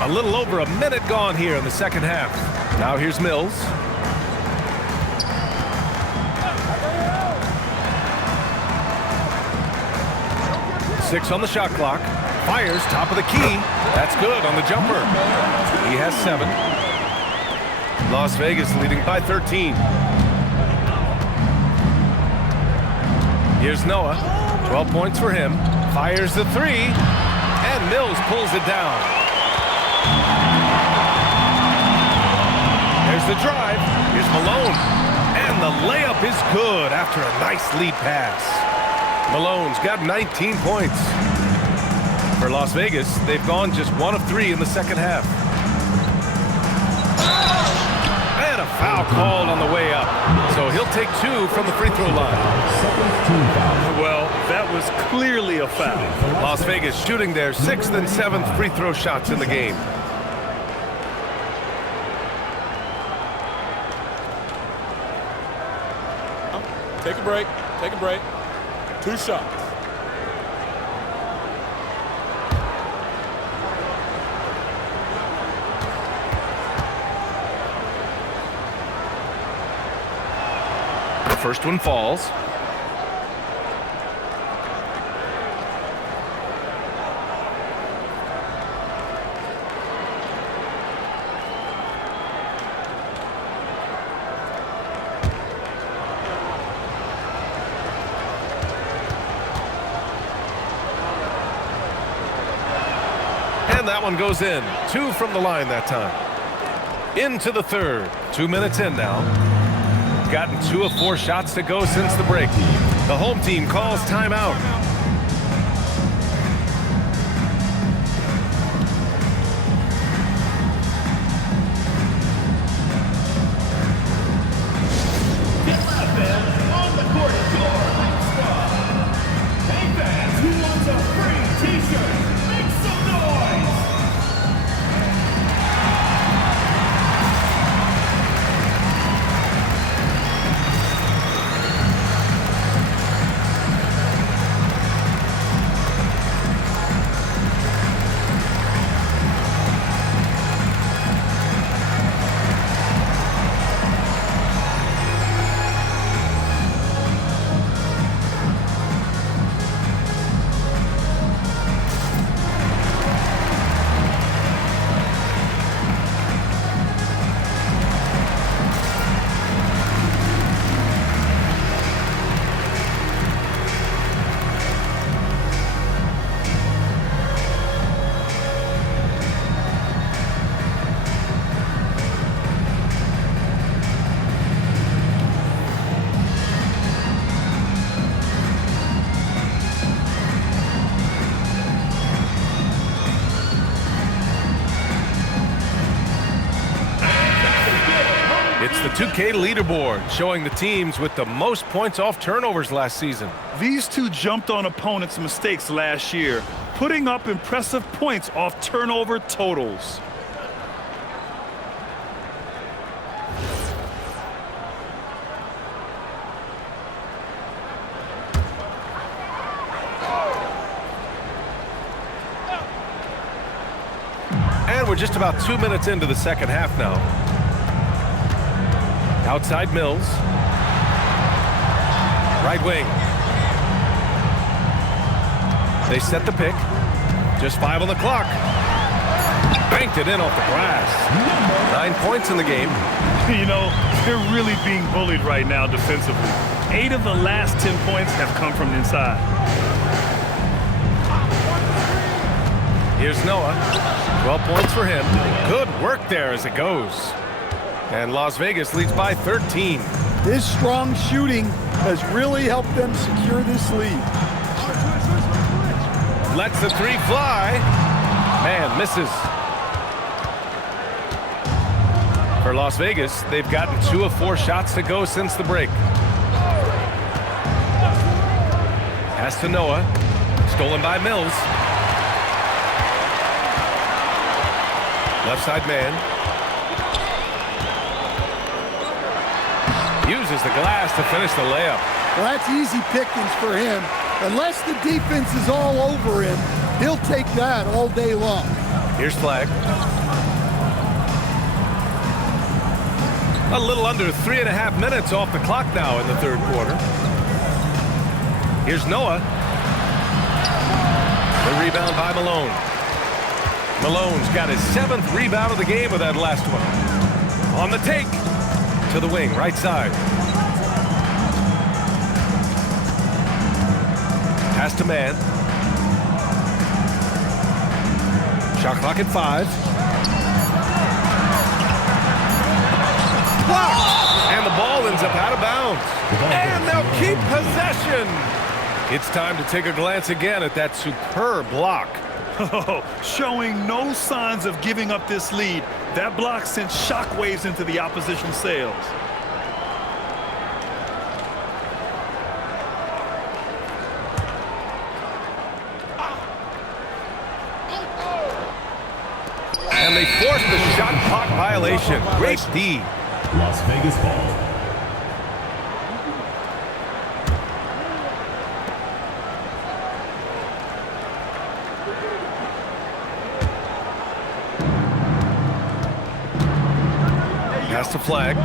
A little over a minute gone here in the second half. Now here's Mills. 6 on the shot clock. Fires top of the key. That's good on the jumper. He has 7. Las Vegas leading by 13. Here's Noah. 12 points for him. Fires the 3. And Mills pulls it down. There's the drive. Here's Malone. And the layup is good after a nice lead pass. Malone's got 19 points. For Las Vegas, they've gone just 1 of 3 in the second half. And a foul called on the way up. So he'll take 2 from the free throw line. Well, that was clearly a foul. Las Vegas shooting their 6th and 7th free throw shots in the game. Take a break. Take a break. 2 shots. The first one falls. And that one goes in. 2 from the line that time. Into the third. 2 minutes in now. Gotten 2 of 4 shots to go since the break. The home team calls timeout. On the court is your home squad. Hey fans, who wants a free t-shirt? Make some noise! It's the 2K leaderboard showing the teams with the most points off turnovers last season. These two jumped on opponents' mistakes last year, putting up impressive points off turnover totals. And we're just about 2 minutes into the second half now. Outside Mills. Right wing. They set the pick. Just 5 on the clock. Banked it in off the glass. 9 points in the game. You know, they're really being bullied right now defensively. 8 of the last 10 points have come from inside. Here's Noah. 12 points for him. Good work there as it goes. And Las Vegas leads by 13. His strong shooting has really helped them secure this lead. Lets the three fly. Man, misses. For Las Vegas, they've gotten 2 of 4 shots to go since the break. Pass to Noah. Stolen by Mills. Left side man. Uses the glass to finish the layup. Well, that's easy pickings for him. Unless the defense is all over him, he'll take that all day long. Here's Flag. A little under 3.5 minutes off the clock now in the third quarter. Here's Noah. The rebound by Malone. Malone's got his 7th rebound of the game with that last one. On the take. To the wing, right side. Pass to man. Shot clock at 5. Blocked! And the ball ends up out of bounds. And they'll keep possession. It's time to take a glance again at that superb block. Showing no signs of giving up this lead. That block sent shockwaves into the opposition sails. And they forced the shot clock violation. Great D. Las Vegas ball. Pass to Flag.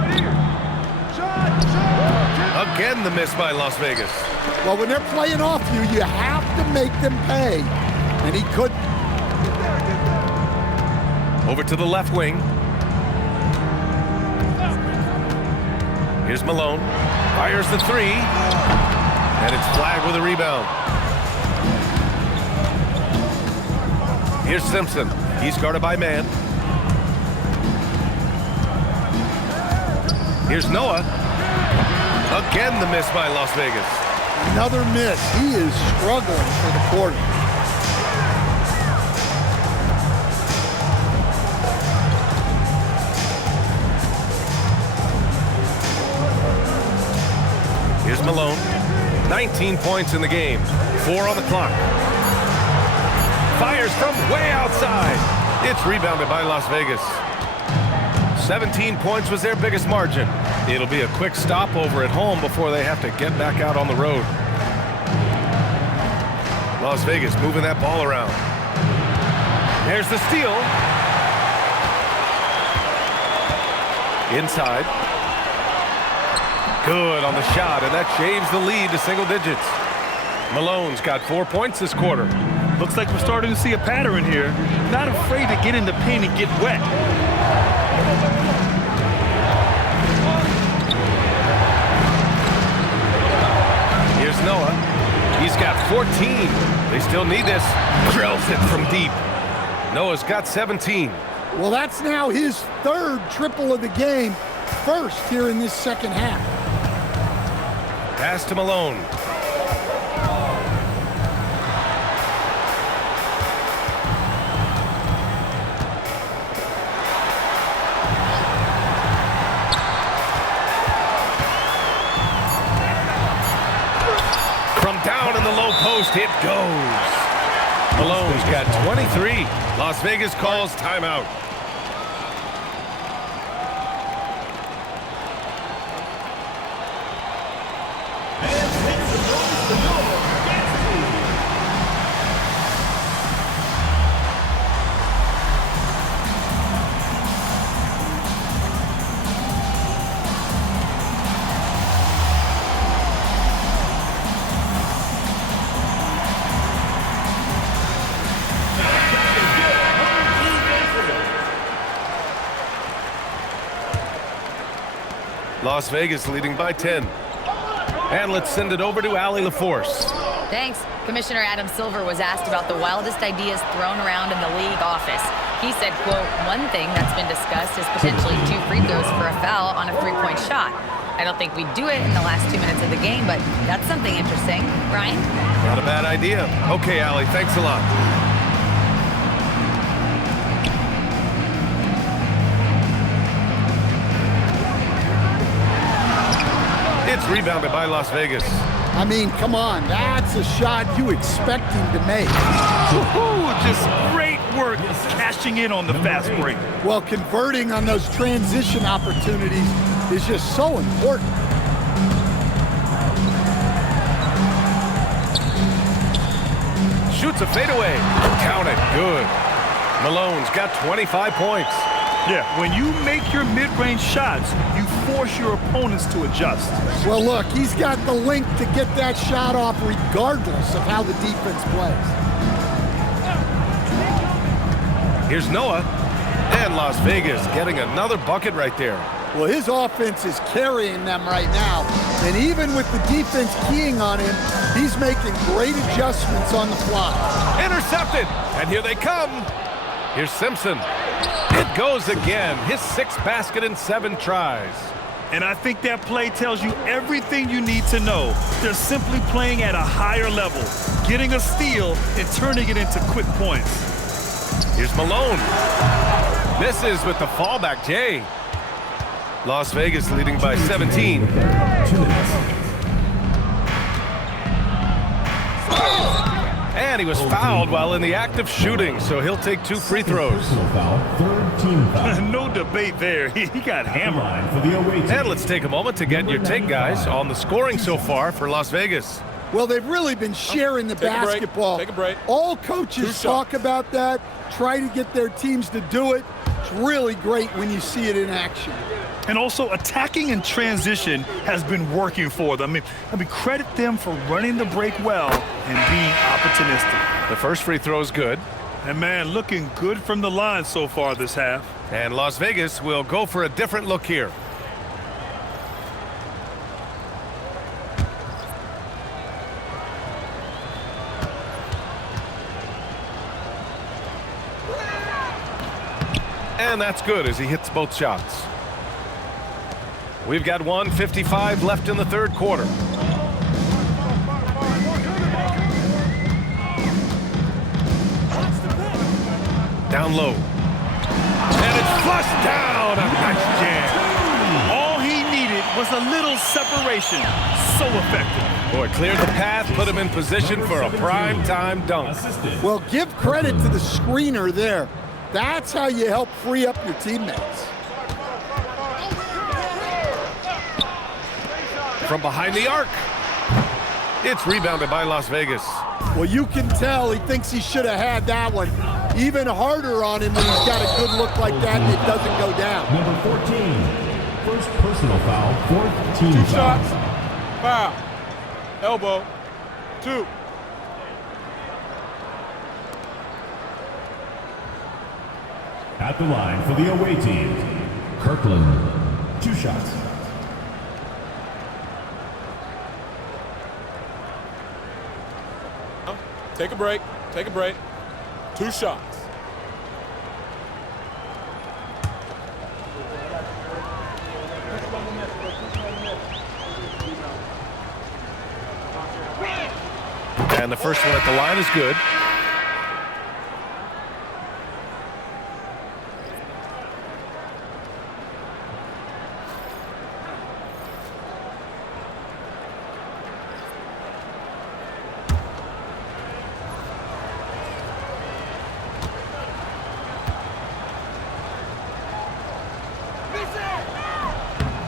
Again, the miss by Las Vegas. Well, when they're playing off you, you have to make them pay. And he couldn't. Over to the left wing. Here's Malone. Fires the 3. And it's Flag with a rebound. Here's Simpson. He's guarded by man. Here's Noah. Again, the miss by Las Vegas. Another miss. He is struggling for the quarter. Here's Malone. 19 points in the game. 4 on the clock. Fires from way outside. It's rebounded by Las Vegas. 17 points was their biggest margin. It'll be a quick stopover at home before they have to get back out on the road. Las Vegas moving that ball around. There's the steal. Inside. Good on the shot, and that shaves the lead to single digits. Malone's got 4 points this quarter. Looks like we're starting to see a pattern here. Not afraid to get in the paint and get wet. Here's Noah. He's got 14. They still need this. Drills it from deep. Noah's got 17. Well, that's now his 3rd triple of the game. First here in this second half. Pass to Malone. From down in the low post, it goes. Malone's got 23. Las Vegas calls timeout. Las Vegas leading by 10. And let's send it over to Allie LaForce. Thanks. Commissioner Adam Silver was asked about the wildest ideas thrown around in the league office. He said, quote, one thing that's been discussed is potentially 2 free throws for a foul on a 3-point shot. I don't think we'd do it in the last 2 minutes of the game, but that's something interesting. Brian? Not a bad idea. Okay, Allie, thanks a lot. It's rebounded by Las Vegas. I mean, come on, that's a shot you expect him to make. Just great work cashing in on the fast break. Well, converting on those transition opportunities is just so important. Shoots a fadeaway. Count it. Good. Malone's got 25 points. Yeah, when you make your mid-range shots, you force your opponents to adjust. Well, look, he's got the length to get that shot off regardless of how the defense plays. Here's Noah. And Las Vegas getting another bucket right there. Well, his offense is carrying them right now. And even with the defense keying on him, he's making great adjustments on the fly. Intercepted. And here they come. Here's Simpson. It goes again. His 6th basket in 7 tries. And I think that play tells you everything you need to know. They're simply playing at a higher level, getting a steal and turning it into quick points. Here's Malone. Misses with the fallback, Jay. Las Vegas leading by 17. 2 minutes. And he was fouled while in the act of shooting, so he'll take 2 free throws. Personal foul, 3rd team foul. No debate there. He got hammered. For the away team. And let's take a moment to get your take, guys, on the scoring so far for Las Vegas. Well, they've really been sharing the basketball. Take a break. All coaches talk about that, try to get their teams to do it. It's really great when you see it in action. And also, attacking in transition has been working for them. I mean, credit them for running the break well and being opportunistic. The first free throw is good. And, man, looking good from the line so far this half. And Las Vegas will go for a different look here. And that's good as he hits both shots. We've got 1:55 left in the 3rd quarter. Down low. And it's flushed down. A nice jam. All he needed was a little separation. So effective. Boy, cleared the path, put him in position for a prime-time dunk. Well, give credit to the screener there. That's how you help free up your teammates. From behind the arc. It's rebounded by Las Vegas. Well, you can tell he thinks he should have had that one. Even harder on him when he's got a good look like that and it doesn't go down. Number 14, first personal foul, 4th team 2 foul. shots. Foul. Elbow. 2. At the line for the away team, Kirkland, 2 shots. Take a break. Take a break. 2 shots. And the first one at the line is good.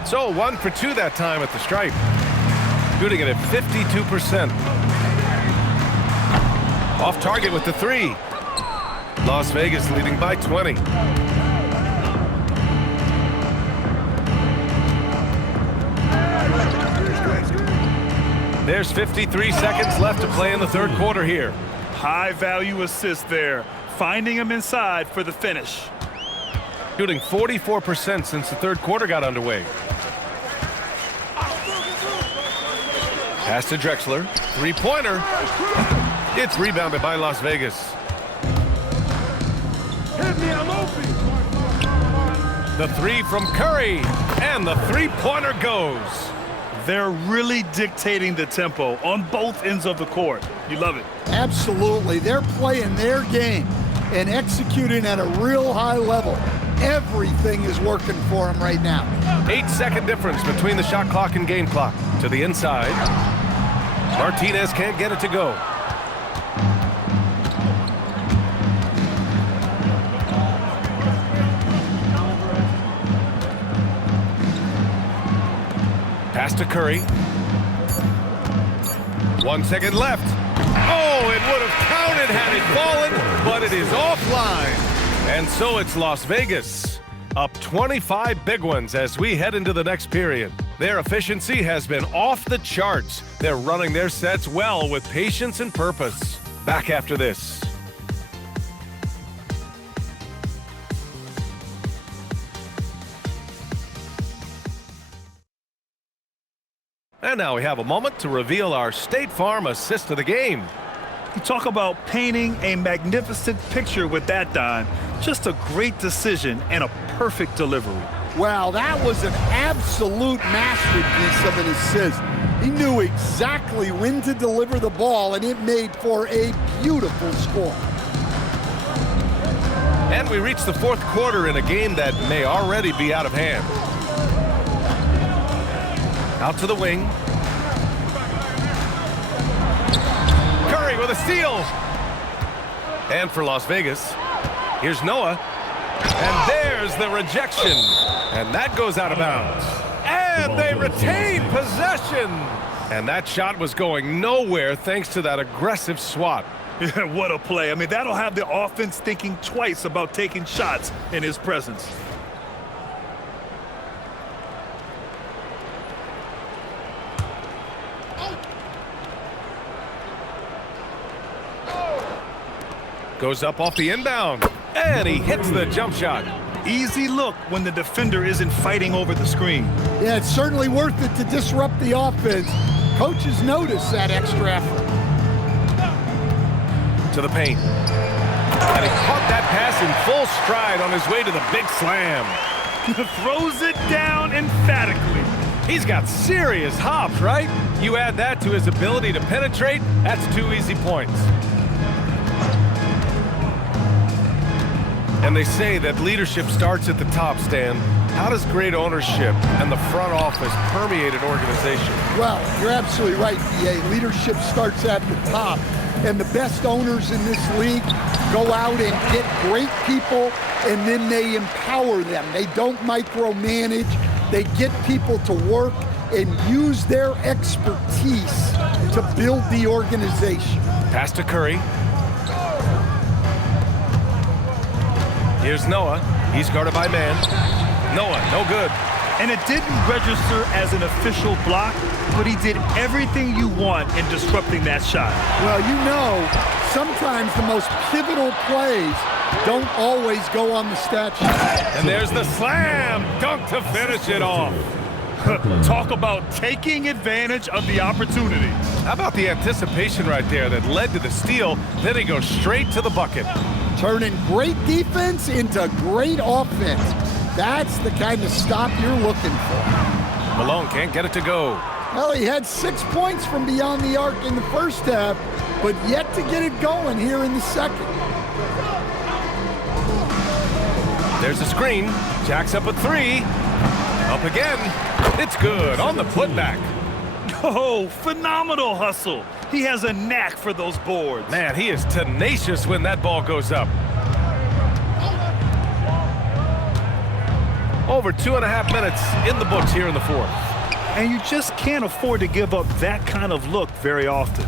So 1 for 2 that time at the stripe. Shooting it at 52%. Off target with the 3. Las Vegas leading by 20. There's 53 seconds left to play in the 3rd quarter here. High value assist there. Finding him inside for the finish. Shooting 44% since the 3rd quarter got underway. Pass to Drexler. Three-pointer. It's rebounded by Las Vegas. Hit me, I'm open. The three from Curry, and the three-pointer goes. They're really dictating the tempo on both ends of the court. You love it. Absolutely. They're playing their game and executing at a real high level. Everything is working for them right now. 8-second difference between the shot clock and game clock. To the inside. Martinez can't get it to go. Pass to Curry. 1 second left. Oh, it would have counted had it fallen, but it is offline. And so it's Las Vegas, up 25 big ones as we head into the next period. Their efficiency has been off the charts. They're running their sets well with patience and purpose. Back after this. And now we have a moment to reveal our State Farm assist of the game. You talk about painting a magnificent picture with that dime. Just a great decision and a perfect delivery. Wow, that was an absolute masterpiece of an assist. He knew exactly when to deliver the ball, and it made for a beautiful score. And we reach the fourth quarter in a game that may already be out of hand. Out to the wing. Curry with a steal. And for Las Vegas, here's Noah. And there's the rejection. And that goes out of bounds. And they retain possession. And that shot was going nowhere thanks to that aggressive swat. Yeah, what a play. I mean, that'll have the offense thinking twice about taking shots in his presence. Goes up off the inbound, and he hits the jump shot. Easy look when the defender isn't fighting over the screen. Yeah, it's certainly worth it to disrupt the offense. Coaches notice that extra effort. To the paint. And he caught that pass in full stride on his way to the big slam. Throws it down emphatically. He's got serious hops, right? You add that to his ability to penetrate, that's 2 easy points. And they say that leadership starts at the top, Stan. How does great ownership and the front office permeate an organization? Well, you're absolutely right, B.A. Leadership starts at the top. And the best owners in this league go out and get great people, and then they empower them. They don't micromanage. They get people to work and use their expertise to build the organization. Pass to Curry. Here's Noah. He's guarded by man. Noah, no good. And it didn't register as an official block, but he did everything you want in disrupting that shot. Well, you know, sometimes the most pivotal plays don't always go on the stat sheet. And there's the slam dunk to finish it off. Talk about taking advantage of the opportunity. How about the anticipation right there that led to the steal? Then he goes straight to the bucket. Turning great defense into great offense. That's the kind of stop you're looking for. Malone can't get it to go. Well, he had 6 points from beyond the arc in the first half, but yet to get it going here in the second. There's a screen. Jacks up a three. Up again. It's good on the putback. Oh, phenomenal hustle. He has a knack for those boards. Man, he is tenacious when that ball goes up. Over 2.5 minutes in the books here in the fourth. And you just can't afford to give up that kind of look very often.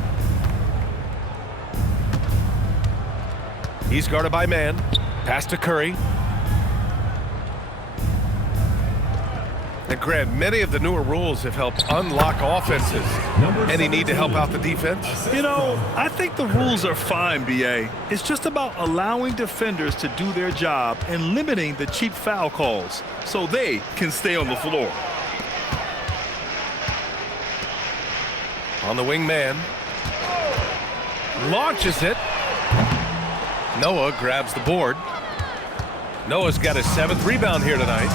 He's guarded by man. Pass to Curry. And Grant, many of the newer rules have helped unlock offenses. Any need to help out the defense? You know, I think the rules are fine, B.A. It's just about allowing defenders to do their job and limiting the cheap foul calls so they can stay on the floor. on the wing man. Launches it. Noah grabs the board. Noah's got his 7th rebound here tonight.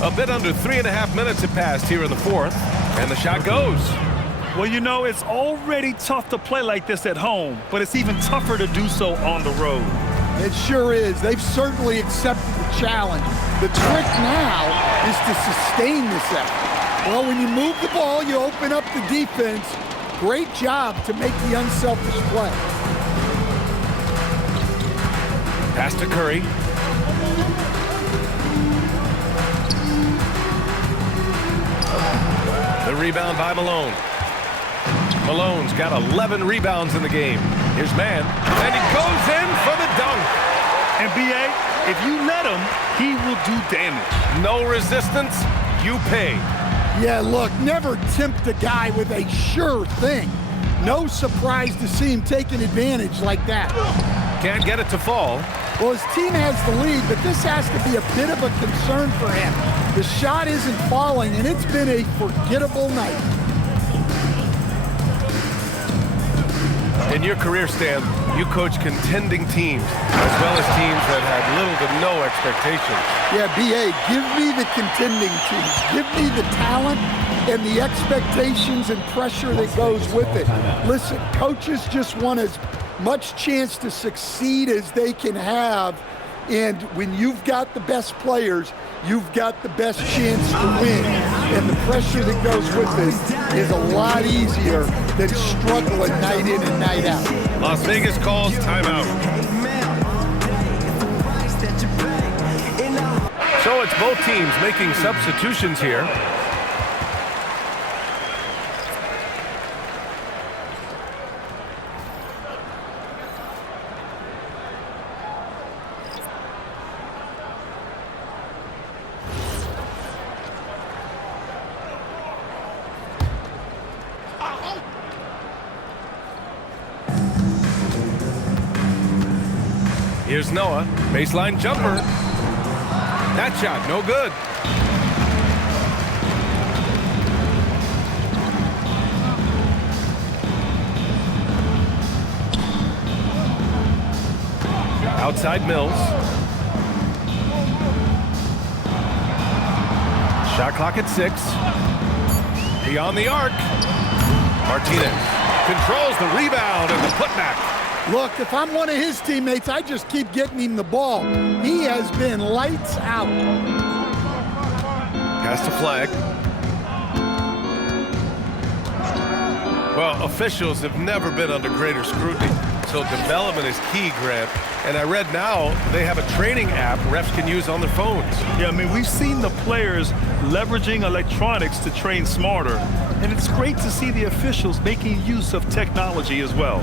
A bit under 3.5 minutes have passed here in the 4th, and the shot goes. Well, you know, it's already tough to play like this at home, but it's even tougher to do so on the road. It sure is. They've certainly accepted the challenge. The trick now is to sustain this effort. Well, when you move the ball, you open up the defense. Great job to make the unselfish play. Pass to Curry. The rebound by Malone. Malone's got 11 rebounds in the game. Here's Mann, and he goes in for the dunk. And B.A., if you let him, he will do damage. No resistance, you pay. Yeah, look, never tempt a guy with a sure thing. No surprise to see him taking advantage like that. Can't get it to fall. Well, his team has the lead, but this has to be a bit of a concern for him. The shot isn't falling, and it's been a forgettable night. In your career, Stan, you coach contending teams, as well as teams that had little to no expectations. Yeah, B.A., give me the contending teams. Give me the talent and the expectations and pressure that goes with it. Listen, coaches just want as much chance to succeed as they can have, and when you've got the best players, you've got the best chance to win, and the pressure that goes with it is a lot easier than struggling night in and night out. Las Vegas calls timeout. So it's both teams making substitutions here. Here's Noah, baseline jumper. That shot, no good. Outside Mills. Shot clock at 6. Beyond the arc. Martinez controls the rebound and the putback. Look, if I'm one of his teammates, I just keep getting him the ball. He has been lights out. Pass to Flag. Well, officials have never been under greater scrutiny, so development is key, Grant. And I read now they have a training app refs can use on their phones. Yeah, I mean, we've seen the players leveraging electronics to train smarter, and it's great to see the officials making use of technology as well.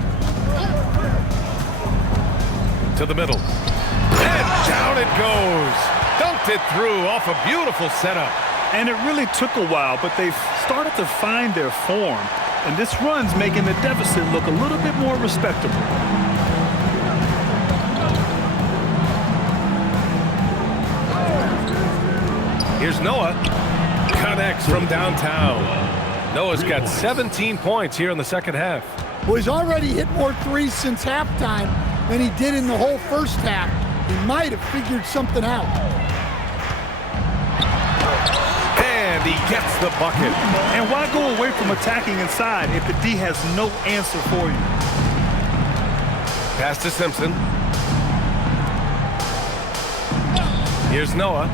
To the middle. And down it goes. Dunked it through off a beautiful setup. And it really took a while, but they've started to find their form. And this run's making the deficit look a little bit more respectable. Here's Noah. Connects from downtown. Noah's got 17 points here in the second half. Well, he's already hit more threes since halftime than he did in the whole first half. He might have figured something out. And he gets the bucket. And why go away from attacking inside if the D has no answer for you? Pass to Simpson. Here's Noah.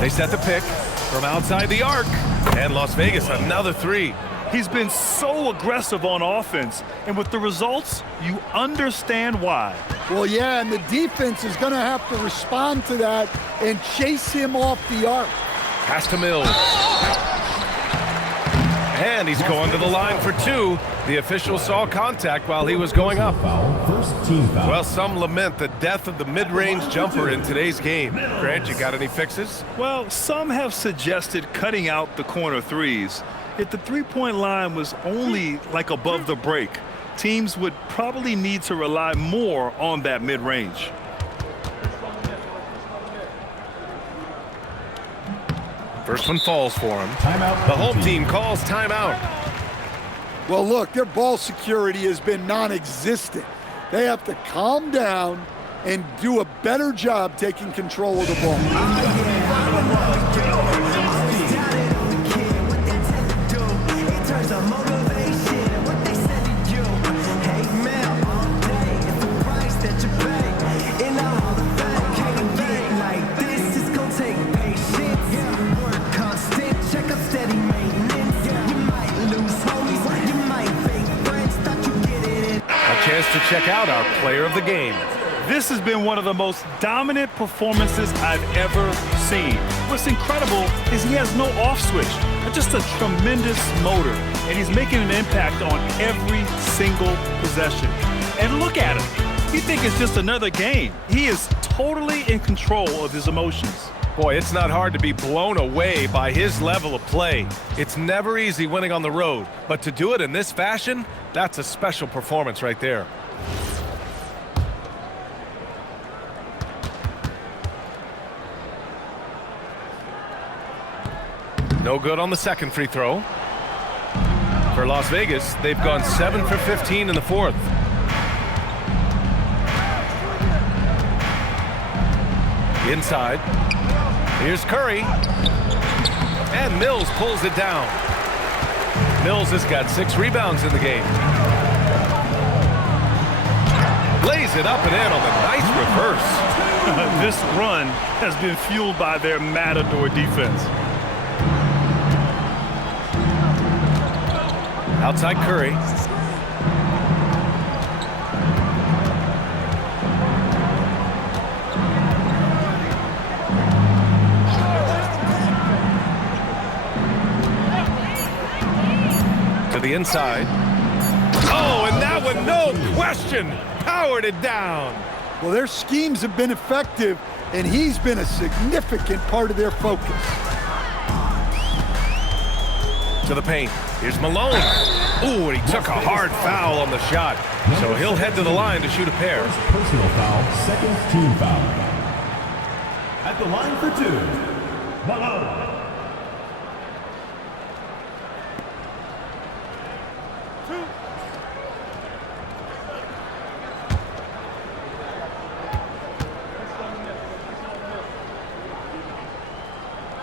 They set the pick from outside the arc. And Las Vegas, another three. He's been so aggressive on offense, and with the results, you understand why. Well, yeah, and the defense is going to have to respond to that and chase him off the arc. Pass to Mills. And he's going to the line for two. The official saw contact while he was going up. First team foul. Well, some lament the death of the mid-range jumper in today's game. Grant, you got any fixes? Well, some have suggested cutting out the corner threes. If the three-point line was only like above the break, teams would probably need to rely more on that mid-range. First one falls for him. Timeout. The home team calls timeout. Well, look, their ball security has been non-existent. They have to calm down and do a better job taking control of the ball. Chance to check out our player of the game. This has been one of the most dominant performances I've ever seen. What's incredible is he has no off switch, just a tremendous motor, and he's making an impact on every single possession. And look at him. You think it's just another game. He is totally in control of his emotions. Boy, it's not hard to be blown away by his level of play. It's never easy winning on the road, but to do it in this fashion, that's a special performance right there. No good on the second free throw. For Las Vegas, they've gone 7 for 15 in the fourth. Inside. Here's Curry. And Mills pulls it down. Mills has got 6 rebounds in the game. Lays it up and in on the nice reverse. This run has been fueled by their matador defense. Outside Curry. To the inside. Oh, and that one, no question, powered it down. Well, their schemes have been effective, and he's been a significant part of their focus. To the paint. Here's Malone. Ooh, and he took a hard foul on the shot. So he'll head to the line to shoot a pair. Personal foul, second team foul. At the line for 2, Malone.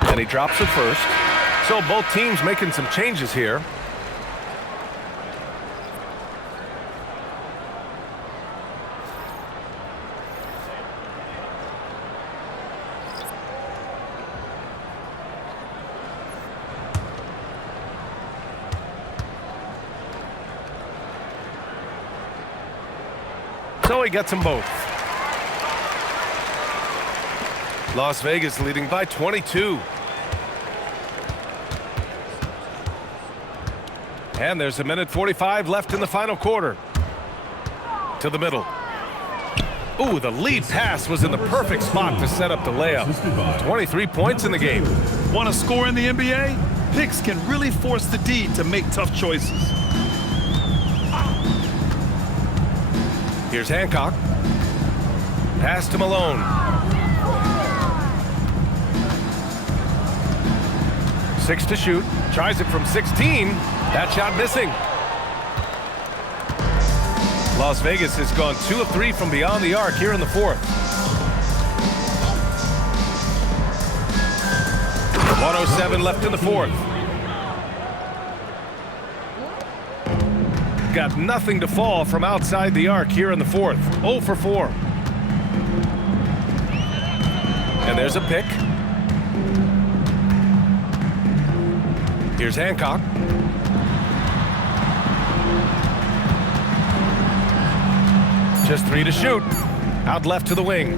And he drops it first. So both teams making some changes here. So he gets them both. Las Vegas leading by 22. And there's 1:45 left in the final quarter. To the middle. Ooh, the lead pass was in the perfect spot to set up the layup. 23 points in the game. Want to score in the NBA? Picks can really force the D to make tough choices. Here's Hancock. Pass to Malone. 6 to shoot. Tries it from 16. That shot missing. Las Vegas has gone 2 of 3 from beyond the arc here in the fourth. 1:07 left in the fourth. Got nothing to fall from outside the arc here in the fourth. 0 for 4. And there's a pick. Here's Hancock. Just 3 to shoot. Out left to the wing.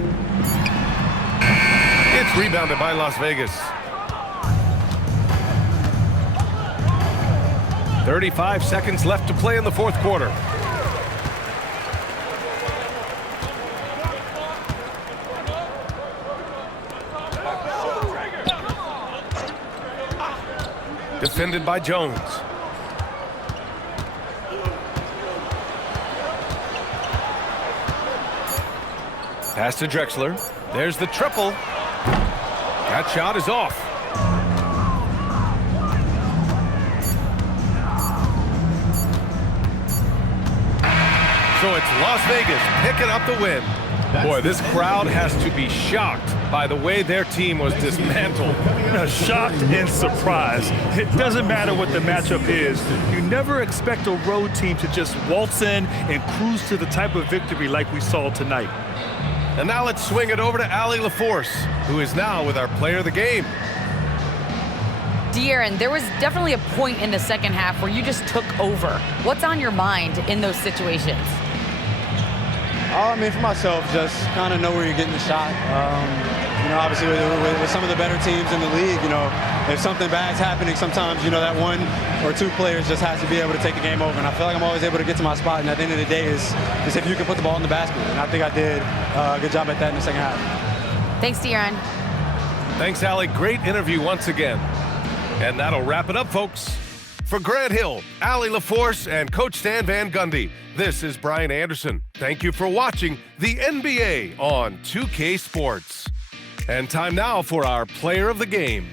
It's rebounded by Las Vegas. 35 seconds left to play in the fourth quarter. Defended by Jones. Pass to Drexler. There's the triple. That shot is off. So it's Las Vegas picking up the win. Boy, this crowd has to be shocked by the way their team was dismantled. Shocked and surprised. It doesn't matter what the matchup is. You never expect a road team to just waltz in and cruise to the type of victory like we saw tonight. And now let's swing it over to Allie LaForce, who is now with our player of the game. De'Aaron, there was definitely a point in the second half where you just took over. What's on your mind in those situations? I mean, for myself, just kind of know where you're getting the shot. You know, obviously with some of the better teams in the league, you know, if something bad's happening, sometimes, you know, that 1 or 2 players just has to be able to take the game over. And I feel like I'm always able to get to my spot. And at the end of the day is if you can put the ball in the basket. And I think I did a good job at that in the second half. Thanks, De'Aaron. Thanks, Allie. Great interview once again. And that'll wrap it up, folks. For Grant Hill, Allie LaForce, and Coach Stan Van Gundy, this is Brian Anderson. Thank you for watching the NBA on 2K Sports. And time now for our player of the game.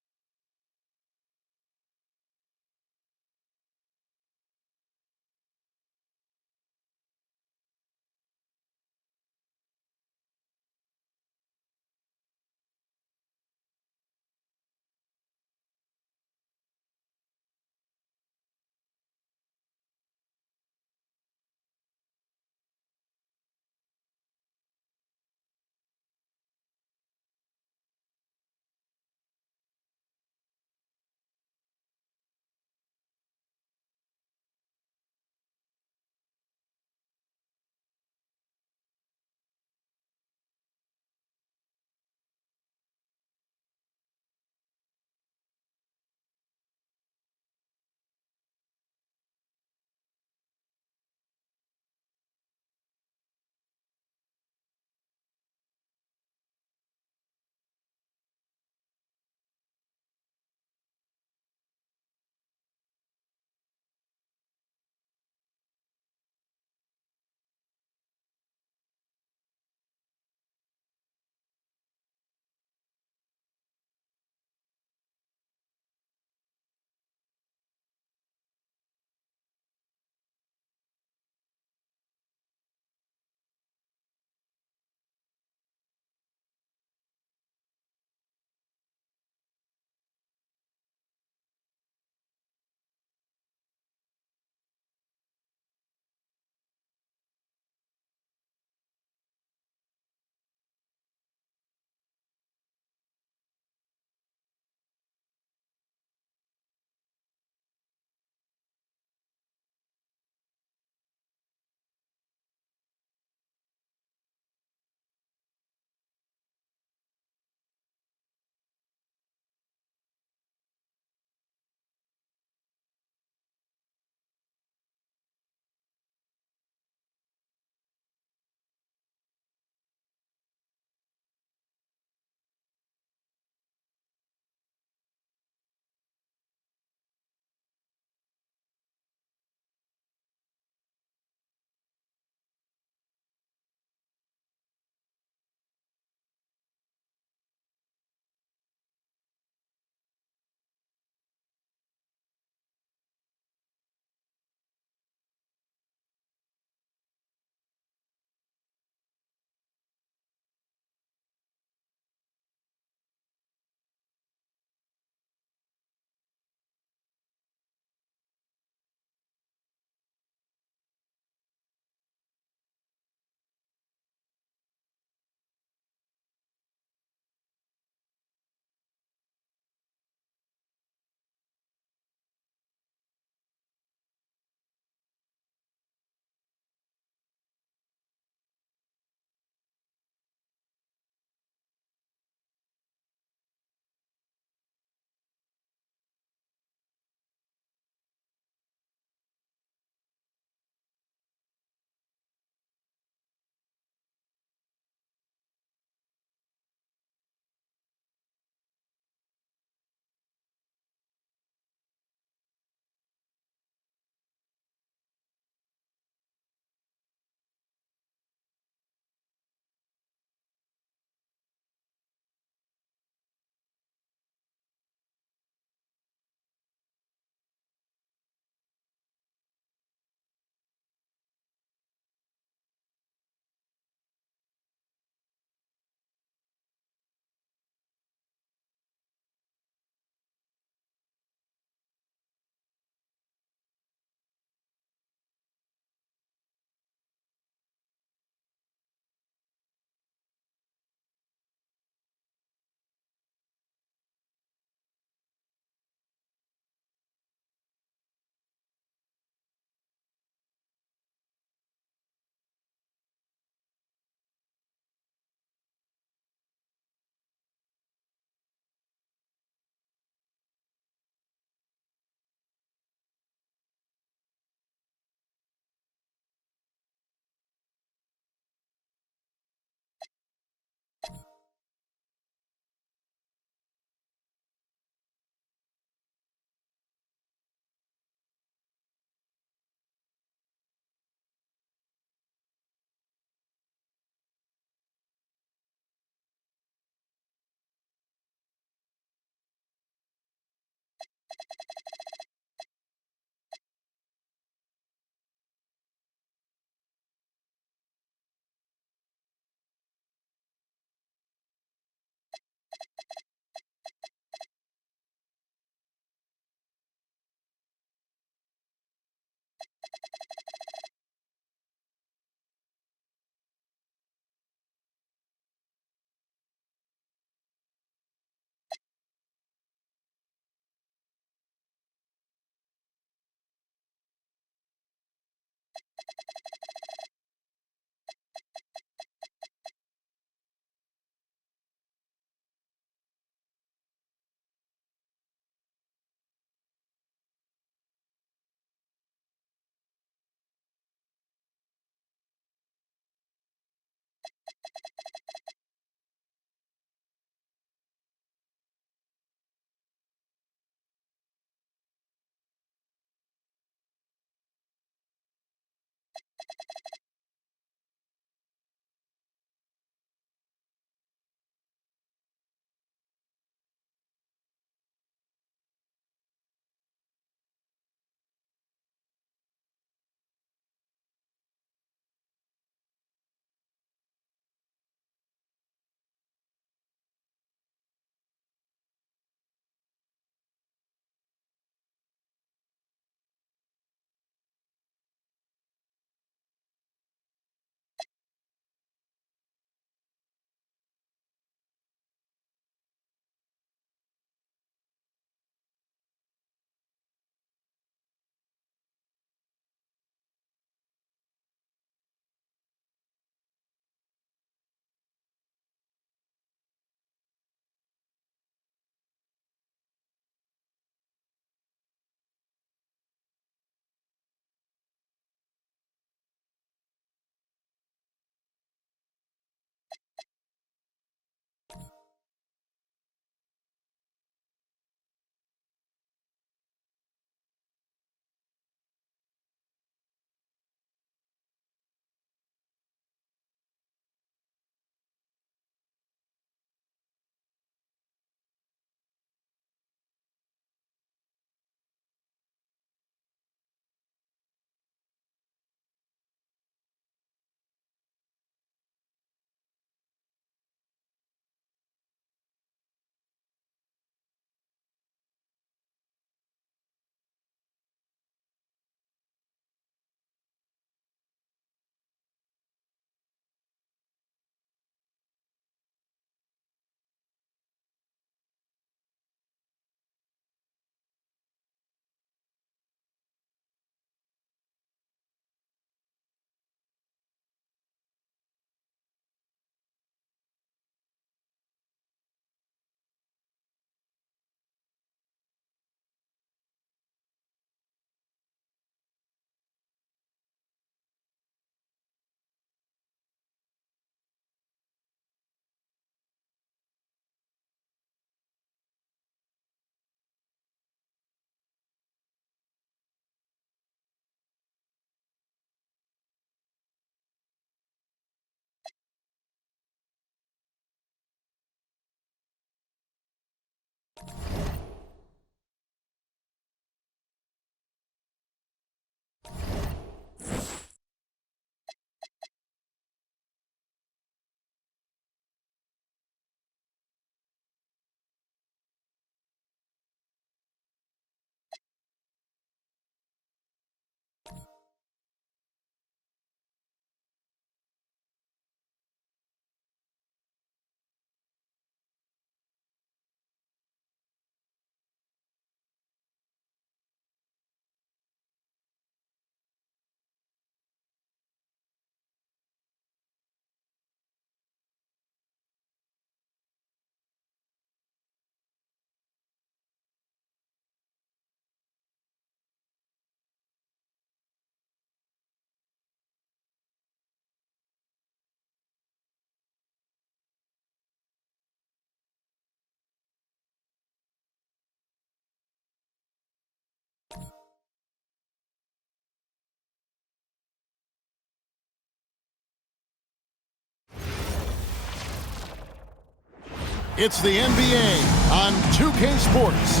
It's the NBA on 2K Sports.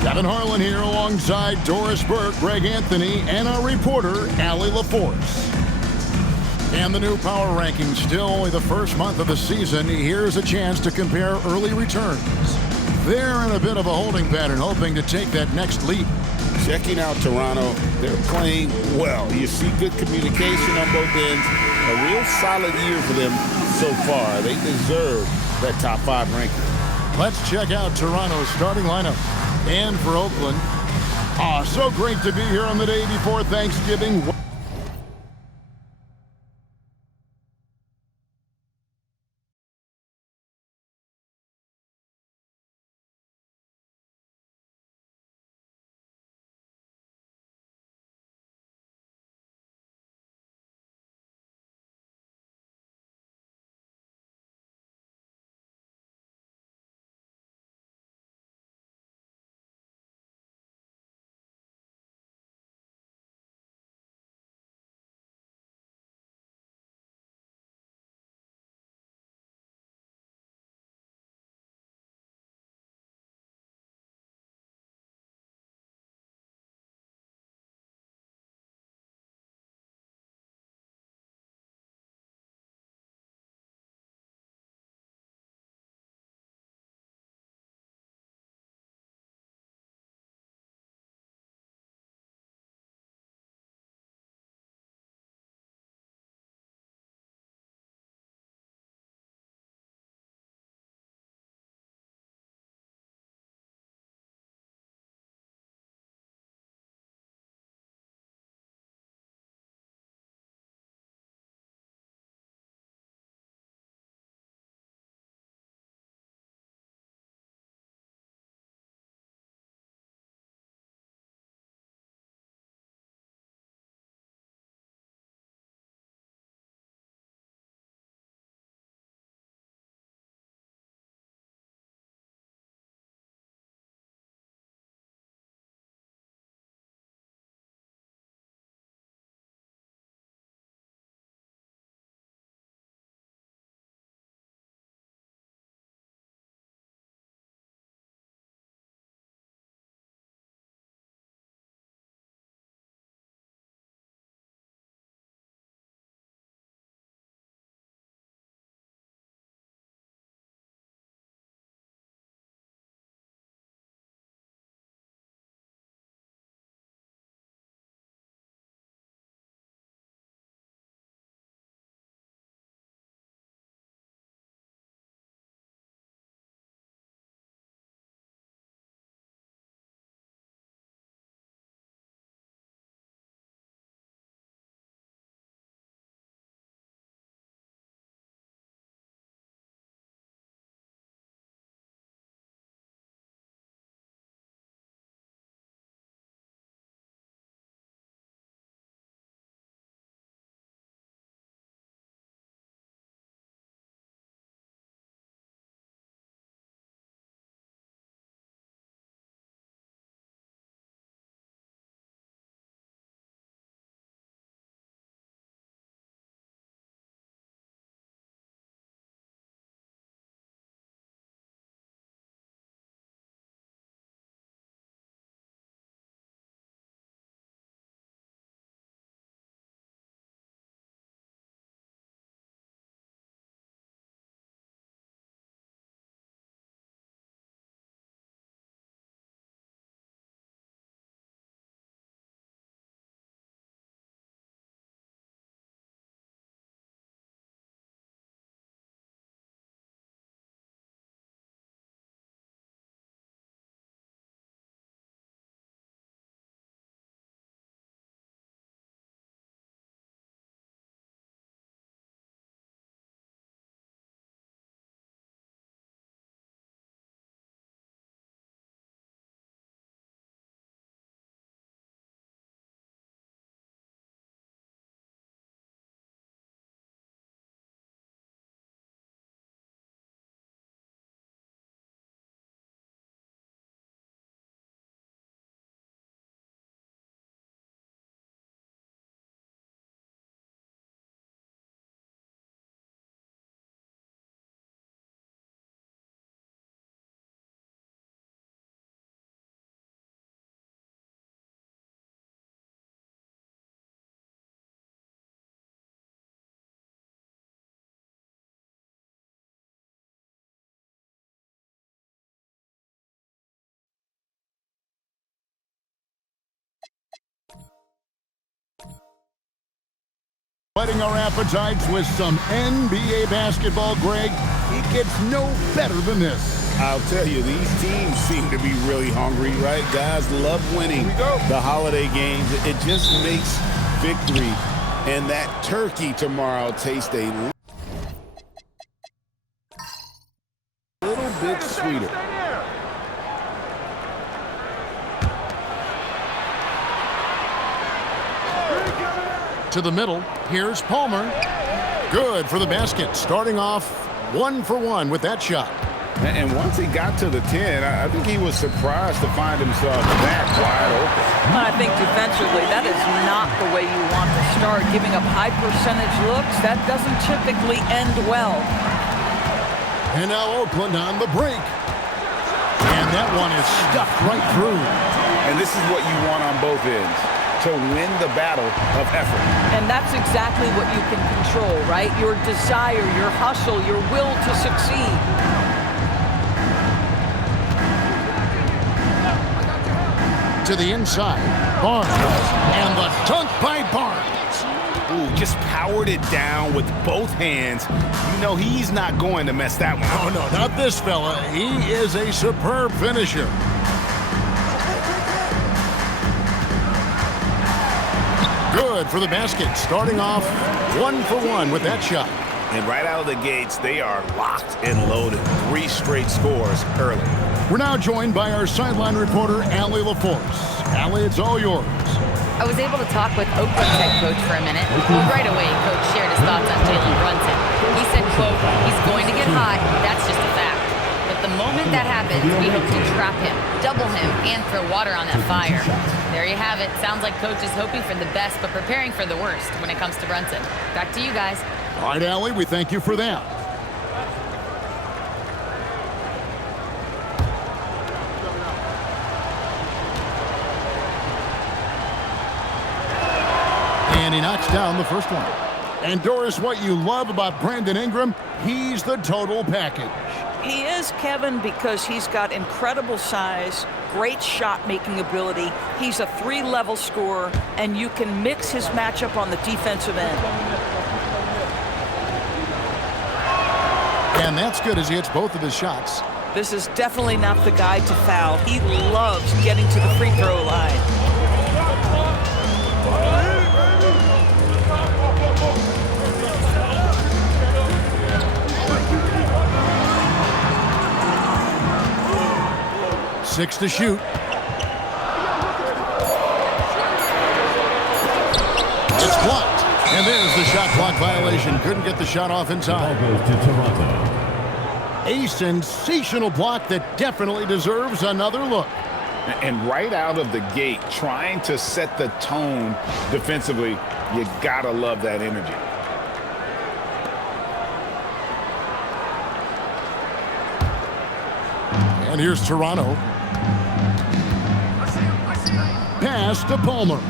Kevin Harlan here alongside Doris Burke, Greg Anthony, and our reporter, Allie LaForce. And the new power rankings, still only the first month of the season. Here's a chance to compare early returns. They're in a bit of a holding pattern, hoping to take that next leap. Checking out Toronto, they're playing well. You see good communication on both ends. A real solid year for them so far. They deserve that top 5 ranking. Let's check out Toronto's starting lineup. And for Oakland, so great to be here on the day before Thanksgiving. Whetting our appetites with some NBA basketball, Greg. It gets no better than this. I'll tell you, these teams seem to be really hungry, right? Guys love winning the holiday games. It just makes victory and that turkey tomorrow taste a little bit sweeter. To the middle, here's Palmer. Good for the basket, starting off 1 for 1 with that shot. And once he got to the 10, I think he was surprised to find himself that wide open. I think defensively, that is not the way you want to start. Giving up high percentage looks, that doesn't typically end well. And now Oakland on the break. And that one is stuffed right through. And this is what you want on both ends, to win the battle of effort. And that's exactly what you can control, right? Your desire, your hustle, your will to succeed. To the inside, Barnes, and the dunk by Barnes. Ooh, just powered it down with both hands. You know he's not going to mess that one up. Oh, no, not this fella. He is a superb finisher. Good for the basket, starting off 1 for 1 with that shot. And right out of the gates, they are locked and loaded. 3 straight scores early. We're now joined by our sideline reporter, Allie LaForce. Allie, it's all yours. I was able to talk with Oakland's head coach for a minute. Well, right away, Coach shared his thoughts on Jalen Brunson. He said, quote, he's going to get hot. That's just a fact. But the moment that happens, we hope to trap him, double him, and throw water on that fire. There you have it. Sounds like Coach is hoping for the best, but preparing for the worst when it comes to Brunson. Back to you guys. All right, Allie, we thank you for that. And he knocks down the first one. And Doris, what you love about Brandon Ingram, he's the total package. He is, Kevin, because he's got incredible size, great shot-making ability. He's a 3-level scorer, and you can mix his matchup on the defensive end. And that's good as he hits both of his shots. This is definitely not the guy to foul. He loves getting to the free throw line. Six to shoot. It's blocked. And there's the shot clock violation. Couldn't get the shot off in time. Ball goes to Toronto. A sensational block that definitely deserves another look. And right out of the gate, trying to set the tone defensively, you gotta love that energy. And here's Toronto. Pass to Palmer.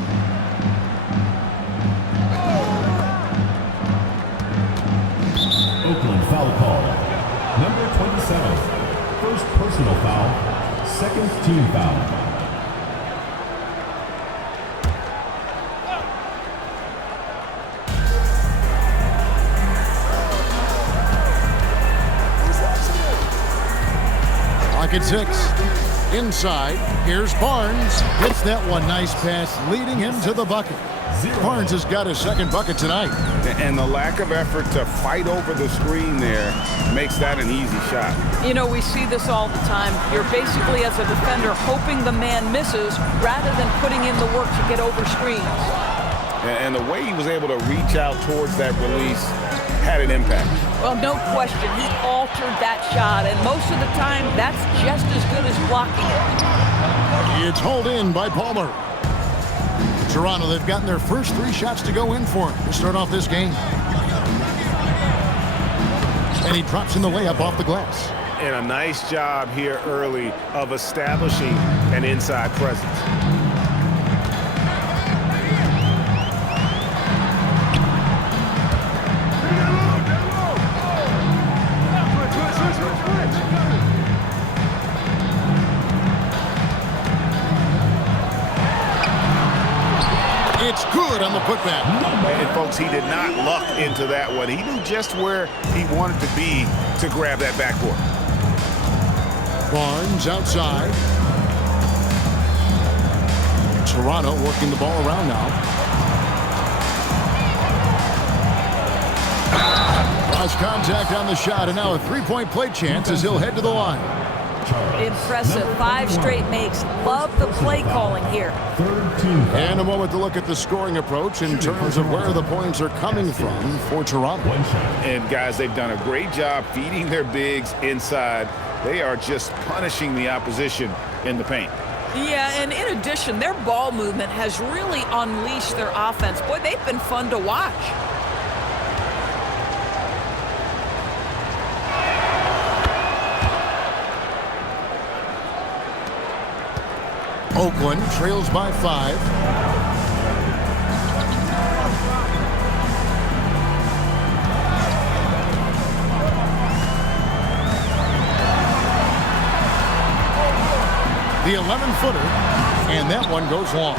Oakland foul call. Number 27. First personal foul. Second team foul. Clock at 6. Inside, here's Barnes. Hits that one, nice pass, leading him to the bucket. Barnes has got his second bucket tonight. And the lack of effort to fight over the screen there makes that an easy shot. You know, we see this all the time. You're basically, as a defender, hoping the man misses rather than putting in the work to get over screens. And the way he was able to reach out towards that release had an impact. Well, no question. He altered that shot, and most of the time, that's just as good as blocking it. It's hauled in by Palmer. Toronto, they've gotten their first 3 shots to go in for him to start off this game. And he drops in the layup off the glass. And a nice job here early of establishing an inside presence. It's good on the putback. And folks, he did not luck into that one. He knew just where he wanted to be to grab that backboard. Barnes outside. Toronto working the ball around now. Lost contact on the shot, and now a three-point play chance as he'll head to the line. Impressive. 5 straight makes. Love the play calling here. And a moment to look at the scoring approach in terms of where the points are coming from for Toronto. And guys, they've done a great job feeding their bigs inside. They are just punishing the opposition in the paint. Yeah, and in addition, their ball movement has really unleashed their offense. Boy, they've been fun to watch. Oakland trails by 5. The 11-footer, and that one goes long.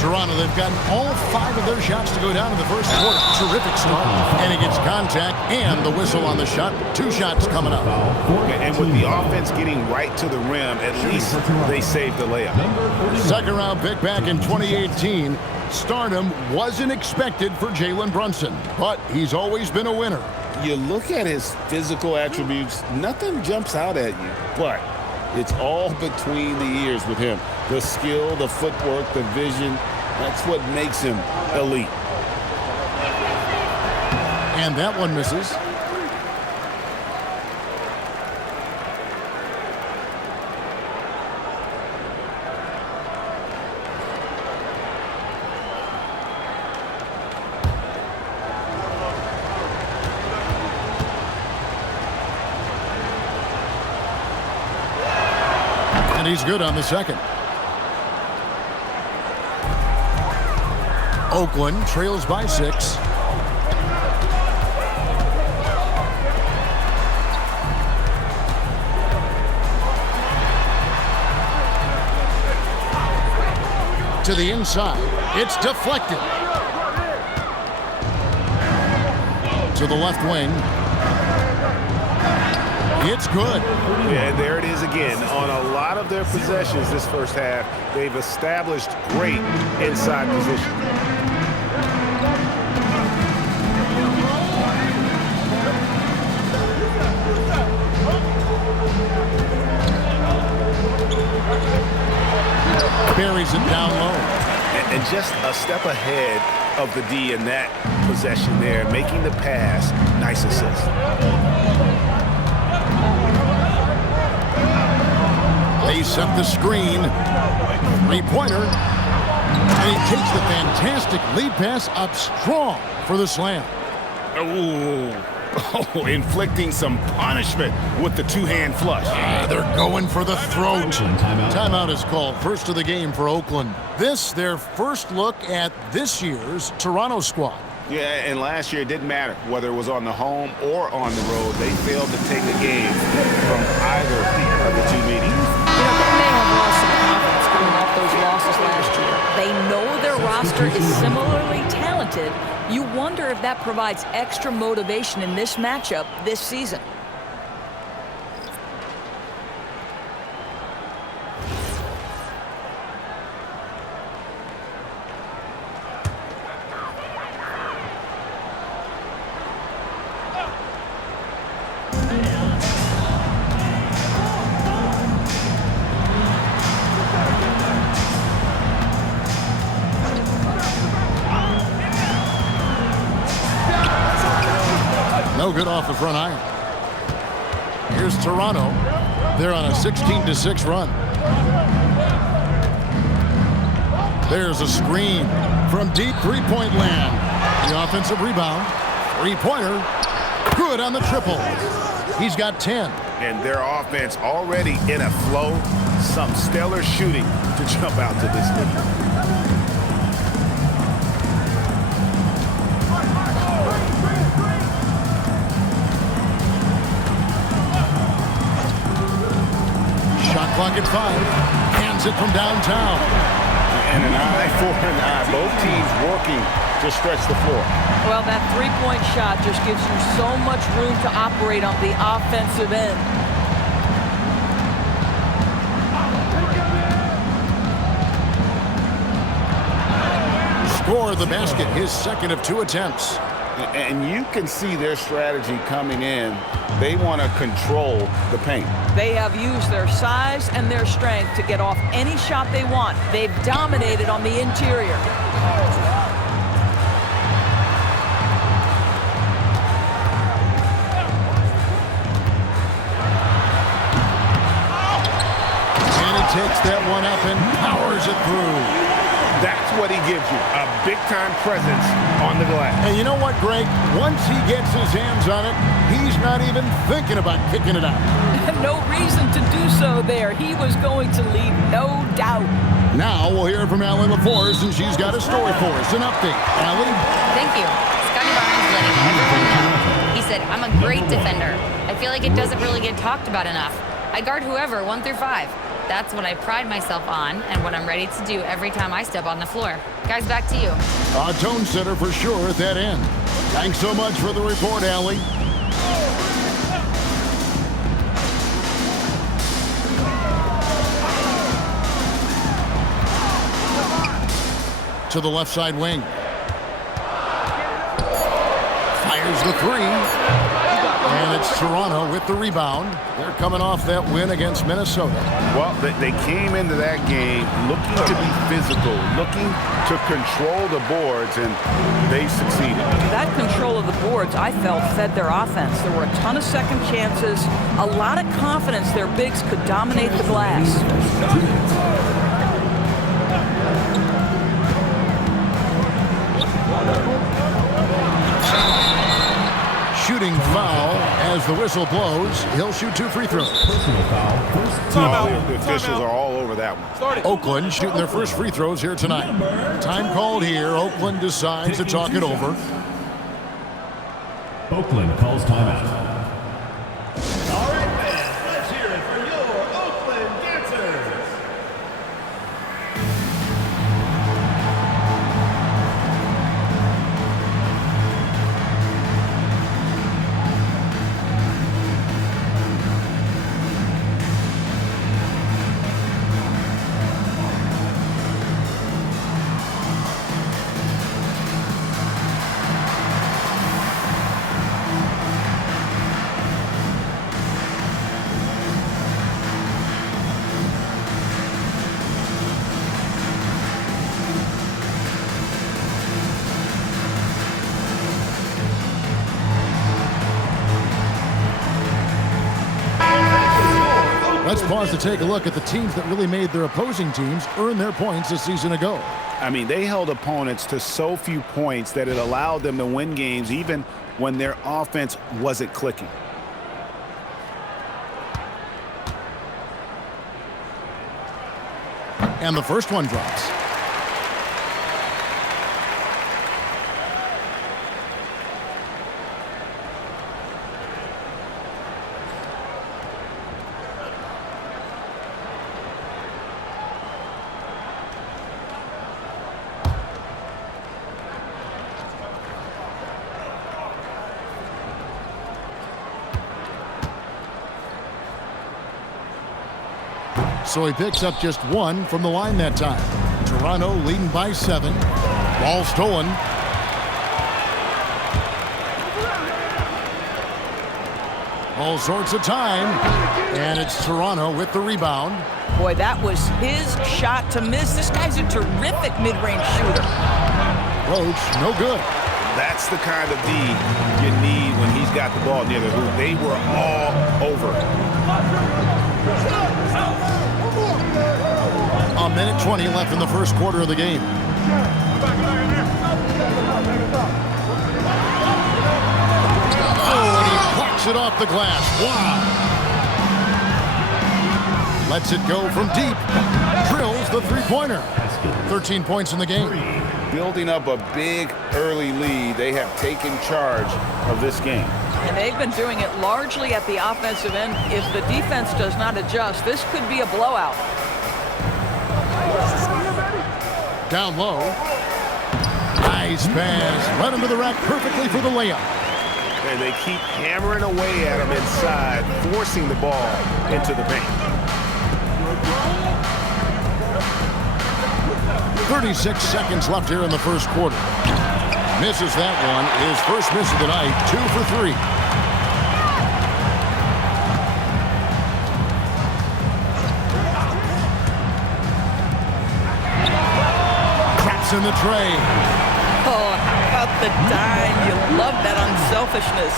Toronto, they've gotten all 5 of their shots to go down in the first quarter. Terrific start, and he gets contact and the whistle on the shot. 2 shots coming up. And with the offense getting right to the rim, at least they saved the layup. Second-round pick back in 2018. Stardom wasn't expected for Jalen Brunson, but he's always been a winner. You look at his physical attributes, nothing jumps out at you, but it's all between the ears with him. The skill, the footwork, the vision, that's what makes him elite. And that one misses. And he's good on the second. Oakland trails by 6. To the inside. It's deflected. To the left wing. It's good. Yeah, there it is again. On a lot of their possessions this first half, they've established great inside position. Buries it down low. And just a step ahead of the D in that possession there, making the pass. Nice assist. They set the screen. 3-pointer. And he takes the fantastic lead pass up strong for the slam. Oh, inflicting some punishment with the 2-hand flush. They're going for the throat. Timeout is called. First of the game for Oakland. This, their first look at this year's Toronto squad. Yeah, and last year it didn't matter whether it was on the home or on the road. They failed to take a game from either of the 2 meetings. You know, they may have lost some confidence coming off those losses last year. They know their roster is similarly talented. You wonder if that provides extra motivation in this matchup this season. No good off the front iron. Here's Toronto. They're on a 16-6 run. There's a screen from deep 3-point land. The offensive rebound. 3-pointer. Good on the triple. He's got 10. And their offense already in a flow. Some stellar shooting to jump out to this lead. Shot clock at 5. Hands it from downtown. And an eye for an eye. Both teams working to stretch the floor. Well, that three-point shot just gives you so much room to operate on the offensive end. Score the basket, his second of 2 attempts. And you can see their strategy coming in. They want to control the paint. They have used their size and their strength to get off any shot they want. They've dominated on the interior. And he takes that one up and powers it through. That's what he gives you, a big-time presence on the glass. And you know what, Greg? Once he gets his hands on it, he's not even thinking about kicking it out. No reason to do so there. He was going to lead, no doubt. Now we'll hear from Allie LaForce, and she's got a story for us. An update. Allie? Thank you. Scotty Barnes letting everyone know. He said, I'm a great defender. I feel like it doesn't really get talked about enough. I guard whoever, 1 through 5. That's what I pride myself on and what I'm ready to do every time I step on the floor. Guys, back to you. A tone setter for sure at that end. Thanks so much for the report, Allie. To the left side wing. Fires the 3. And it's Toronto with the rebound. They're coming off that win against Minnesota. Well, they came into that game looking to be physical, looking to control the boards, and they succeeded. That control of the boards, I felt, fed their offense. There were a ton of second chances, a lot of confidence their bigs could dominate the glass. Shooting foul as the whistle blows. He'll shoot 2 free throws. Personal foul. The officials are all over that one. Oakland shooting their first free throws here tonight. Time called here. Oakland decides to talk it over. Oakland calls timeout. All right, fans, let's hear it for your Oakland dancers. Let's pause to take a look at the teams that really made their opposing teams earn their points a season ago. I mean, they held opponents to so few points that it allowed them to win games even when their offense wasn't clicking. And the first one drops. So he picks up just 1 from the line that time. Toronto leading by 7. Ball stolen. All sorts of time. And it's Toronto with the rebound. Boy, that was his shot to miss. This guy's a terrific mid-range shooter. Roach, no good. That's the kind of D you need when he's got the ball near the hoop. They were all over. A minute 20 left in the first quarter of the game. Oh, and he plucks it off the glass. Wow. Lets it go from deep. Drills the three-pointer. 13 points in the game. Building up a big early lead, they have taken charge of this game. And they've been doing it largely at the offensive end. If the defense does not adjust, this could be a blowout. Down low. Nice pass. Right into the rack perfectly for the layup. And they keep hammering away at him inside, forcing the ball into the paint. 36 seconds left here in the first quarter. Misses that one. His first miss of the night, 2 for 3. Traps in the tray. Oh, how about the dime? You love that unselfishness.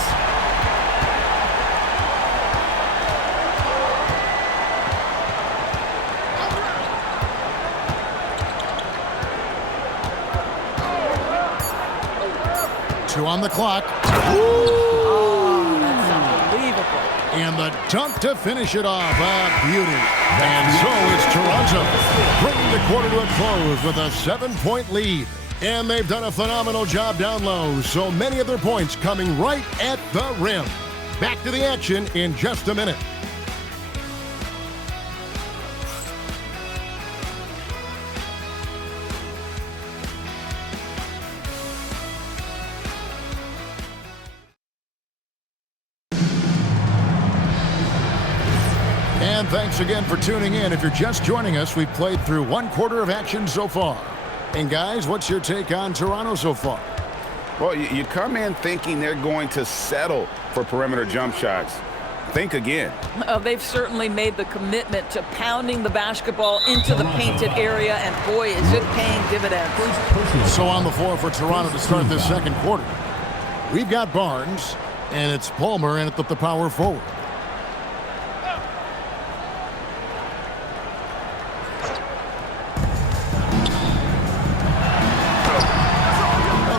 Two on the clock. Oh, that's unbelievable. And the dunk to finish it off. A beauty. And so it's Toronto bringing the quarter to a close with a 7-point lead. And they've done a phenomenal job down low. So many of their points coming right at the rim. Back to the action in just a minute. And thanks again for tuning in. If you're just joining us, we've played through one quarter of action so far. And guys, what's your take on Toronto so far? Well, you come in thinking they're going to settle for perimeter jump shots. Think again. They've certainly made the commitment to pounding the basketball into the painted area, and boy, is it paying dividends. So on the floor for Toronto to start this second quarter, we've got Barnes, and it's Palmer in at the power forward.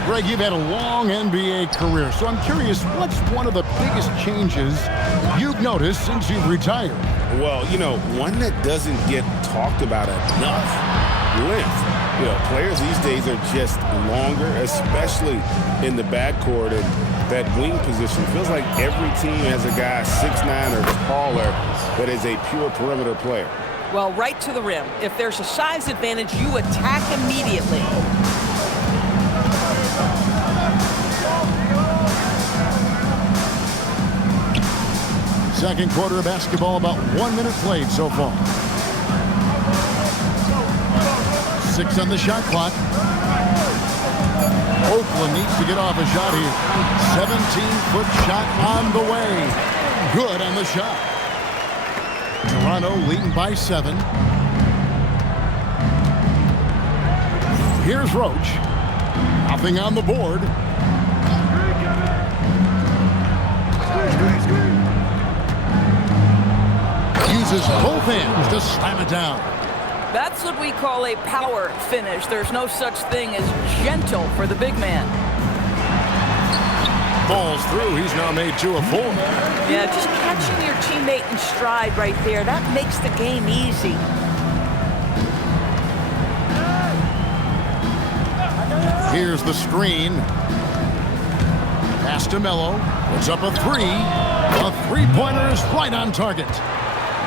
Greg, you've had a long NBA career, so I'm curious, what's one of the biggest changes you've noticed since you've retired? Well, one that doesn't get talked about enough, length. Players these days are just longer, especially in the backcourt, and that wing position. Feels like every team has a guy 6'9" or taller that is a pure perimeter player. Well, right to the rim. If there's a size advantage, you attack immediately. Second quarter of basketball, about 1 minute played so far. 6 on the shot clock. Oakland needs to get off a shot here. 17-foot shot on the way. Good on the shot. Toronto leading by 7. Here's Roach. Nothing on the board. Uses both hands to slam it down. That's what we call a power finish. There's no such thing as gentle for the big man. Falls through. He's now made 2 of 4. Yeah, just catching your teammate in stride right there, that makes the game easy. Here's the screen. Pass to Melo. Puts up a 3. A three-pointer is right on target.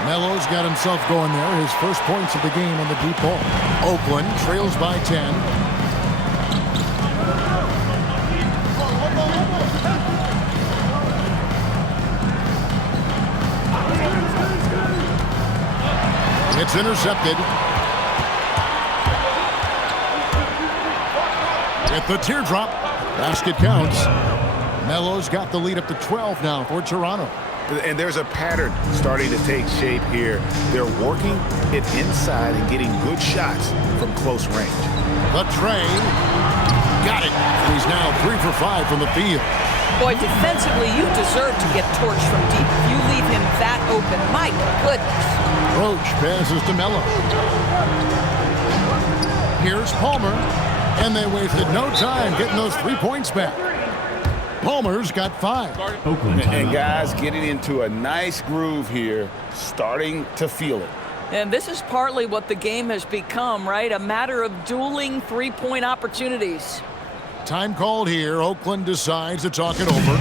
Melo's got himself going there. His first points of the game on the deep ball. Oakland trails by 10. It's intercepted. At the teardrop. Basket counts. Melo's got the lead up to 12 now for Toronto. And there's a pattern starting to take shape here. They're working it inside and getting good shots from close range. The tray. Got it. He's now 3 for 5 from the field. Boy, defensively, you deserve to get torched from deep. If you leave him that open, my goodness. Roach passes to Melo. Here's Palmer. And they wasted no time getting those 3 points back. Palmer's got 5. And guys getting into a nice groove here, starting to feel it. And this is partly what the game has become, right? A matter of dueling three-point opportunities. Time called here. Oakland decides to talk it over.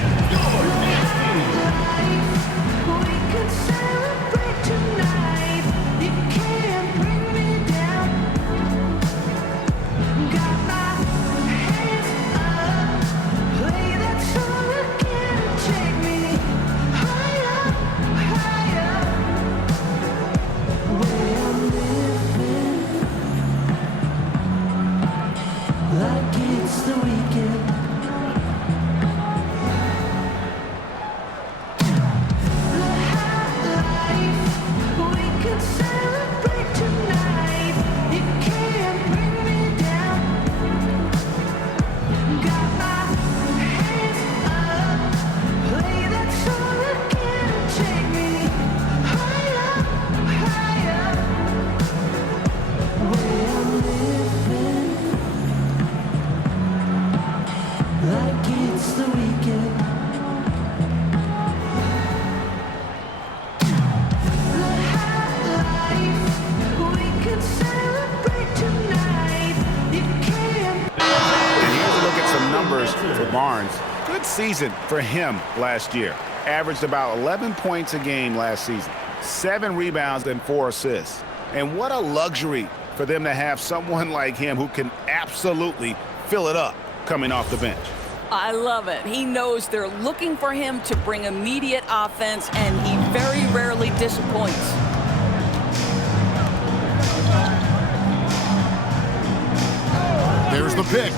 like it's the weekend. Numbers for Barnes. Good season for him last year. Averaged about 11 points a game last season. 7 rebounds and 4 assists. And what a luxury for them to have someone like him who can absolutely fill it up coming off the bench. I love it. He knows they're looking for him to bring immediate offense, and he very rarely disappoints. There's the pick.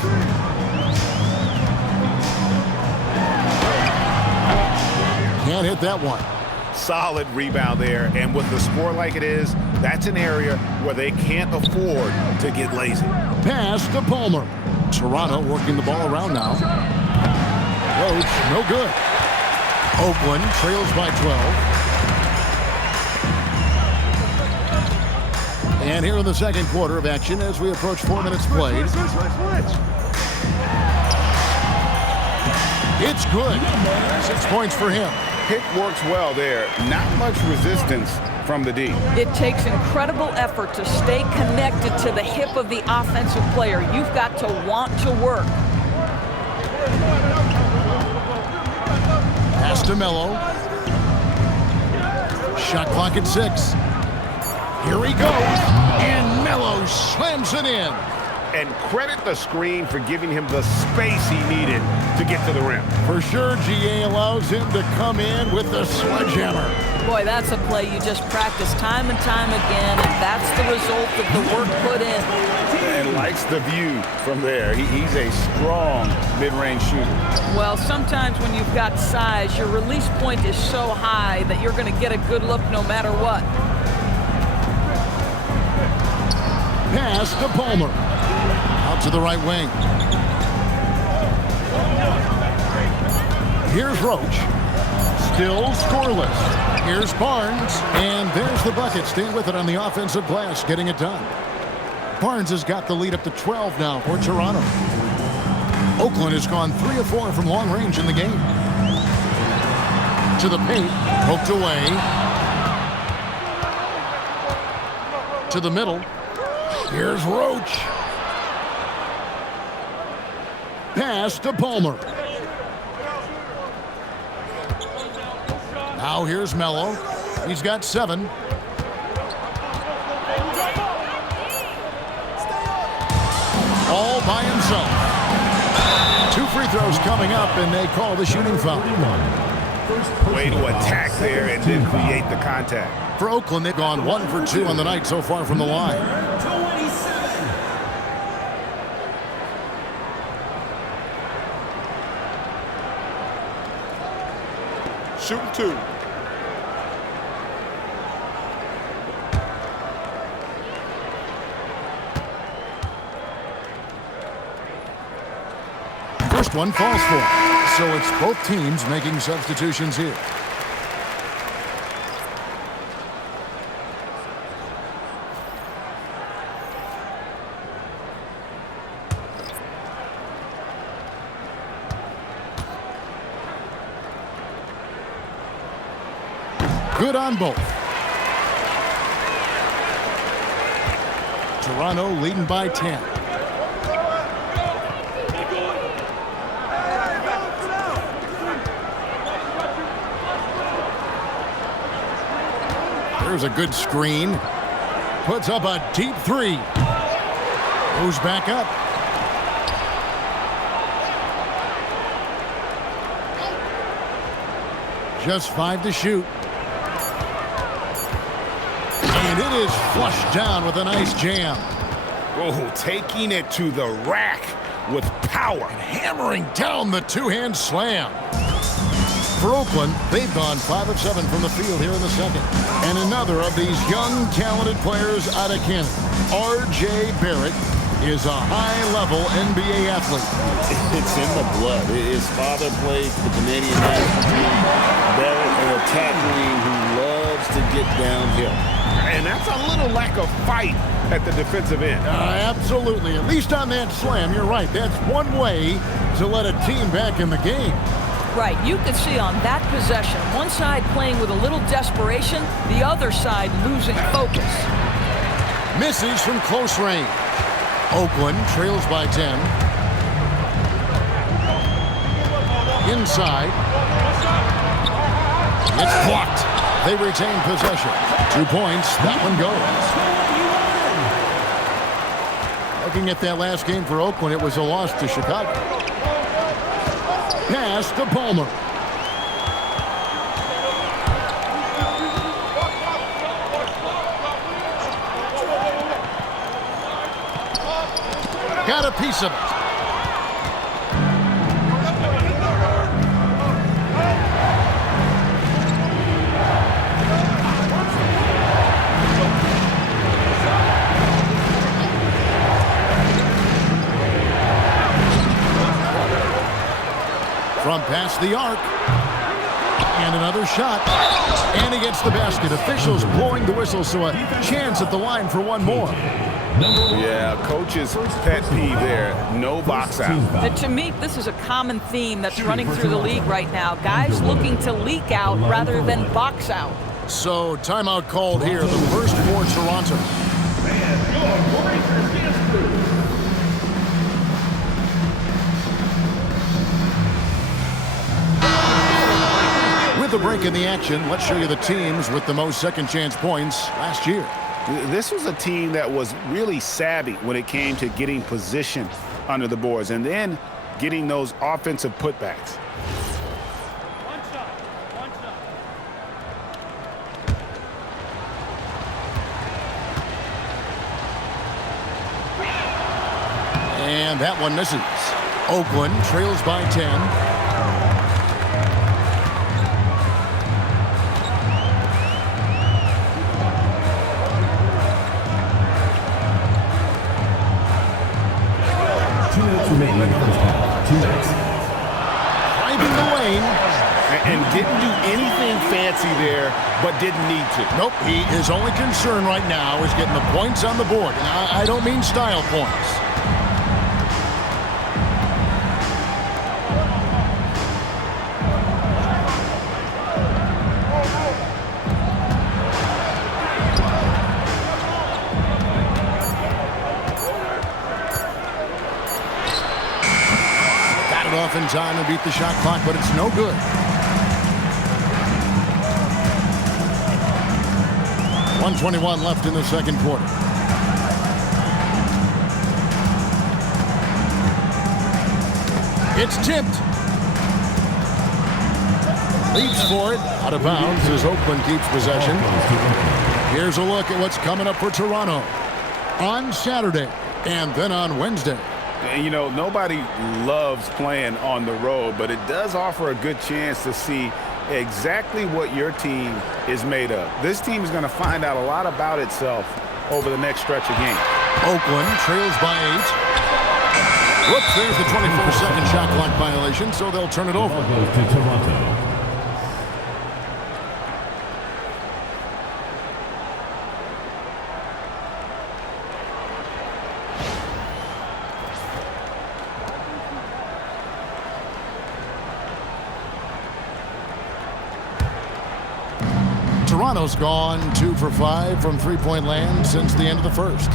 Can't hit that one. Solid rebound there, and with the score like it is, that's an area where they can't afford to get lazy. Pass to Palmer. Toronto working the ball around now. Roach, no good. Oakland trails by 12. And here in the second quarter of action as we approach 4 minutes played. It's good. 6 points for him. Pick works well there. Not much resistance from the D. It takes incredible effort to stay connected to the hip of the offensive player. You've got to want to work. Pass to Melo. Shot clock at 6. Here he goes. And Melo slams it in. And credit the screen for giving him the space he needed to get to the rim. For sure, GA allows him to come in with the sledgehammer. Boy, that's a play you just practice time and time again, and that's the result of the work put in. And likes the view from there. He's a strong mid-range shooter. Well, sometimes when you've got size, your release point is so high that you're going to get a good look no matter what. Pass to Palmer. Out to the right wing. Here's Roach. Still scoreless. Here's Barnes. And there's the bucket. Staying with it on the offensive glass, getting it done. Barnes has got the lead up to 12 now for Toronto. Oakland has gone 3 of 4 from long range in the game. To the paint. Poked away. To the middle. Here's Roach. Pass to Palmer. Now here's Melo. He's got 7. All by himself. 2 free throws coming up, and they call the shooting foul. Way to attack there and then create the contact. For Oakland, they've gone 1 for 2 on the night so far from the line. Shooting 2. First one falls for. So it's both teams making substitutions here. Good on both. Toronto leading by 10. There's a good screen. Puts up a deep 3. Goes back up. Just 5 to shoot. And it is flushed down with a nice jam. Oh, taking it to the rack with power. And hammering down the two-hand slam. For Oakland, they've gone 5 of 7 from the field here in the second. And another of these young, talented players out of Canada, R.J. Barrett, is a high-level NBA athlete. It's in the blood. His father played for the Canadian national team. Barrett, an attacker who loves to get downhill. And that's a little lack of fight at the defensive end. Absolutely. At least on that slam, you're right. That's one way to let a team back in the game. Right, you could see on that possession, one side playing with a little desperation, the other side losing focus. Misses from close range. Oakland trails by 10. Inside. It's blocked. They retain possession. 2 points. That one goes. Looking at that last game for Oakland, it was a loss to Chicago. Pass to Palmer. Got a piece of it. From past the arc. And another shot. And he gets the basket. Officials blowing the whistle, so a chance at the line for one more. Yeah, coach's pet peeve there. No box out. And to me, this is a common theme that's running through the league right now. Guys looking to leak out rather than box out. So timeout called here, the first for Toronto. With a break in the action, let's show you the teams with the most second chance points last year. This was a team that was really savvy when it came to getting position under the boards and then getting those offensive putbacks. One shot. And that one misses. Oakland trails by 10. Remaining in the first half. 2 minutes. Driving the lane. And didn't do anything fancy there, but didn't need to. Nope, his only concern right now is getting the points on the board. And I don't mean style points. Off in time to beat the shot clock, but it's no good. 1:21 left in the second quarter. It's tipped. Leaps for it. Out of bounds as Oakland keeps possession. Here's a look at what's coming up for Toronto on Saturday and then on Wednesday. You know, nobody loves playing on the road, but it does offer a good chance to see exactly what your team is made of. This team is going to find out a lot about itself over the next stretch of games. Oakland trails by 8. Whoops, there's the 24-second shot clock violation, so they'll turn it over. Goes to Toronto. Toronto's gone 2 for 5 from three-point land since the end of the first.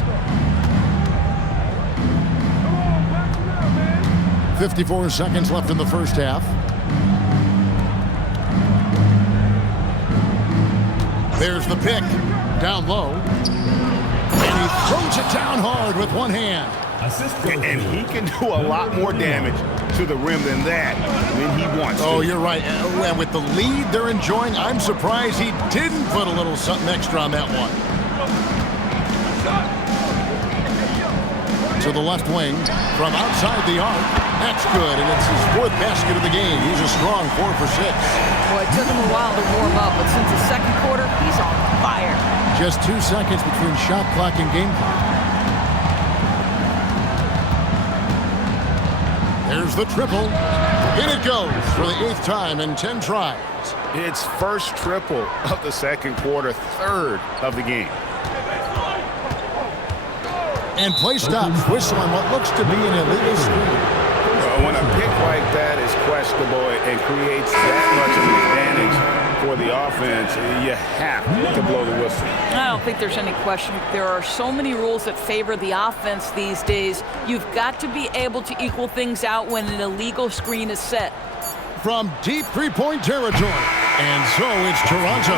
54 seconds left in the first half. There's the pick. Down low. And he throws it down hard with one hand. And he can do a lot more damage to the rim than that when he wants to. Oh, you're right. And with the lead they're enjoying, I'm surprised he didn't put a little something extra on that one. To the left wing from outside the arc. That's good, and it's his 4th basket of the game. He's a strong 4 for 6. Boy, it took him a while to warm up, but since the second quarter, he's on fire. Just 2 seconds between shot clock and game clock. There's the triple. In it goes for the 8th time in 10 tries. It's first triple of the second quarter, third of the game. And play stops. Whistle on what looks to be an illegal screen. When a pick like that is questionable and creates that much of an advantage for the offense, you have to blow the whistle. I don't think there's any question. There are so many rules that favor the offense these days. You've got to be able to equal things out when an illegal screen is set. From deep three-point territory. And so it's Toronto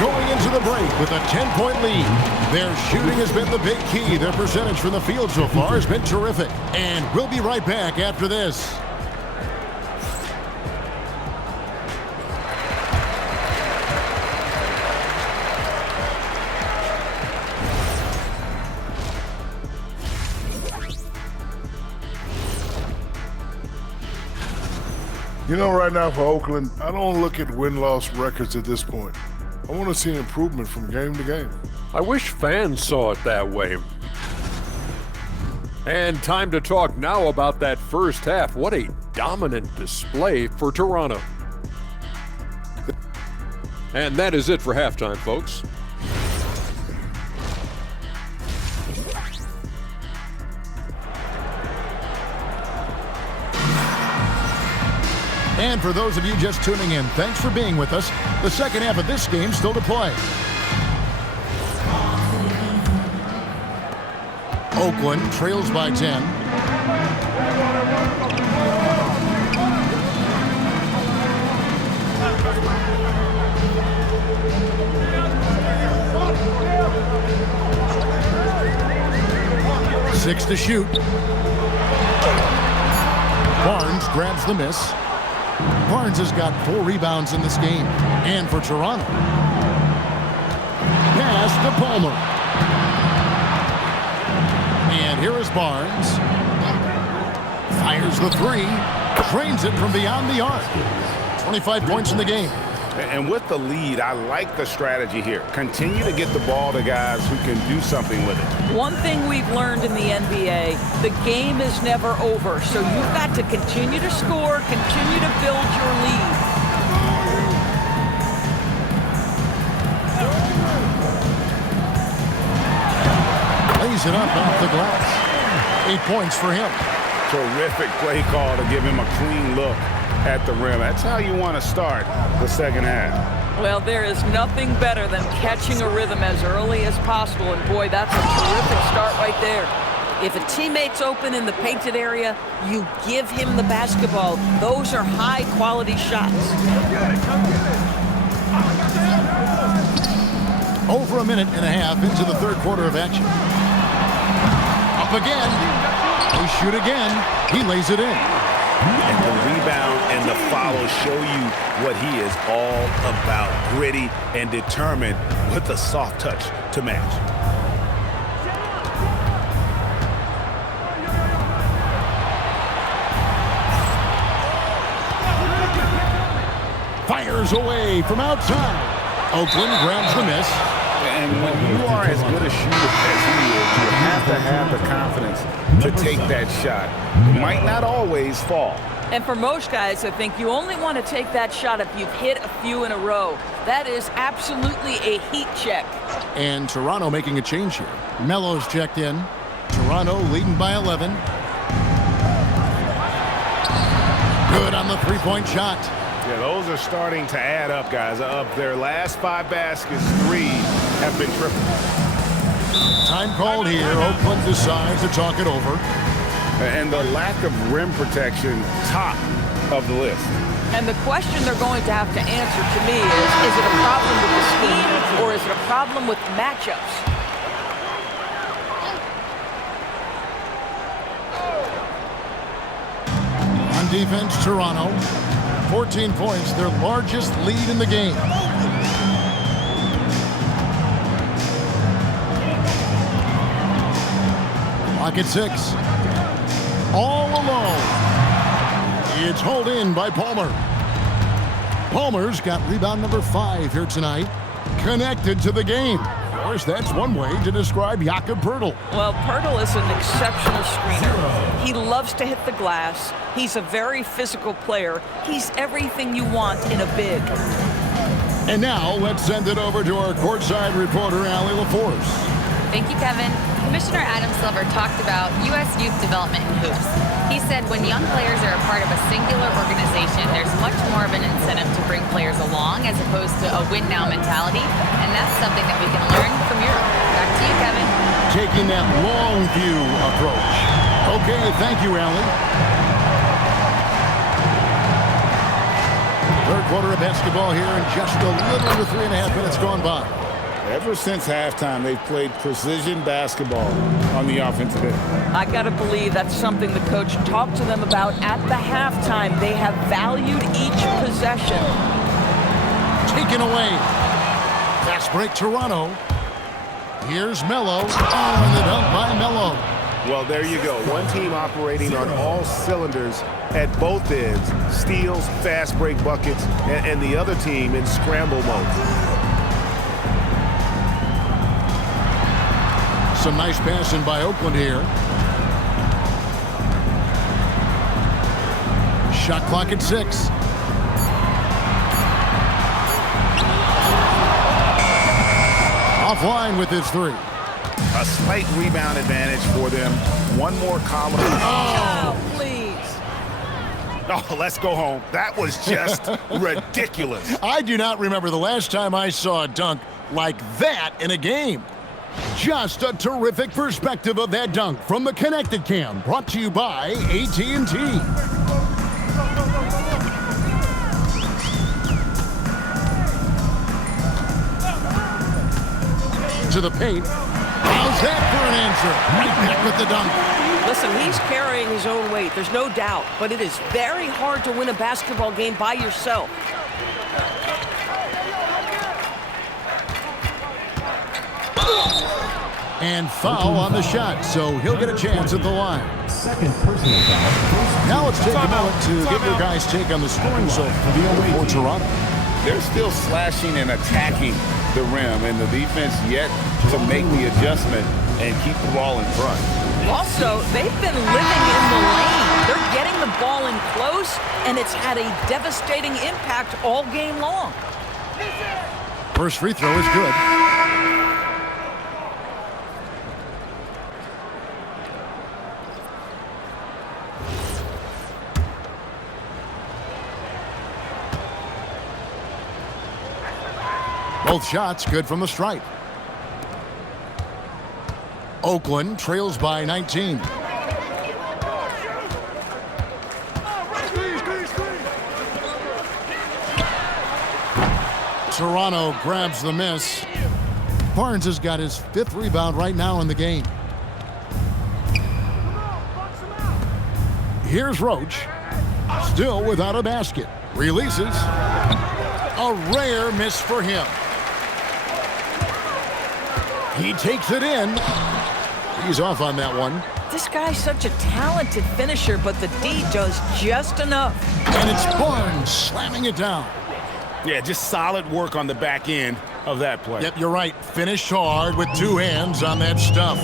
going into the break with a 10-point lead. Their shooting has been the big key. Their percentage from the field so far has been terrific. And we'll be right back after this. You know, right now for Oakland, I don't look at win-loss records at this point. I want to see an improvement from game to game. I wish fans saw it that way. And time to talk now about that first half. What a dominant display for Toronto. And that is it for halftime, folks. And for those of you just tuning in, thanks for being with us. The second half of this game still to play. Oakland trails by 10. Six to shoot. Barnes grabs the miss. Barnes has got 4 rebounds in this game. And for Toronto, pass to Palmer. And here is Barnes. Fires the 3. Drains it from beyond the arc. 25 points in the game. And with the lead, I like the strategy here. Continue to get the ball to guys who can do something with it. One thing we've learned in the NBA, the game is never over. So you've got to continue to score, continue to build your lead. Lays it up off the glass. 8 points for him. Terrific play call to give him a clean look at the rim. That's how you want to start the second half. Well, there is nothing better than catching a rhythm as early as possible, and boy, that's a terrific start right there. If a teammate's open in the painted area, you give him the basketball. Those are high-quality shots. Over a minute and a half into the third quarter of action. Up again. They shoot again. He lays it in. And the rebound and the follow show you what he is all about. Gritty and determined with a soft touch to match. Fires away from outside. Oakland grabs the miss. And when you are as good a shooter as he is, you have to have the confidence to take that shot. It might not always fall. And for most guys, I think you only want to take that shot if you've hit a few in a row. That is absolutely a heat check. And Toronto making a change here. Melo's checked in. Toronto leading by 11. Good on the three-point shot. Yeah, those are starting to add up, guys. Of their last 5 baskets, 3 have been triple. Time called here. Oakland decides to talk it over. And the lack of rim protection, top of the list. And the question they're going to have to answer to me is it a problem with the scheme or is it a problem with matchups? On defense, Toronto. 14 points, their largest lead in the game. Clock at 6. All alone. It's hauled in by Palmer. Palmer's got rebound number 5 here tonight. Connected to the game. course, that's one way to describe Jakob Poeltl. Well, Poeltl is an exceptional screener. He loves to hit the glass. He's a very physical player. He's everything you want in a big. And now, let's send it over to our courtside reporter, Allie LaForce. Thank you, Kevin. Commissioner Adam Silver talked about U.S. youth development in hoops. He said when young players are a part of a singular organization, there's much more of an incentive to bring players along as opposed to a win-now mentality, and that's something that we can learn from Europe. Back to you, Kevin. Taking that long view approach. Okay, thank you, Allie. Third quarter of basketball here, and just a little over 3.5 minutes gone by. Ever since halftime, they've played precision basketball on the offensive end. I got to believe that's something the coach talked to them about at the halftime. They have valued each possession. Taken away. Fast break, Toronto. Here's Melo. Oh, and the dunk by Melo. Well, there you go. One team operating on all cylinders at both ends. Steals, fast break buckets, and the other team in scramble mode. Some nice passing by Oakland here. Shot clock at 6. Offline with his 3. A slight rebound advantage for them. One more column. Oh, please. Oh, let's go home. That was just ridiculous. I do not remember the last time I saw a dunk like that in a game. Just a terrific perspective of that dunk from the Connected Cam, brought to you by AT&T. To the paint. How's that for an answer? Right back with the dunk. Listen, he's carrying his own weight, there's no doubt, but it is very hard to win a basketball game by yourself. And foul on the shot, so he'll get a chance at the line. Second personal foul. Now let's take a moment to get your guys' take on the scoring zone for Toronto. They're still slashing and attacking the rim, and the defense yet to make the adjustment and keep the ball in front. Also, they've been living in the lane. They're getting the ball in close, and it's had a devastating impact all game long. First free throw is good. Both shots good from the stripe. Oakland trails by 19. Toronto grabs the miss. Barnes has got his 5th rebound right now in the game. Here's Roach. Still without a basket. Releases. A rare miss for him. He takes it in. He's off on that one. This guy's such a talented finisher, but the D does just enough. And it's Barnes slamming it down. Yeah, just solid work on the back end of that play. Yep, you're right. Finished hard with 2 hands on that stuff.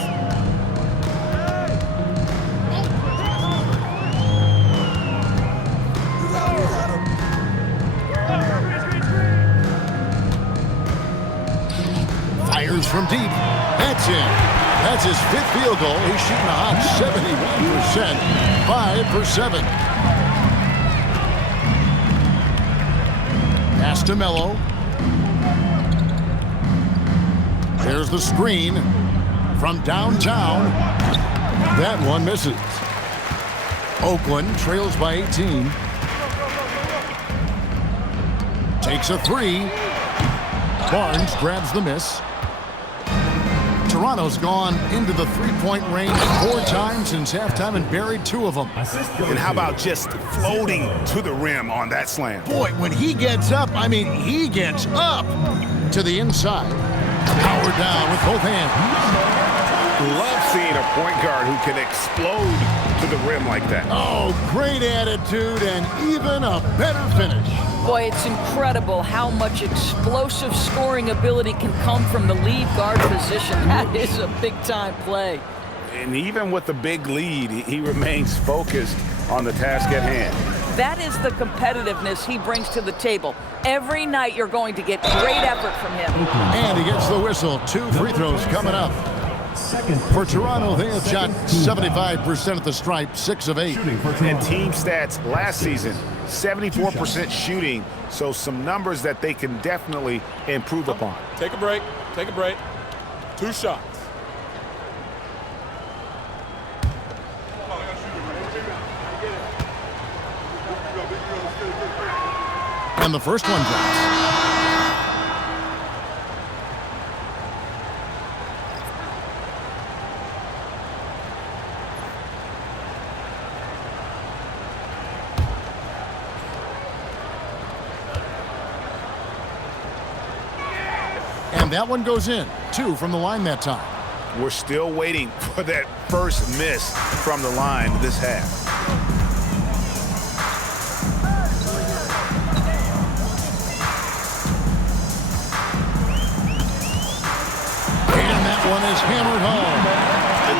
Fires from deep. That's in. That's his 5th field goal. He's shooting a hot 71%. 5 for 7. Pass to Melo. There's the screen from downtown. That one misses. Oakland trails by 18. Takes a 3. Barnes grabs the miss. Toronto's gone into the 3-point range 4 times since halftime and buried 2 of them. And how about just floating to the rim on that slam? Boy, when he gets up, I mean, he gets up to the inside. Power down with both hands. Love seeing a point guard who can explode to the rim like that. Oh, great attitude and even a better finish. Boy, it's incredible how much explosive scoring ability can come from the lead guard position. That is a big-time play. And even with the big lead, he remains focused on the task at hand. That is the competitiveness he brings to the table. Every night you're going to get great effort from him. And he gets the whistle. 2 free throws coming up. For Toronto, they have shot 75% at the stripe, 6 of 8. And team stats last season, 74% shooting, so some numbers that they can definitely improve upon. Take a break. Take a break. 2 shots. And the first one drops. And that one goes in. 2 from the line that time. We're still waiting for that first miss from the line this half. And that one is hammered home.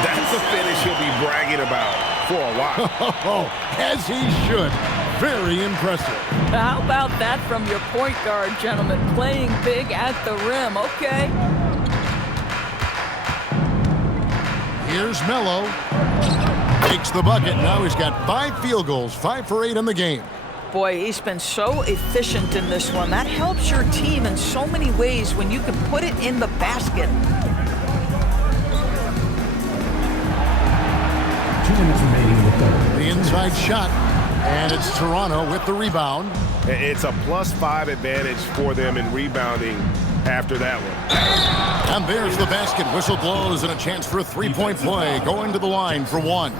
That's a finish he'll be bragging about for a while. As he should. Very impressive. How about that from your point guard, gentlemen? Playing big at the rim, okay? Here's Melo. Takes the bucket. Now he's got 5 field goals, 5 for 8 in the game. Boy, he's been so efficient in this one. That helps your team in so many ways when you can put it in the basket. 2 minutes remaining in the third. The inside shot. And it's Toronto with the rebound. It's a +5 advantage for them in rebounding after that one. And there's the basket. Whistle blows and a chance for a 3-point play. Going to the line for 1.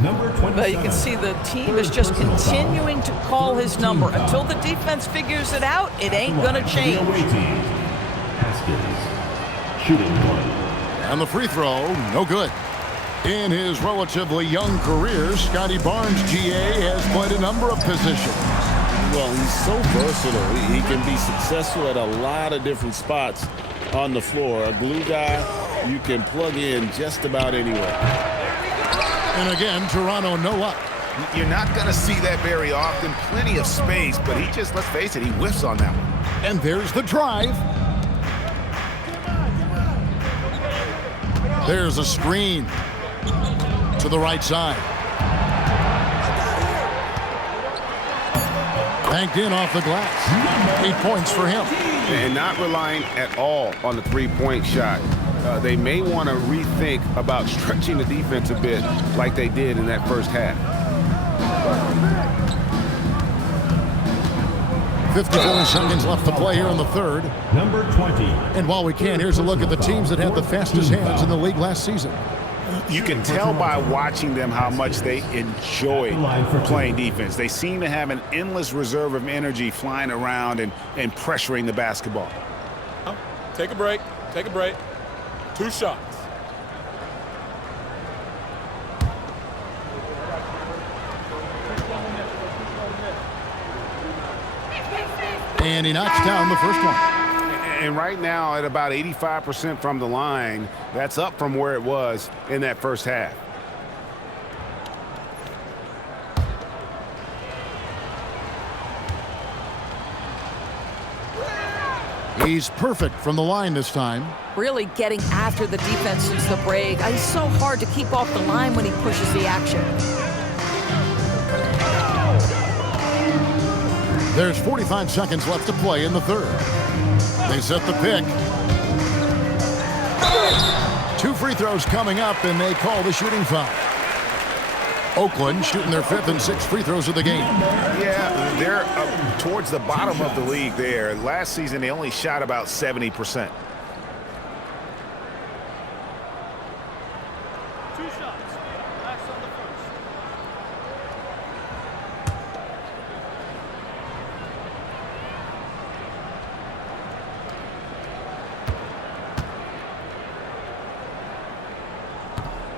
But you can see the team is just continuing to call his number. Until the defense figures it out, it ain't going to change. Shooting 1. And the free throw, no good. In his relatively young career, Scotty Barnes, GA, has played a number of positions. Well, he's so versatile. He can be successful at a lot of different spots on the floor. A glue guy you can plug in just about anywhere. And again, Toronto no up. You're not going to see that very often. Plenty of space, but he just, let's face it, he whiffs on that one. And there's the drive. There's a screen to the right side. Banked in off the glass. 8 points for him. And not relying at all on the three-point shot. They may want to rethink about stretching the defense a bit like they did in that first half. 54 seconds left to play here in the third. Number 20. And while we can, here's a look at the teams that had the fastest hands in the league last season. You can tell by watching them how much they enjoy playing defense. They seem to have an endless reserve of energy flying around and pressuring the basketball. Take a break. Take a break. 2 shots. And he knocks down the first one. And right now at about 85% from the line, that's up from where it was in that first half. He's perfect from the line this time. Really getting after the defense since the break. It's so hard to keep off the line when he pushes the action. There's 45 seconds left to play in the third. They set the pick. 2 free throws coming up, and they call the shooting foul. Oakland shooting their 5th and 6th free throws of the game. Yeah, they're up towards the bottom of the league there. Last season, they only shot about 70%. 2 shots. Last on the first.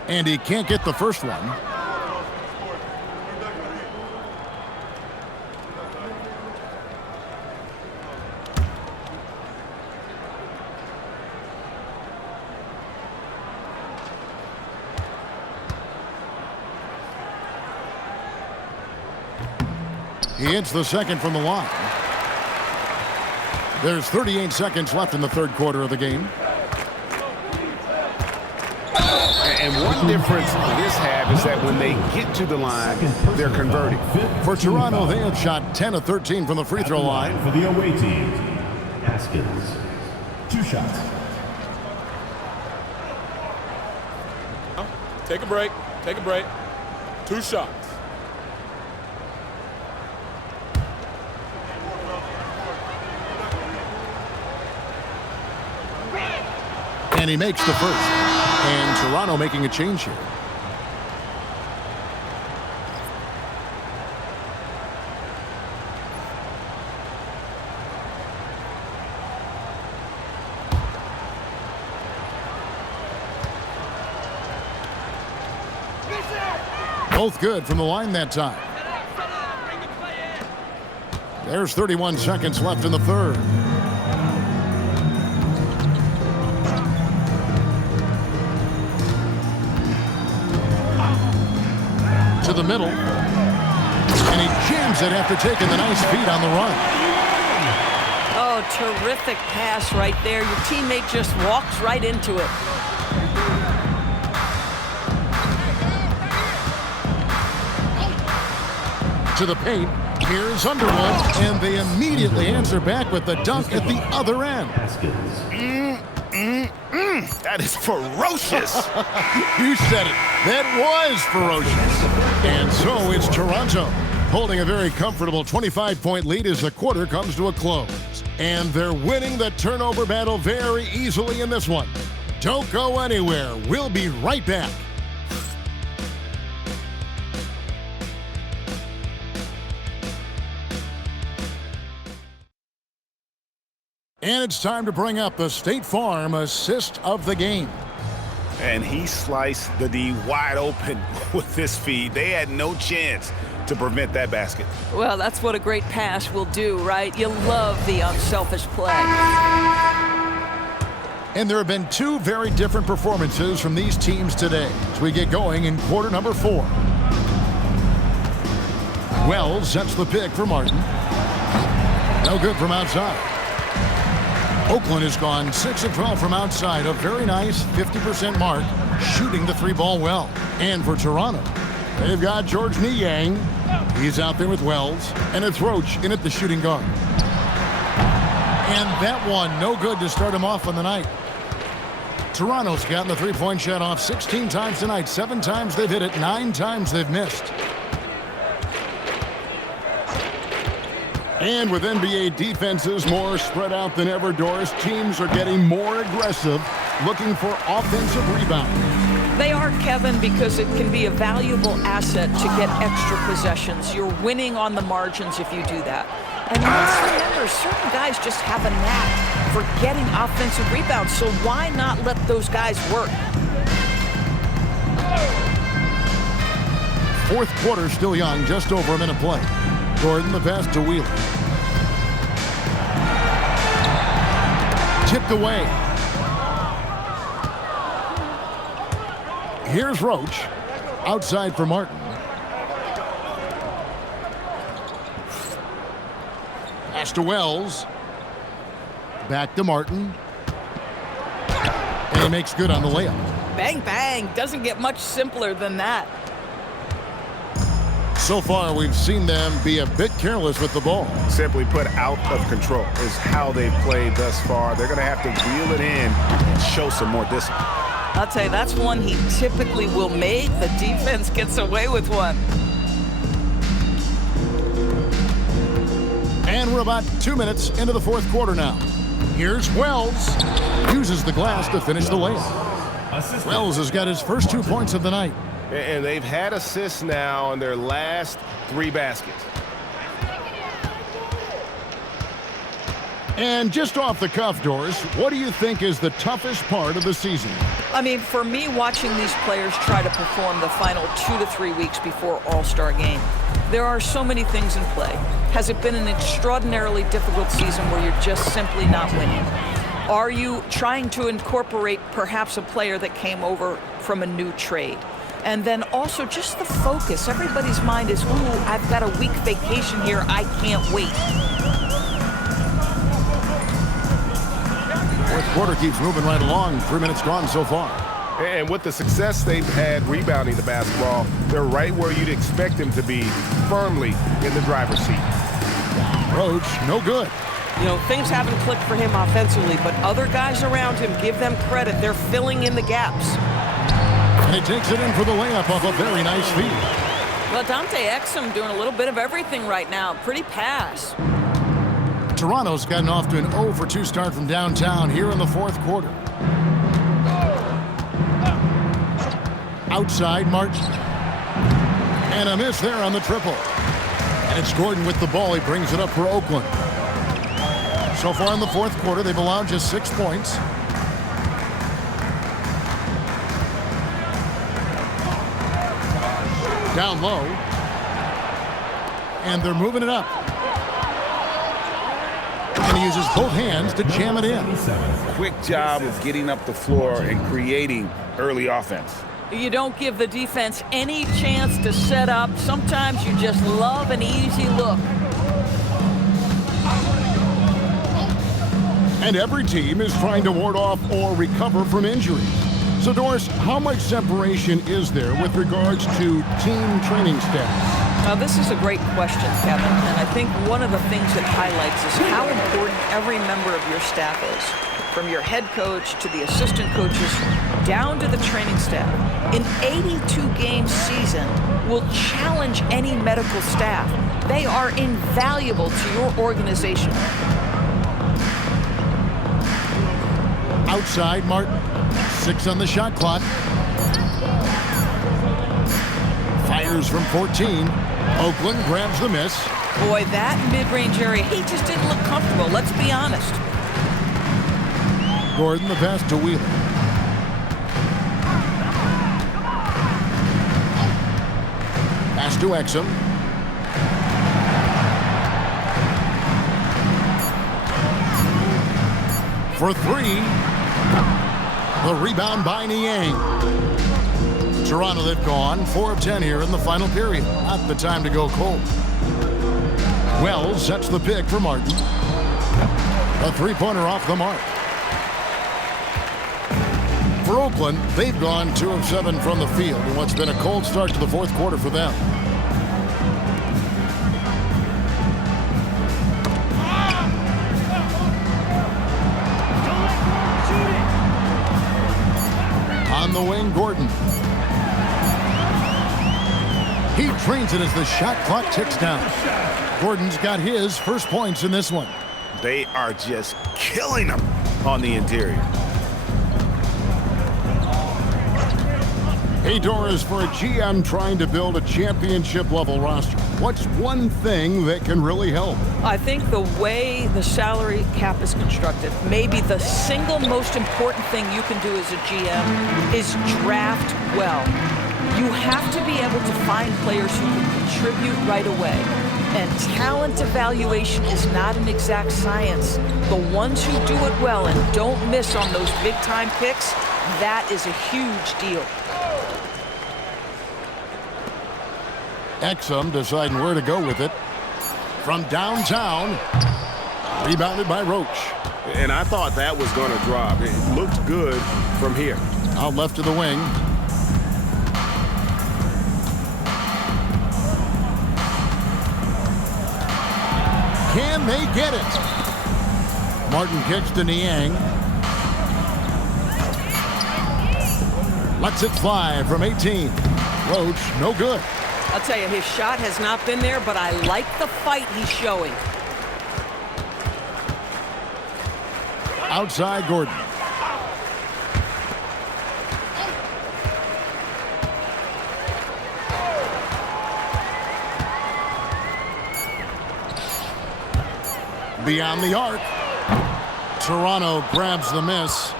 And he can't get the first one. He hits the second from the line. There's 38 seconds left in the third quarter of the game. And one difference this half is that when they get to the line, they're converting. For Toronto, they have shot 10 of 13 from the free throw line. For the away team, Haskins. 2 shots. Take a break. Take a break. 2 shots. And he makes the first. And Toronto making a change here. Both good from the line that time. There's 31 seconds left in the third. To the middle. And he jams it after taking the nice feed on the run. Oh, terrific pass right there. Your teammate just walks right into it. To the paint. Here's Underwood, and they immediately answer back with the dunk at the other end. That is ferocious. You said it. That was ferocious. And so it's Toronto holding a very comfortable 25-point lead as the quarter comes to a close. And they're winning the turnover battle very easily in this one. Don't go anywhere. We'll be right back. And it's time to bring up the State Farm assist of the game. And he sliced the D wide open with this feed. They had no chance to prevent that basket. Well, that's what a great pass will do, right? You love the unselfish play. And there have been 2 very different performances from these teams today as we get going in quarter number 4. Wells sets the pick for Martin. No good from outside. Oakland has gone 6 of 12 from outside, a very nice 50% mark, shooting the 3-ball well. And for Toronto, they've got George Niang. He's out there with Wells, and it's Roach in at the shooting guard. And that one, no good to start him off on the night. Toronto's gotten the 3-point shot off 16 times tonight. 7 times they've hit it, 9 times they've missed. And with NBA defenses more spread out than ever, Doris, teams are getting more aggressive, looking for offensive rebounds. They are, Kevin, because it can be a valuable asset to get extra possessions. You're winning on the margins if you do that. And let's remember, certain guys just have a knack for getting offensive rebounds, so why not let those guys work? Fourth quarter still young, just over a minute play. Gordon the pass to Wheeler. Tipped away. Here's Roach. Outside for Martin. Pass to Wells. Back to Martin. And he makes good on the layup. Bang, bang. Doesn't get much simpler than that. So far, we've seen them be a bit careless with the ball. Simply put, out of control is how they've played thus far. They're going to have to reel it in and show some more discipline. I'll tell you, that's one he typically will make. The defense gets away with one. And we're about 2 minutes into the fourth quarter now. Here's Wells. Uses the glass to finish the layup. Wells has got his first 2 points of the night. And they've had assists now on their last 3 baskets. And just off the cuff, Doris, what do you think is the toughest part of the season? I mean, for me, watching these players try to perform the final 2 to 3 weeks before All-Star game, there are so many things in play. Has it been an extraordinarily difficult season where you're just simply not winning? Are you trying to incorporate perhaps a player that came over from a new trade? And then also just the focus. Everybody's mind is, ooh, I've got a week vacation here. I can't wait. Fourth quarter keeps moving right along. 3 minutes gone so far. And with the success they've had rebounding the basketball, they're right where you'd expect them to be, firmly in the driver's seat. Roach, no good. You know, things haven't clicked for him offensively, but other guys around him, give them credit. They're filling in the gaps. And he takes it in for the layup off a very nice feed. Well, Dante Exum doing a little bit of everything right now. Pretty pass. Toronto's gotten off to an 0 for 2 start from downtown here in the fourth quarter. Outside, Martin. And a miss there on the triple. And it's Gordon with the ball. He brings it up for Oakland. So far in the fourth quarter, they've allowed just 6 points. Down low. And they're moving it up. And he uses both hands to jam it in. Quick job of getting up the floor and creating early offense. You don't give the defense any chance to set up. Sometimes you just love an easy look. And every team is trying to ward off or recover from injuries. So, Doris, how much separation is there with regards to team training status? Now, this is a great question, Kevin, and I think one of the things it highlights is how important every member of your staff is, from your head coach to the assistant coaches down to the training staff. An 82-game season will challenge any medical staff. They are invaluable to your organization. Outside, Martin. 6 on the shot clock. Fires from 14. Oakland grabs the miss. Boy, that mid-range area, he just didn't look comfortable. Let's be honest. Gordon the pass to Wheeler. Pass to Exum. For 3. The rebound by Niang. Toronto, they've gone 4 of 10 here in the final period. Not the time to go cold. Wells sets the pick for Martin. A 3-pointer off the mark. For Oakland, they've gone 2 of 7 from the field in what's been a cold start to the fourth quarter for them. On the wing, Gordon. He drains it as the shot clock ticks down. Gordon's got his first points in this one. They are just killing them on the interior. Hey, Doris, for a GM trying to build a championship-level roster, what's one thing that can really help? I think the way the salary cap is constructed, maybe the single most important thing you can do as a GM is draft well. You have to be able to find players who can contribute right away. And talent evaluation is not an exact science. The ones who do it well and don't miss on those big-time picks, that is a huge deal. Exum deciding where to go with it. From downtown, rebounded by Roach. And I thought that was going to drop. It looked good from here. Out left to the wing. Can they get it? Martin kicks to Niang. Lets it fly from 18. Roach, no good. I'll tell you, his shot has not been there, but I like the fight he's showing. Outside, Gordon. Beyond the arc. Toronto grabs the miss.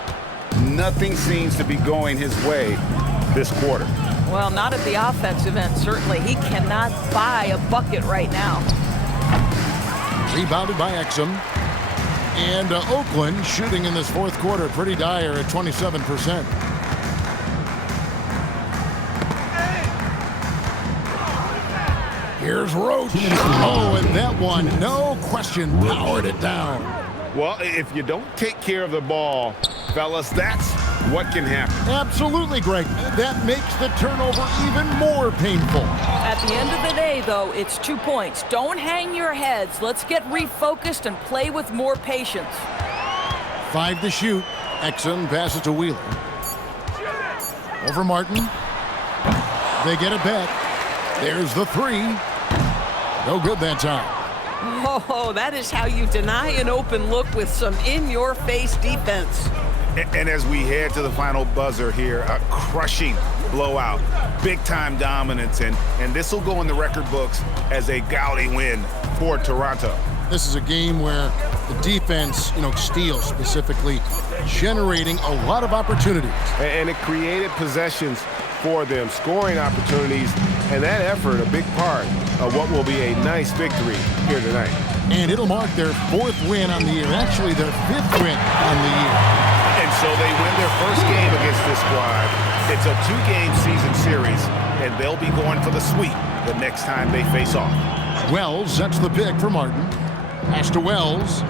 Nothing seems to be going his way this quarter. Well, not at the offensive end, certainly. He cannot buy a bucket right now. Rebounded by Exum. And Oakland shooting in this fourth quarter pretty dire at 27%. Here's Roach. Oh, and that one, no question, powered it down. Well, if you don't take care of the ball, fellas, that's what can happen. Absolutely, Greg. That makes the turnover even more painful. At the end of the day, though, it's 2 points. Don't hang your heads. Let's get refocused and play with more patience. 5 to shoot. Exum passes to Wheeler. Over Martin. They get it back. There's the 3. No good that time. Oh, that is how you deny an open look with some in-your-face defense. And as we head to the final buzzer here, a crushing blowout, big-time dominance, and this will go in the record books as a gaudy win for Toronto. This is a game where the defense, steals specifically, generating a lot of opportunities. And it created possessions for them, scoring opportunities, and that effort a big part of what will be a nice victory here tonight. And it'll mark their 4th win on the year, actually their 5th win on the year. And so they win their first game against this squad. It's a 2-game season series, and they'll be going for the sweep the next time they face off. Wells sets the pick for Martin. Pass to Wells.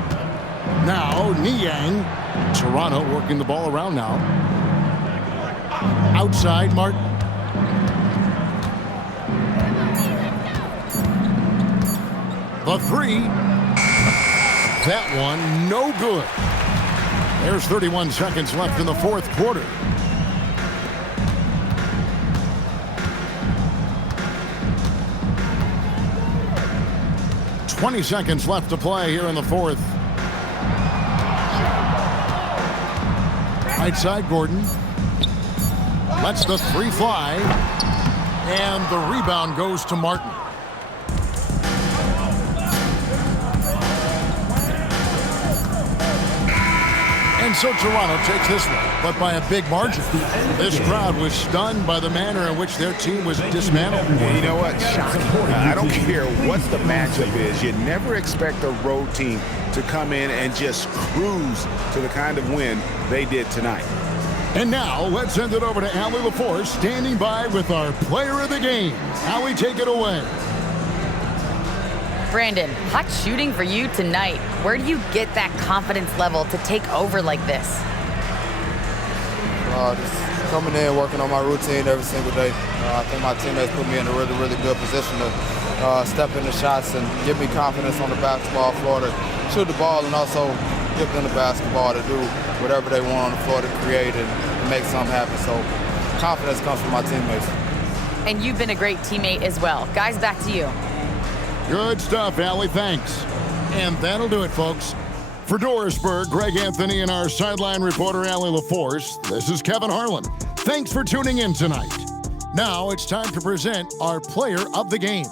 Now Niang. Toronto working the ball around now. Outside Martin. The 3. That one no good. There's 31 seconds left in the 4th quarter. $20 seconds left to play here in the 4th. Right side, Gordon. Lets the 3 fly. And the rebound goes to Martin. And so Toronto takes this one, but by a big margin. This crowd was stunned by the manner in which their team was dismantled. Yeah, you know what? Shocking. I don't care what the matchup is. You never expect a road team to come in and just cruise to the kind of win they did tonight. And now, let's send it over to Allie LaForce, standing by with our player of the game. Allie, take it away. Brandon, hot shooting for you tonight. Where do you get that confidence level to take over like this? Just coming in, working on my routine every single day. I think my teammates put me in a really, really good position to step in the shots and give me confidence on the basketball floor to shoot the ball and also give them the basketball to do whatever they want on the floor to create and make something happen. So confidence comes from my teammates. And you've been a great teammate as well. Guys, back to you. Good stuff, Allie. Thanks. And that'll do it, folks. For Dorisburg, Greg Anthony, and our sideline reporter, Allie LaForce, this is Kevin Harlan. Thanks for tuning in tonight. Now it's time to present our player of the game.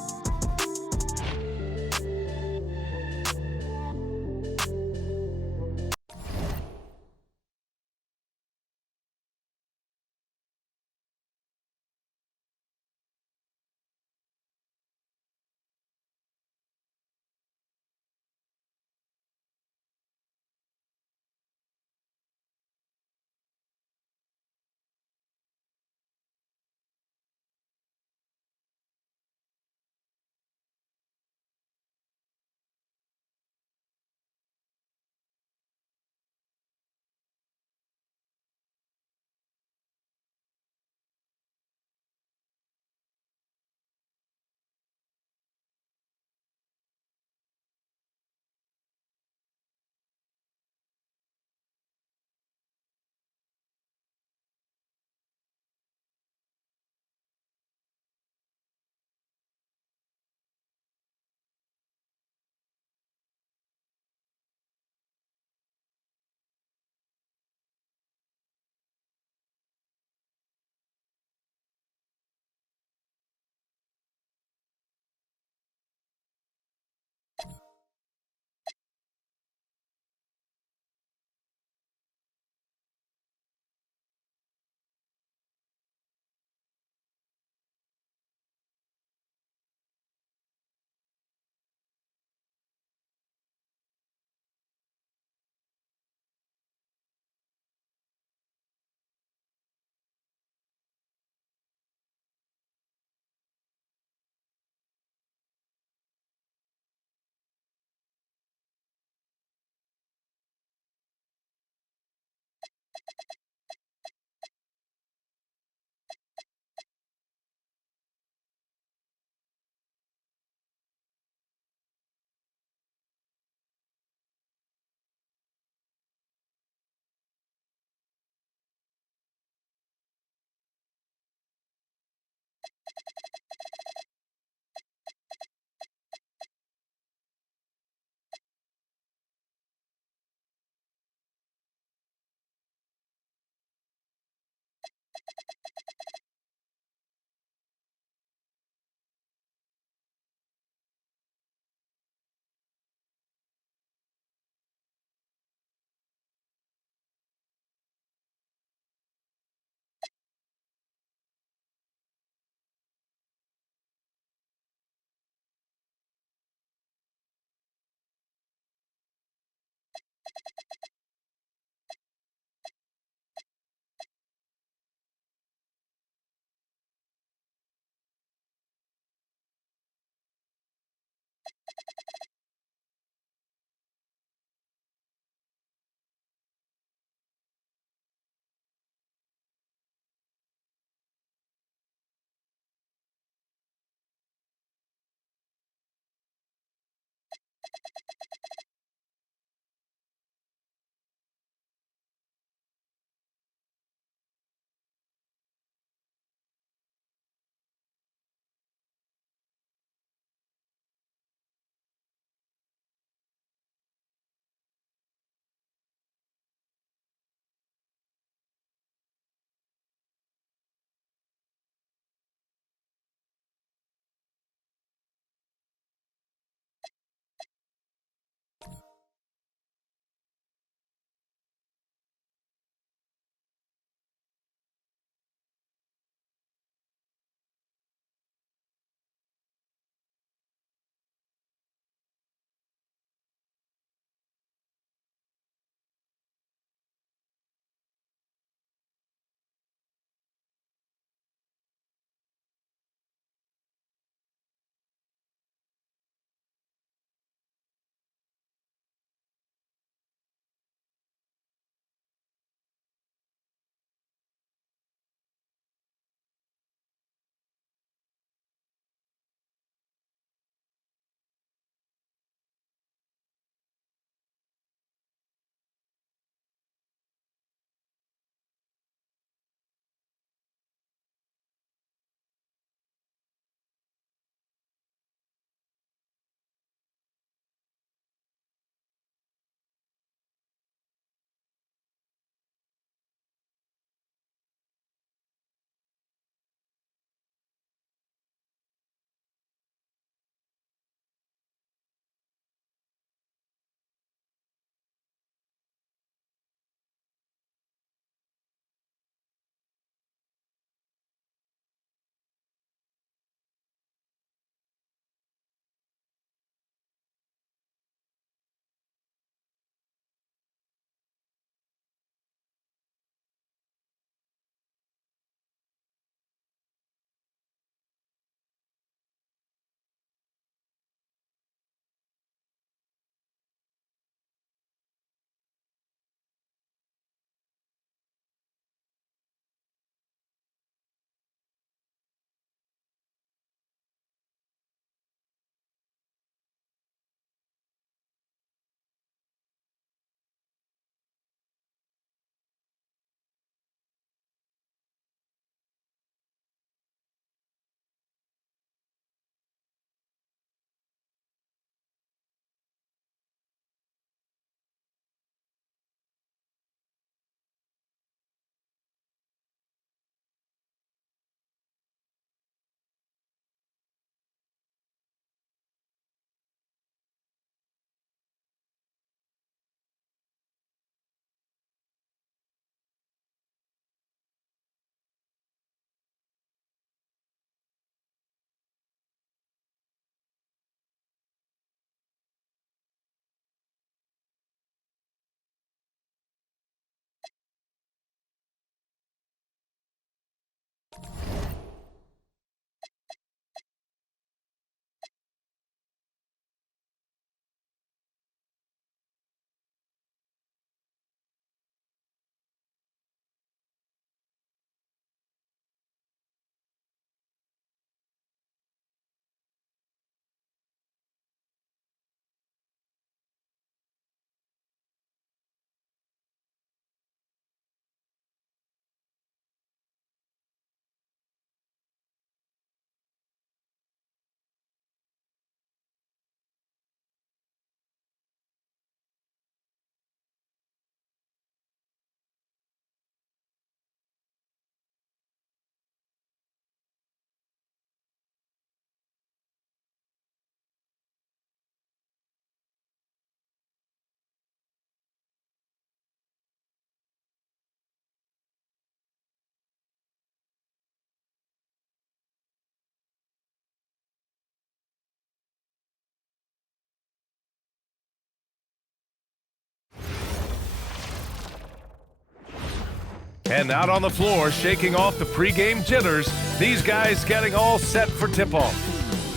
And out on the floor, shaking off the pregame jitters, these guys getting all set for tip-off.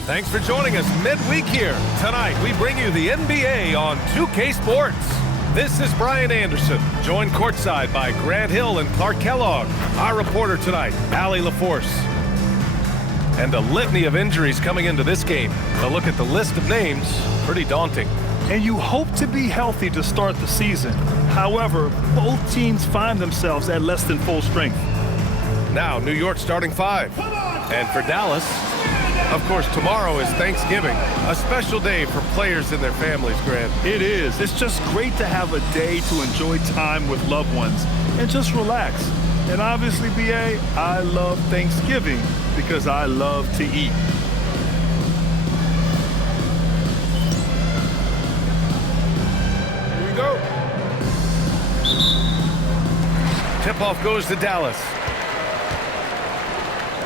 Thanks for joining us midweek here. Tonight, we bring you the NBA on 2K Sports. This is Brian Anderson, joined courtside by Grant Hill and Clark Kellogg. Our reporter tonight, Allie LaForce. And a litany of injuries coming into this game. A look at the list of names, pretty daunting. And you hope to be healthy to start the season. However, both teams find themselves at less than full strength. Now, New York starting 5. And for Dallas, of course, tomorrow is Thanksgiving, a special day for players and their families, Grant. It is. It's just great to have a day to enjoy time with loved ones and just relax. And obviously, BA, I love Thanksgiving because I love to eat. Here we go. Tip-off goes to Dallas.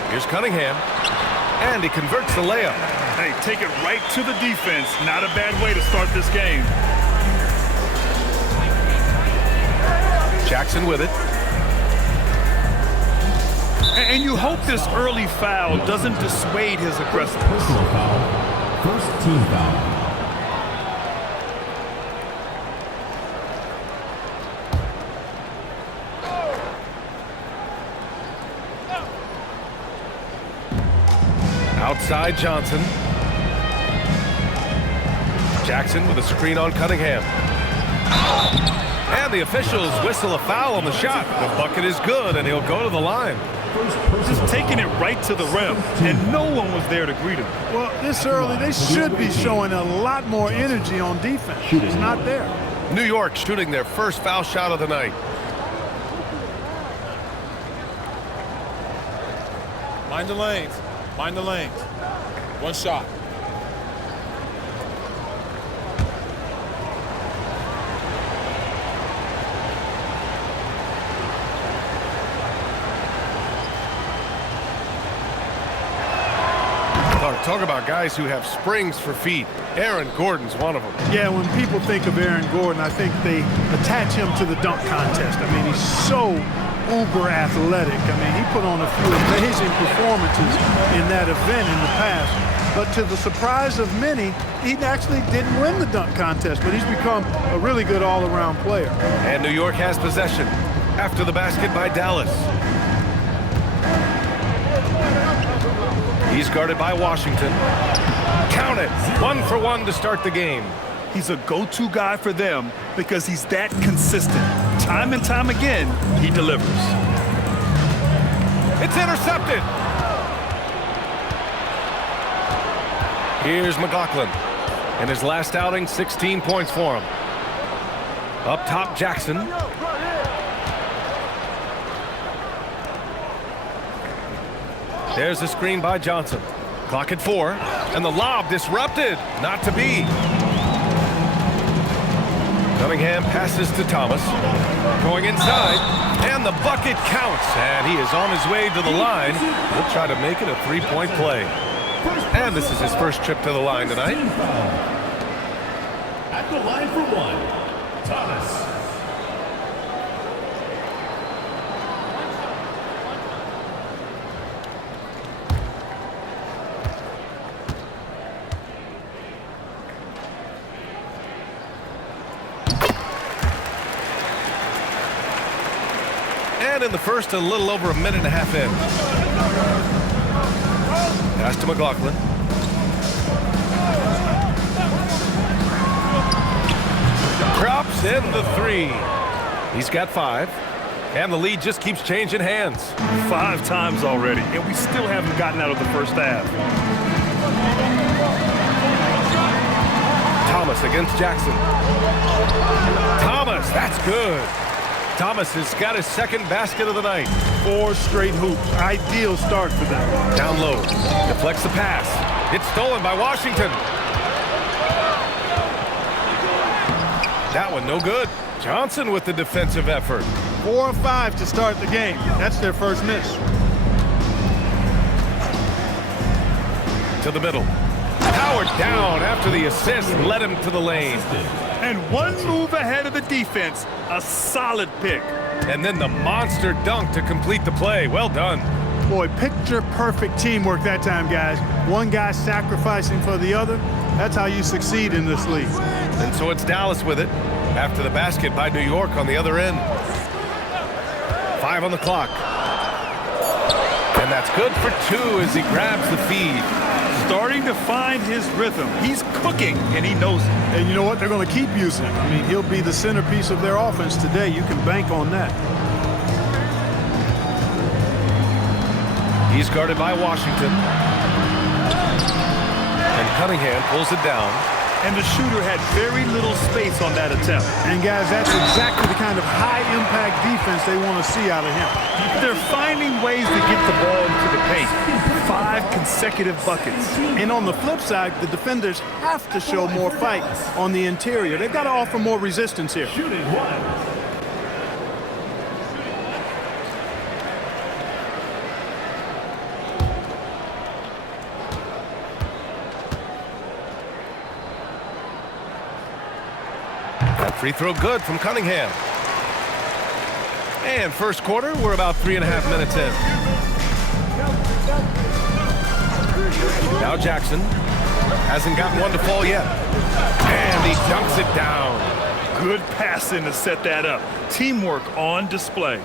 Here's Cunningham. And he converts the layup. Hey, take it right to the defense. Not a bad way to start this game. Jackson with it. And you hope this early foul doesn't dissuade his aggressiveness. Personal foul. First team foul. Outside Johnson. Jackson with a screen on Cunningham. And the officials whistle a foul on the shot. The bucket is good, and he'll go to the line. Just taking it right to the rim, and no one was there to greet him. Well, this early, they should be showing a lot more energy on defense. It's not there. New York shooting their first foul shot of the night. Mind the lanes. Mind the lanes. One shot. Talk about guys who have springs for feet. Aaron Gordon's one of them. Yeah, when people think of Aaron Gordon, I think they attach him to the dunk contest. I mean, he's so uber athletic. I mean, he put on a few amazing performances in that event in the past. But to the surprise of many, he actually didn't win the dunk contest, but he's become a really good all-around player. And New York has possession after the basket by Dallas. He's guarded by Washington. Count it. 1 for 1 to start the game. He's a go-to guy for them because he's that consistent. Time and time again, he delivers. It's intercepted. Here's McLaughlin. In his last outing, 16 points for him. Up top, Jackson. There's a screen by Johnson. Clock at 4. And the lob disrupted. Not to be. Cunningham passes to Thomas. Going inside. And the bucket counts. And he is on his way to the line. He'll try to make it a 3-point play. And this is his first trip to the line tonight. At the line for 1, Thomas. And in the first, a little over a minute and a half in. Pass to McLaughlin. Drops in the 3. He's got 5. And the lead just keeps changing hands. 5 times already, and we still haven't gotten out of the first half. Thomas against Jackson. Thomas, that's good. Thomas has got his second basket of the night. 4 straight hoops. Ideal start for them. Down low. Deflects the pass. It's stolen by Washington. That one no good. Johnson with the defensive effort. 4 or 5 to start the game. That's their first miss. To the middle. Powered down after the assist led him to the lane. And one move ahead of the defense, a solid pick. And then the monster dunk to complete the play. Well done. Boy, picture-perfect teamwork that time, guys. One guy sacrificing for the other. That's how you succeed in this league. And so it's Dallas with it after the basket by New York on the other end. 5 on the clock. And that's good for 2 as he grabs the feed. Starting to find his rhythm. He's cooking, and he knows it. And you know what? They're going to keep using him. I mean, he'll be the centerpiece of their offense today. You can bank on that. He's guarded by Washington. And Cunningham pulls it down. And the shooter had very little space on that attempt. And guys, that's exactly the kind of high-impact defense they want to see out of him. They're finding ways to get the ball into the paint. 5 consecutive buckets. And on the flip side, the defenders have to show more fight on the interior. They've got to offer more resistance here. Shooting 1. Free throw good from Cunningham. And first quarter, we're about 3.5 minutes in. Now Jackson hasn't gotten one to fall yet. And he dunks it down. Good passing to set that up. Teamwork on display.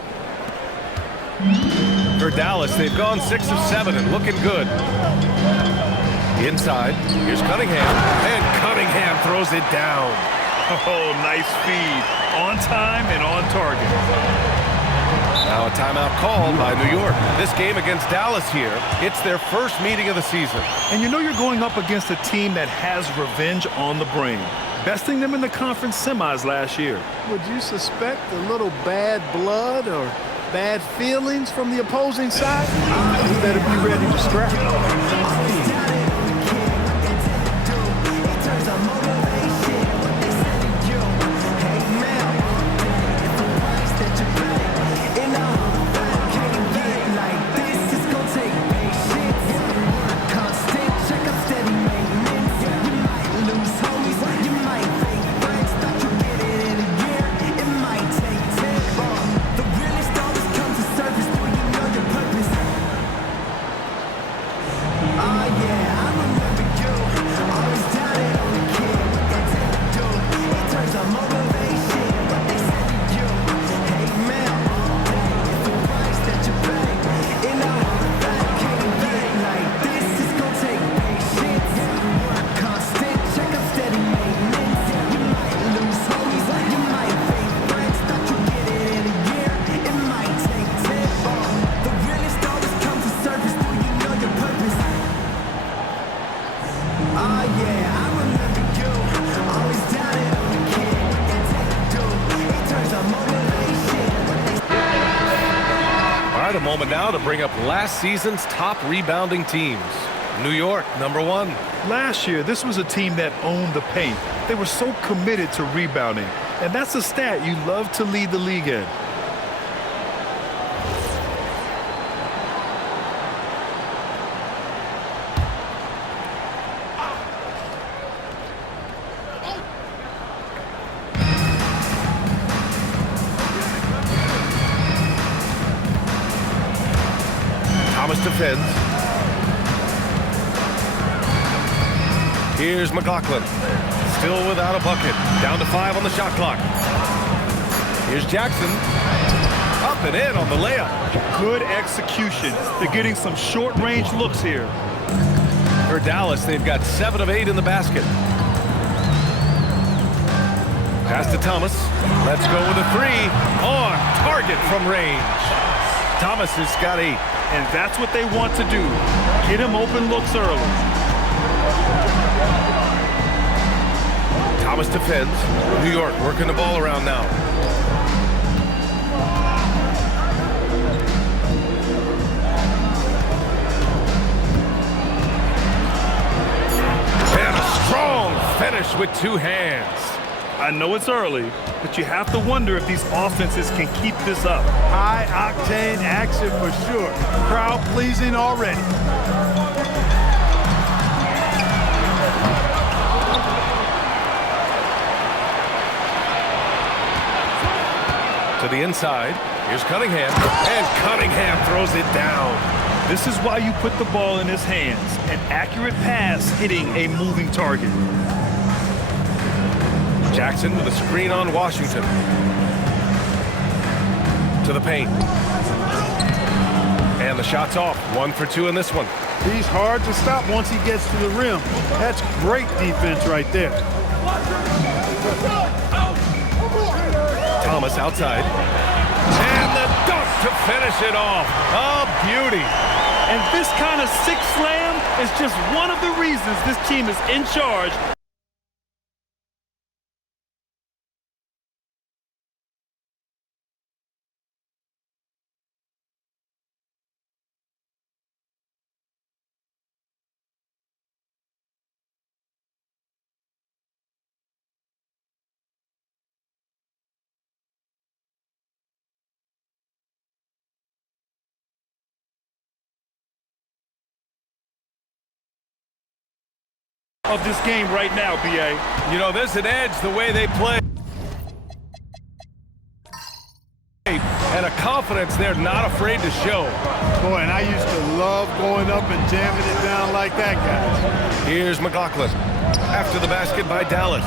For Dallas, they've gone 6 of 7 and looking good. Inside, here's Cunningham. And Cunningham throws it down. Oh, nice feed. On time and on target. Now a timeout called by New York. This game against Dallas here, it's their first meeting of the season. And you know you're going up against a team that has revenge on the brain. Besting them in the conference semis last year. Would you suspect a little bad blood or bad feelings from the opposing side? You better be ready to scrap. A moment now to bring up last season's top rebounding teams. New York, #1. Last year, this was a team that owned the paint. They were so committed to rebounding, and that's a stat you love to lead the league in. Defends. Here's McLaughlin. Still without a bucket. Down to 5 on the shot clock. Here's Jackson. Up and in on the layup. Good execution. They're getting some short-range looks here. For Dallas, they've got 7 of 8 in the basket. Pass to Thomas. Let's go with a 3. On target from range. Thomas has got 8. And that's what they want to do. Get him open looks early. Thomas defends. New York working the ball around now. And a strong finish with 2 hands. I know it's early, but you have to wonder if these offenses can keep this up. High-octane action for sure. Crowd-pleasing already. the inside. Here's Cunningham, and Cunningham throws it down. This is why you put the ball in his hands. An accurate pass hitting a moving target. Jackson with a screen on Washington. To the paint. And the shot's off. 1 for 2 in this one. He's hard to stop once he gets to the rim. That's great defense right there. Thomas outside. And the dunk to finish it off. A beauty. And this kind of sick slam is just one of the reasons this team is in charge. Of this game right now, B.A. You know, there's an edge the way they play. And a confidence they're not afraid to show. Boy, and I used to love going up and jamming it down like that, guys. Here's McLaughlin. After the basket by Dallas.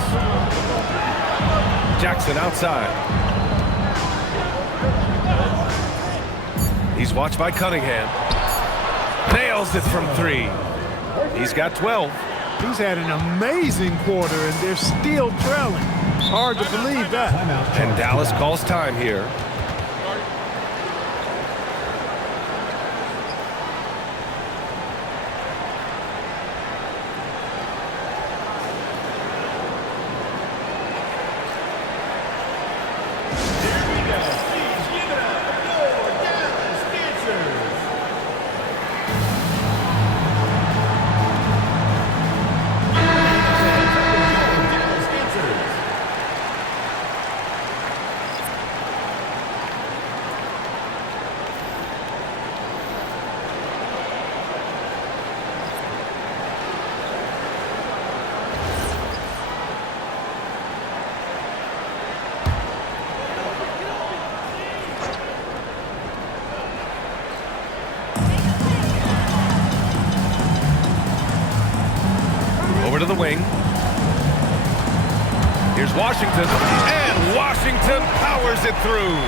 Jackson outside. He's watched by Cunningham. Nails it from 3. He's got 12. He's had an amazing quarter, and they're still trailing. Hard to believe that. And Dallas calls time here. Over to the wing. Here's Washington, and Washington powers it through.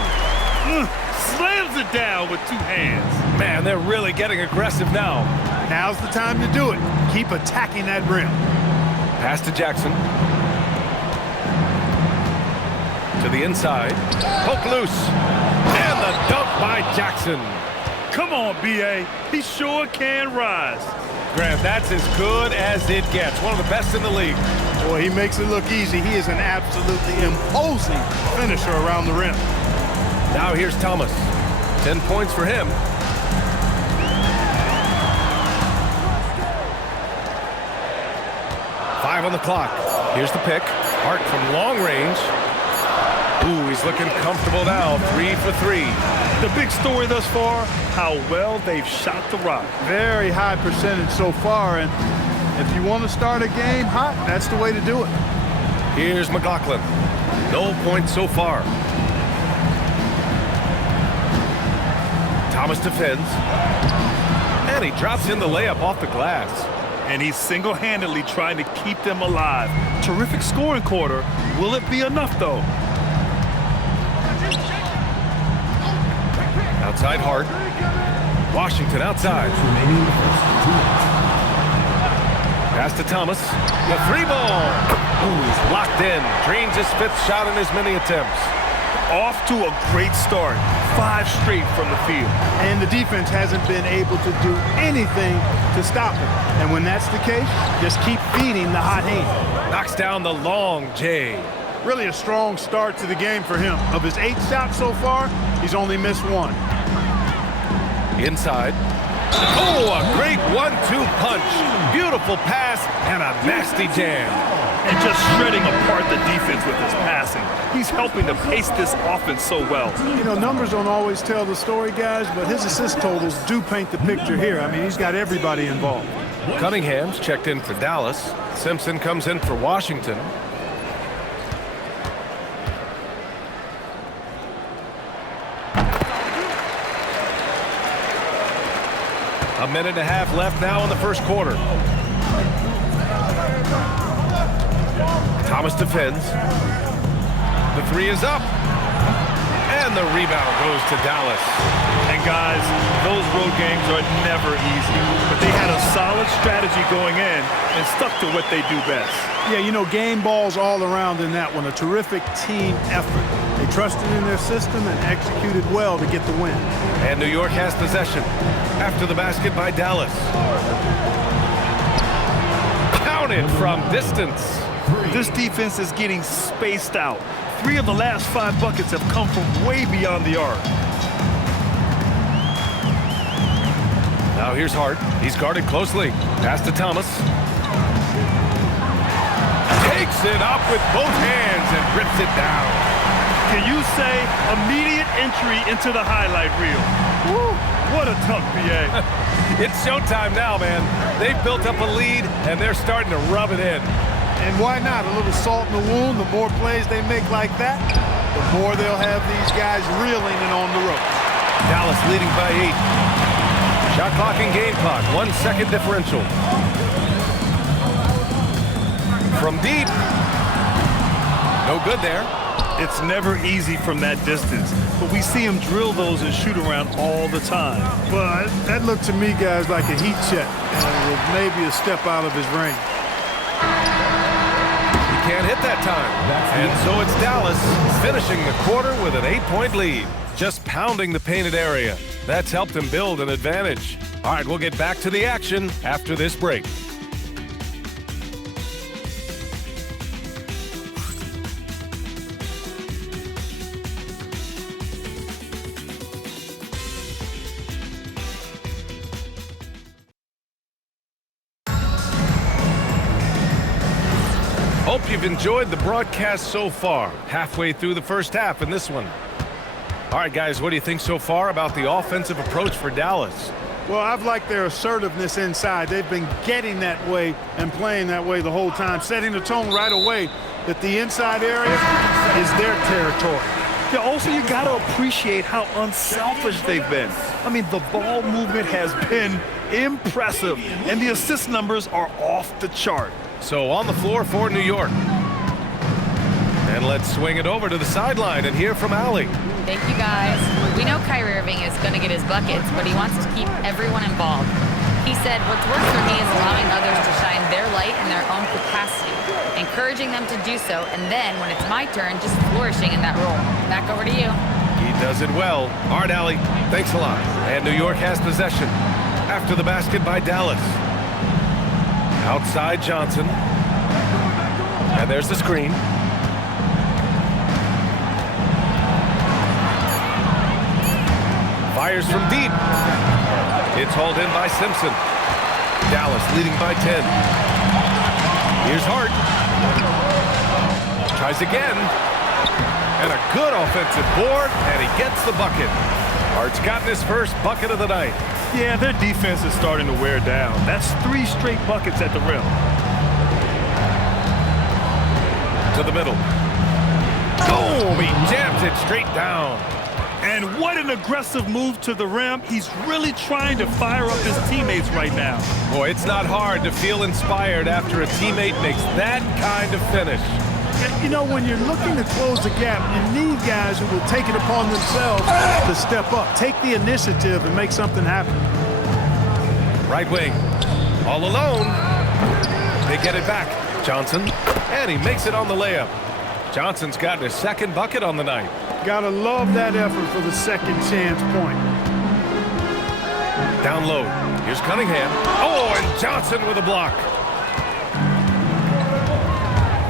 Slams it down with 2 hands. Man, they're really getting aggressive now. Now's the time to do it. Keep attacking that rim. Pass to Jackson. To the inside. Poke loose. And the dunk by Jackson. Come on, B.A. He sure can rise. Grant, that's as good as it gets. One of the best in the league. Boy, he makes it look easy. He is an absolutely imposing finisher around the rim. Now here's Thomas. 10 points for him. Five on the clock. Here's the pick. Hart from long range. Ooh, he's looking comfortable now. 3 for 3. The big story thus far, how well they've shot the rock. Very high percentage so far, and if you want to start a game hot, that's the way to do it. Here's McLaughlin. No points so far. Thomas defends. And he drops in the layup off the glass. And he's single-handedly trying to keep them alive. Terrific scoring quarter. Will it be enough, though? Outside Hart. Washington outside. Pass to Thomas. The 3-ball. Ooh, he's locked in. Drains his 5th shot in as many attempts. Off to a great start. 5 straight from the field. And the defense hasn't been able to do anything to stop him. And when that's the case, just keep feeding the hot hand. Knocks down the long J. Really a strong start to the game for him. Of his 8 shots so far, he's only missed 1. Inside. Oh, a great 1-2 punch. Beautiful pass and a nasty jam. And just shredding apart the defense with his passing. He's helping to pace this offense so well. You know, numbers don't always tell the story, guys, but his assist totals do paint the picture here. I mean, he's got everybody involved. Cunningham's checked in for Dallas. Simpson comes in for Washington. A minute and a half left now in the first quarter. Thomas defends. The three is up. And the rebound goes to Dallas. And guys, those road games are never easy. But they had a solid strategy going in and stuck to what they do best. Yeah, you know, game balls all around in that one. A terrific team effort. They trusted in their system and executed well to get the win. And New York has possession after the basket by Dallas. Counted from distance. This defense is getting spaced out. 3 of the last 5 buckets have come from way beyond the arc. Now here's Hart. He's guarded closely. Pass to Thomas. Takes it up with both hands and rips it down. Can you say immediate entry into the highlight reel? Woo, what a tough PA. It's showtime now, man. They've built up a lead, and they're starting to rub it in. And why not? A little salt in the wound. The more plays they make like that, the more they'll have these guys reeling and on the ropes. Dallas leading by 8. Shot clock and game clock. 1 second differential. From deep. No good there. It's never easy from that distance, but we see him drill those and shoot around all the time. Well, that looked to me, guys, like a heat check. With maybe a step out of his range. Can't hit that time. And so it's Dallas finishing the quarter with an 8-point lead. Just pounding the painted area. That's helped him build an advantage. All right, we'll get back to the action after this break. Hope you've enjoyed the broadcast so far. Halfway through the first half in this one. All right, guys, what do you think so far about the offensive approach for Dallas? Well, I've liked their assertiveness inside. They've been getting that way and playing that way the whole time, setting the tone right away that the inside area is their territory. Yeah, also, you got to appreciate how unselfish they've been. I mean, the ball movement has been impressive, and the assist numbers are off the chart. So on the floor for New York. And let's swing it over to the sideline and hear from Allie. Thank you, guys. We know Kyrie Irving is going to get his buckets, but he wants to keep everyone involved. He said, what's worked for me is allowing others to shine their light in their own capacity, encouraging them to do so, and then when it's my turn, just flourishing in that role. Back over to you. He does it well. All right, Allie, thanks a lot. And New York has possession after the basket by Dallas. Outside Johnson. And there's the screen. Fires from deep. It's hauled in by Simpson. Dallas leading by 10. Here's Hart. Tries again. And a good offensive board, and he gets the bucket. Hart's gotten his first bucket of the night. Yeah, their defense is starting to wear down. That's 3 straight buckets at the rim. To the middle. Boom! He jams it straight down. And what an aggressive move to the rim. He's really trying to fire up his teammates right now. Boy, it's not hard to feel inspired after a teammate makes that kind of finish. You know, when you're looking to close the gap, you need guys who will take it upon themselves to step up, take the initiative, and make something happen. Right wing. All alone. They get it back. Johnson. And he makes it on the layup. Johnson's gotten his second bucket on the night. Gotta love that effort for the second chance point. Down low. Here's Cunningham. Oh, and Johnson with a block.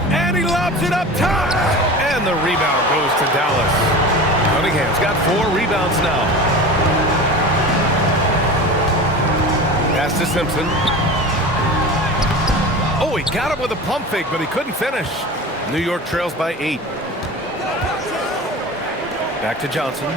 And he lobs it up top. And the rebound goes to Dallas. Cunningham's got 4 rebounds now. Pass to Simpson. Oh, he got him with a pump fake, but he couldn't finish. New York trails by 8. Back to Johnson.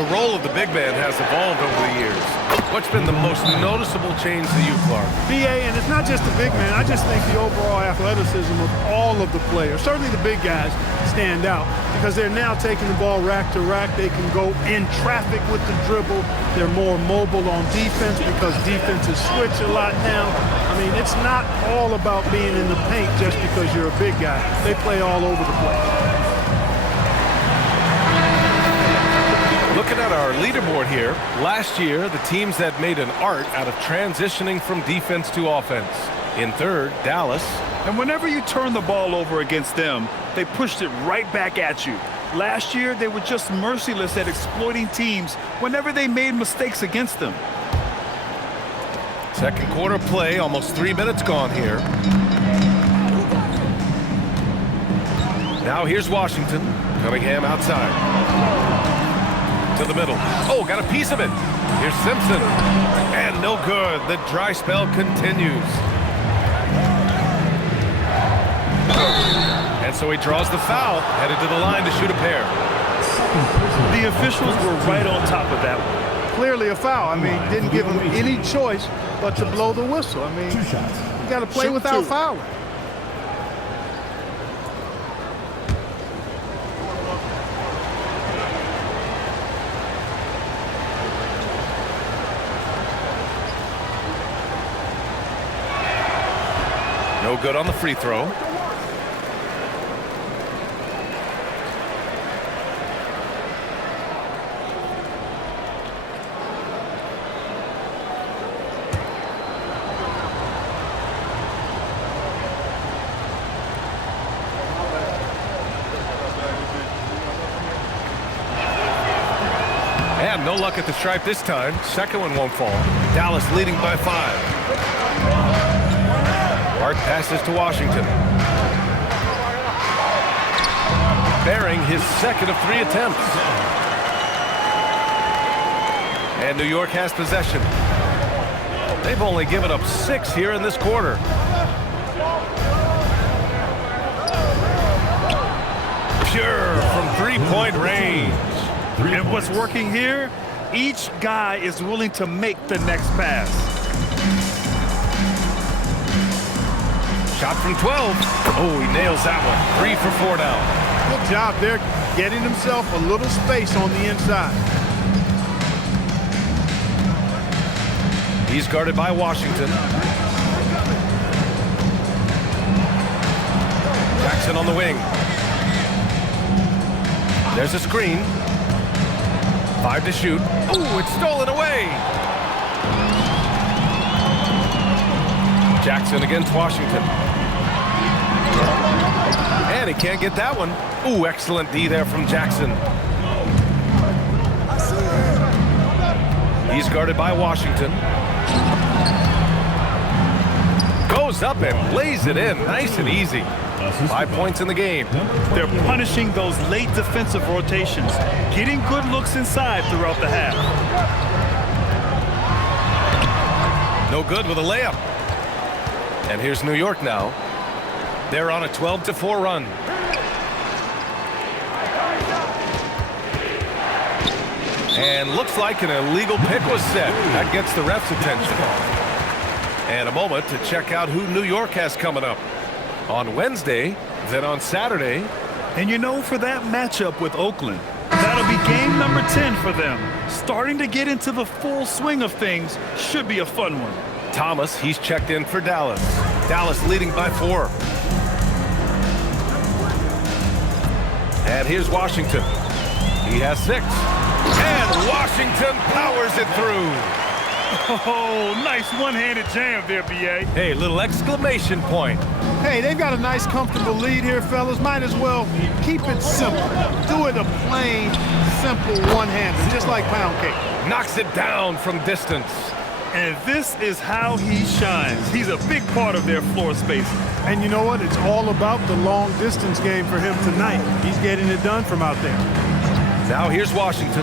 the role of the big man has evolved over the years. What's been the most noticeable change to you, Clark? BA, and it's not just the big man. I just think the overall athleticism of all of the players, certainly the big guys, stand out because they're now taking the ball rack to rack. They can go in traffic with the dribble. They're more mobile on defense because defenses switch a lot now. I mean, it's not all about being in the paint just because you're a big guy. They play all over the place. Looking at our leaderboard here, last year the teams that made an art out of transitioning from defense to offense. In third, Dallas. And whenever you turn the ball over against them, they pushed it right back at you. Last year, they were just merciless at exploiting teams whenever they made mistakes against them. Second quarter play, almost 3 minutes gone here. Now here's Washington. Cunningham outside. To the middle. Oh, got a piece of it. Here's Simpson. And no good. The dry spell continues. And so he draws the foul, headed to the line to shoot a pair. The officials were right on top of that one. Clearly a foul. I mean, didn't give him any choice but to blow the whistle. I mean, you got to play without fouling. No good on the free throw. And no luck at the stripe this time. Second one won't fall. Dallas leading by 5. Hart passes to Washington. Bearing his second of 3 attempts. And New York has possession. They've only given up 6 here in this quarter. Pure from 3-point range. And what's working here, each guy is willing to make the next pass. Shot from 12. Oh, he nails that one. 3 for 4 now. Good job there, getting himself a little space on the inside. He's guarded by Washington. Jackson on the wing. There's a screen. 5 to shoot. Oh, it's stolen away. Jackson against Washington. And he can't get that one. Ooh, excellent D there from Jackson. He's guarded by Washington. Goes up and lays it in. Nice and easy. 5 points in the game. They're punishing those late defensive rotations, getting good looks inside throughout the half. No good with a layup. And here's New York now. They're on a 12-4 run. And looks like an illegal pick was set. That gets the ref's attention. And a moment to check out who New York has coming up. On Wednesday, then on Saturday. And you know, for that matchup with Oakland, that'll be game number 10 for them. Starting to get into the full swing of things should be a fun one. Thomas, he's checked in for Dallas. Dallas leading by 4. And here's Washington. He has 6. And Washington powers it through. Oh, nice one-handed jam there, B.A. Hey, little exclamation point. Hey, they've got a nice, comfortable lead here, fellas. Might as well keep it simple. Do it a plain, simple one-hander, just like pound cake. Knocks it down from distance. And this is how he shines. He's a big part of their floor space. And you know what? It's all about the long-distance game for him tonight. He's getting it done from out there. Now here's Washington.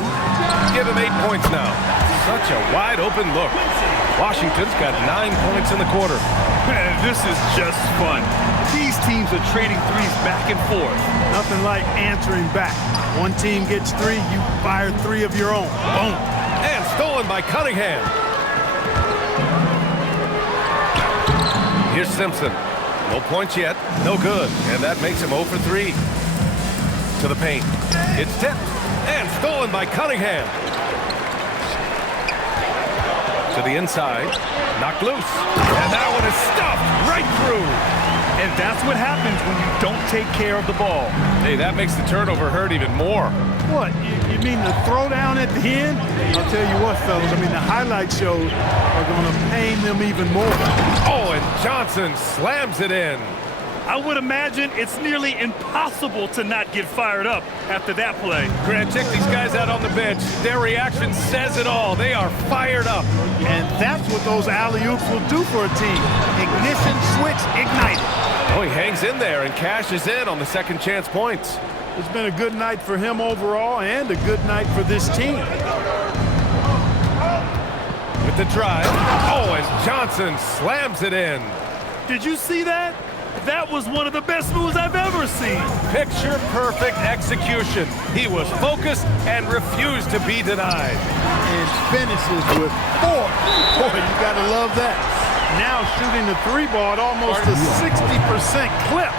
Give him 8 points now. Such a wide-open look. Washington's got 9 points in the quarter. Man, this is just fun. These teams are trading threes back and forth. Nothing like answering back. One team gets 3, you fire 3 of your own. Boom. And stolen by Cunningham. Here's Simpson. No points yet. No good. And that makes him 0 for 3. To the paint. It's tipped. And stolen by Cunningham. To the inside. Knocked loose. And that one is stuffed right through. And that's what happens when you don't take care of the ball. Hey, that makes the turnover hurt even more. What? You mean the throwdown at the end? I'll tell you what, fellas. I mean, the highlight shows are going to pain them even more. Oh, and Johnson slams it in. I would imagine it's nearly impossible to not get fired up after that play. Grant, check these guys out on the bench. Their reaction says it all. They are fired up. And that's what those alley-oops will do for a team. Ignition switch ignited. Oh, he hangs in there and cashes in on the second chance points. It's been a good night for him overall and a good night for this team. With the drive. Oh, and Johnson slams it in. Did you see that? That was one of the best moves I've ever seen. Picture-perfect execution. He was focused and refused to be denied. And finishes with 4. Boy, you got to love that. Now shooting the 3 ball at almost a 60% clip.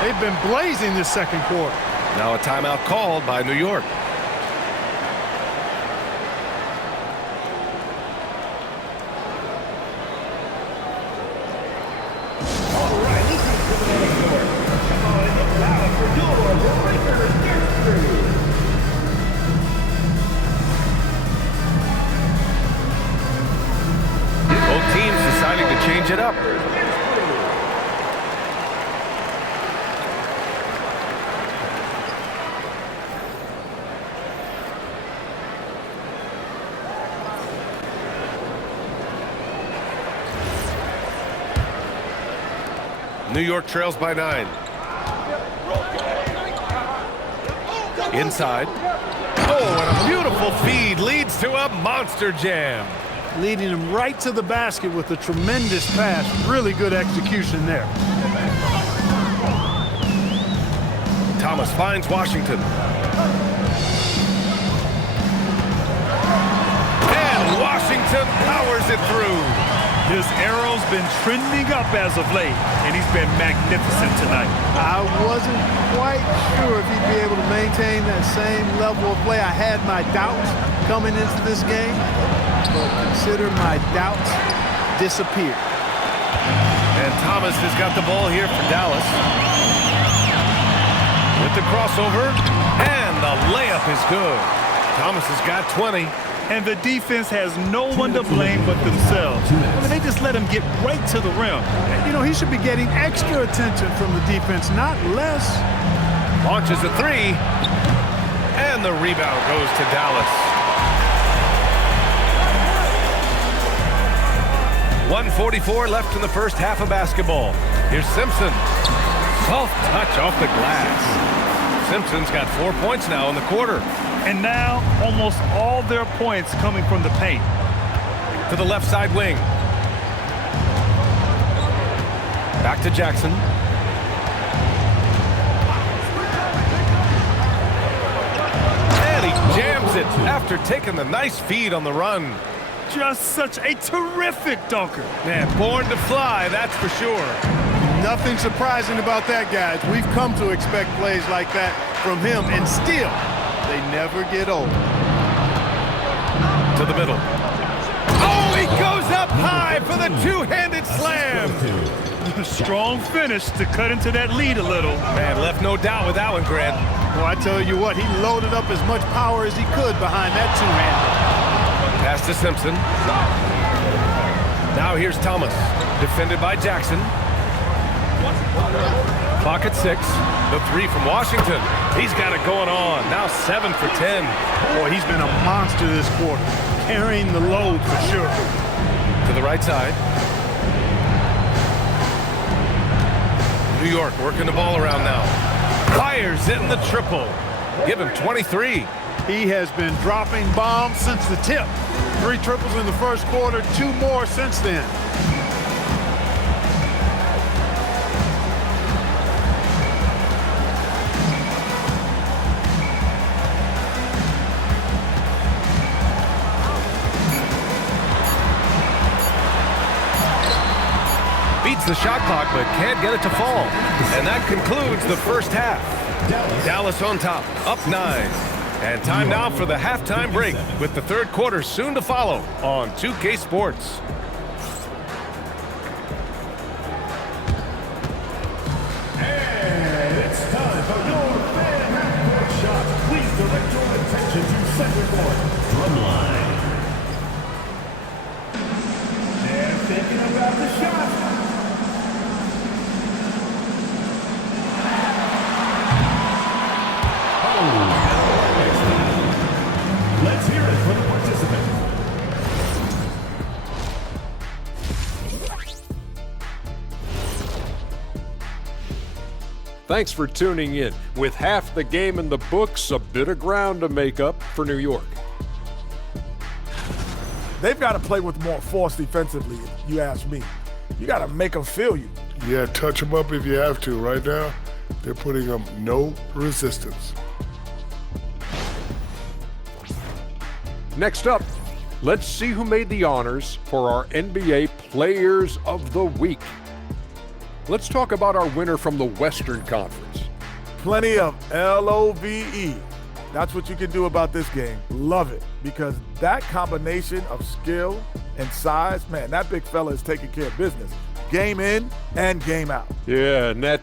They've been blazing this second quarter. Now a timeout called by New York. Both teams deciding to change it up. New York trails by 9. Inside. Oh, and a beautiful feed leads to a monster jam. Leading him right to the basket with a tremendous pass. Really good execution there. Thomas finds Washington. And Washington powers it through. His arrow's been trending up as of late, and he's been magnificent tonight. I wasn't quite sure if he'd be able to maintain that same level of play. I had my doubts coming into this game, but consider my doubts disappeared. And Thomas has got the ball here for Dallas. With the crossover, and the layup is good. Thomas has got 20. And the defense has no one to blame but themselves. I mean, they just let him get right to the rim. You know, he should be getting extra attention from the defense, not less. Launches a 3. And the rebound goes to Dallas. 1:44 left in the first half of basketball. Here's Simpson. Soft touch off the glass. Simpson's got 4 points now in the quarter. And now, almost all their points coming from the paint. To the left side wing. Back to Jackson. And he jams it after taking the nice feed on the run. Just such a terrific dunker. Man, born to fly, that's for sure. Nothing surprising about that, guys. We've come to expect plays like that from him, and still, they never get old. To the middle. Oh, he goes up high for the two-handed slam. Strong finish to cut into that lead a little. Man, left no doubt with that one, Grant. Well, I tell you what, he loaded up as much power as he could behind that two-hander. Pass to Simpson. Now here's Thomas, defended by Jackson. Clock at 6. The 3 from Washington. He's got it going on. Now 7 for 10. Boy, he's been a monster this quarter, carrying the load for sure. To the right side. New York working the ball around now. Fires in the triple. Give him 23. He has been dropping bombs since the tip. 3 triples in the first quarter, 2 more since then. beats the shot clock but can't get it to fall. And that concludes the first half. Dallas on top, up 9. And time now for the halftime break with the third quarter soon to follow on 2K Sports. And it's time for your fan half-court shot. Please direct your attention to center court. Drumline. They're thinking about the shot. Let's hear it for the participant. Thanks for tuning in. With half the game in the books, a bit of ground to make up for New York. They've got to play with more force defensively, if you ask me. You got to make them feel you. Yeah, touch them up if you have to. Right now, they're putting up no resistance. Next up, let's see who made the honors for our NBA Players of the Week. Let's talk about our winner from the Western Conference. Plenty of LOVE. That's what you can do about this game. Love it, because that combination of skill and size, man, that big fella is taking care of business. Game in and game out. Yeah, and that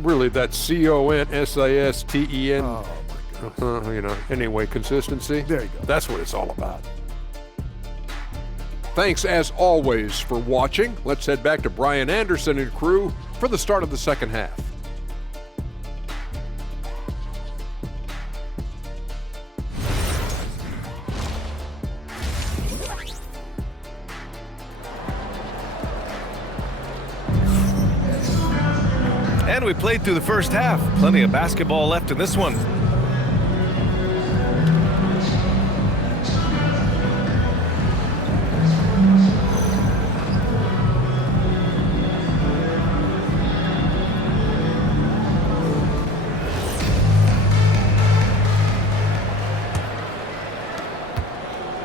really that CONSISTEN. Oh, my gosh. Anyway, consistency. There you go. That's what it's all about. Thanks, as always, for watching. Let's head back to Brian Anderson and crew for the start of the second half. And we played through the first half. Plenty of basketball left in this one.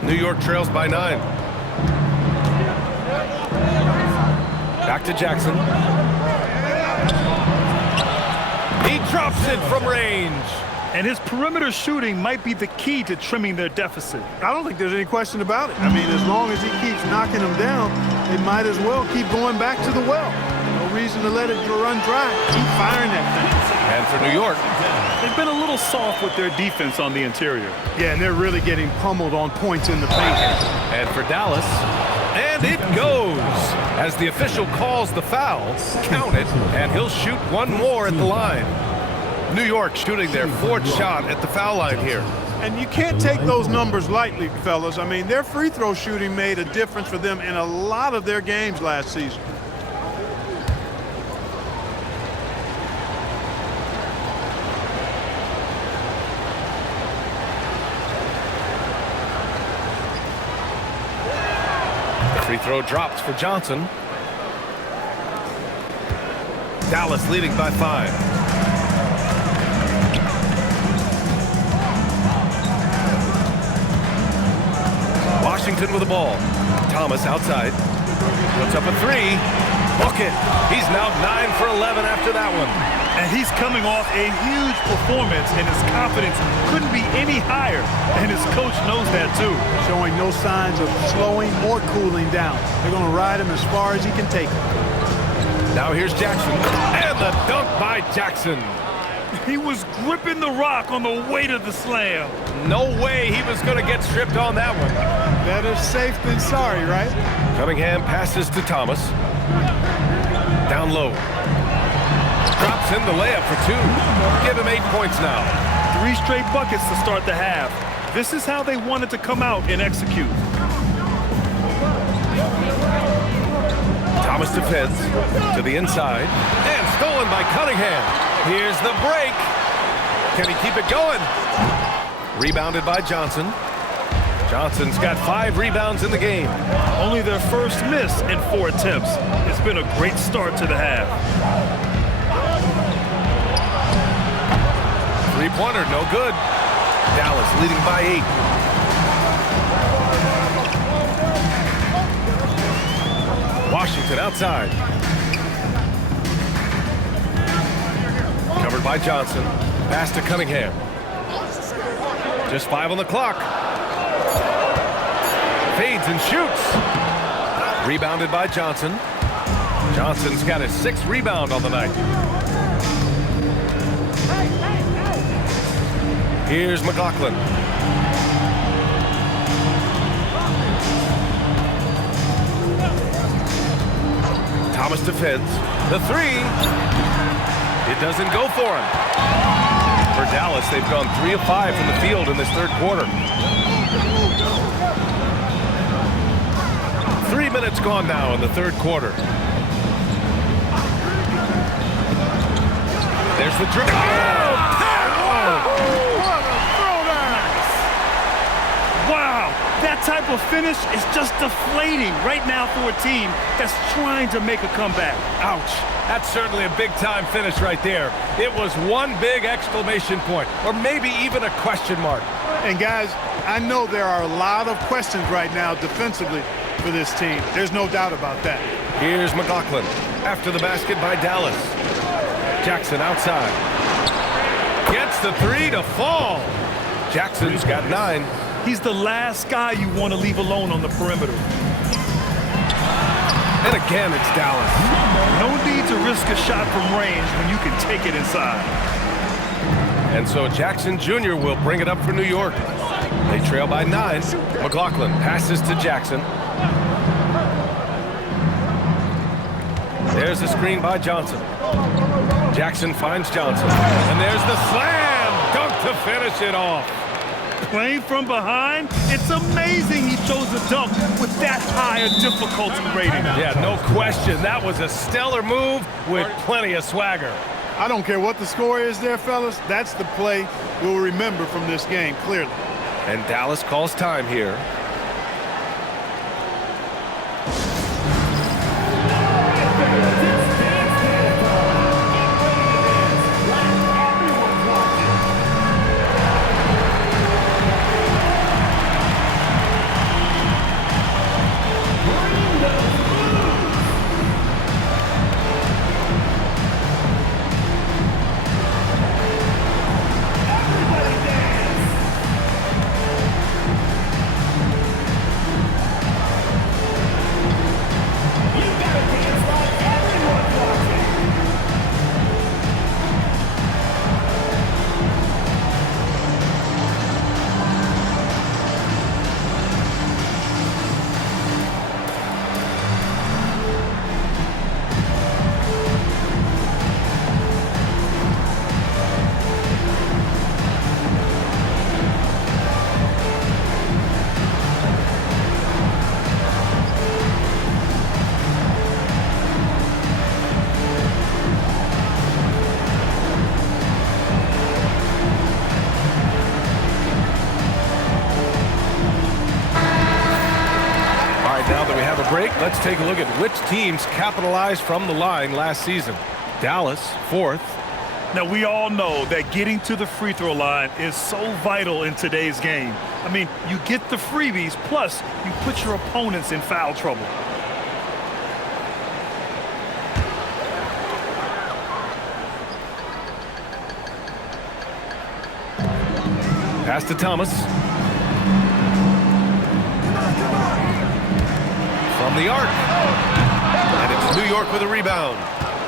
New York trails by 9. Back to Jackson. He drops it from range. And his perimeter shooting might be the key to trimming their deficit. I don't think there's any question about it. I mean, as long as he keeps knocking them down, they might as well keep going back to the well. No reason to let it run dry. Keep firing that thing. And for New York, they've been a little soft with their defense on the interior. Yeah, and they're really getting pummeled on points in the paint. And for Dallas, and it goes. As the official calls the foul, count it, and he'll shoot one more at the line. New York shooting their 4th shot at the foul line here. And you can't take those numbers lightly, fellas. I mean, their free throw shooting made a difference for them in a lot of their games last season. Free throw drops for Johnson. Dallas leading by 5. Washington with the ball. Thomas outside. Puts up a 3. Book it. He's now 9 for 11 after that one. And he's coming off a huge performance, and his confidence couldn't be any higher. And his coach knows that, too. Showing no signs of slowing or cooling down. They're going to ride him as far as he can take him. Now here's Jackson. And the dunk by Jackson. He was gripping the rock on the weight of the slam. No way he was going to get stripped on that one. Better safe than sorry, right? Cunningham passes to Thomas. Down low. Drops in the layup for 2. Give him 8 points now. 3 straight buckets to start the half. This is how they wanted to come out and execute. Thomas defends to the inside. And stolen by Cunningham. Here's the break. Can he keep it going? Rebounded by Johnson. Johnson's got 5 rebounds in the game. Only their first miss in 4 attempts. It's been a great start to the half. 3-pointer, no good. Dallas leading by 8. Washington outside. by Johnson. Pass to Cunningham. Just 5 on the clock. Fades and shoots. Rebounded by Johnson. Johnson's got his 6th rebound on the night. Here's McLaughlin. Thomas defends. The 3. It doesn't go for him. For Dallas, they've gone 3 of 5 from the field in this third quarter. 3 minutes gone now in the third quarter. There's the dribble. What a throwdown! Wow, that type of finish is just deflating right now for a team that's trying to make a comeback. Ouch. That's certainly a big-time finish right there. It was one big exclamation point, or maybe even a question mark. And guys, I know there are a lot of questions right now defensively for this team. There's no doubt about that. Here's McLaughlin after the basket by Dallas. Jackson outside. Gets the 3 to fall. Jackson's got 9. He's the last guy you want to leave alone on the perimeter. And again, it's Dallas. No need to risk a shot from range when you can take it inside. And so Jackson Jr. will bring it up for New York. They trail by 9. McLaughlin passes to Jackson. There's a screen by Johnson. Jackson finds Johnson. And there's the slam dunk to finish it off. Playing from behind, it's amazing he chose a dunk with that high a difficulty rating. Yeah, no question. That was a stellar move with plenty of swagger. I don't care what the score is there, fellas. That's the play we'll remember from this game, clearly. And Dallas calls time here. Break. Let's take a look at which teams capitalized from the line last season. Dallas, 4th. Now, we all know that getting to the free throw line is so vital in today's game. I mean, you get the freebies, plus you put your opponents in foul trouble. Pass to Thomas. From the arc. And it's New York with a rebound.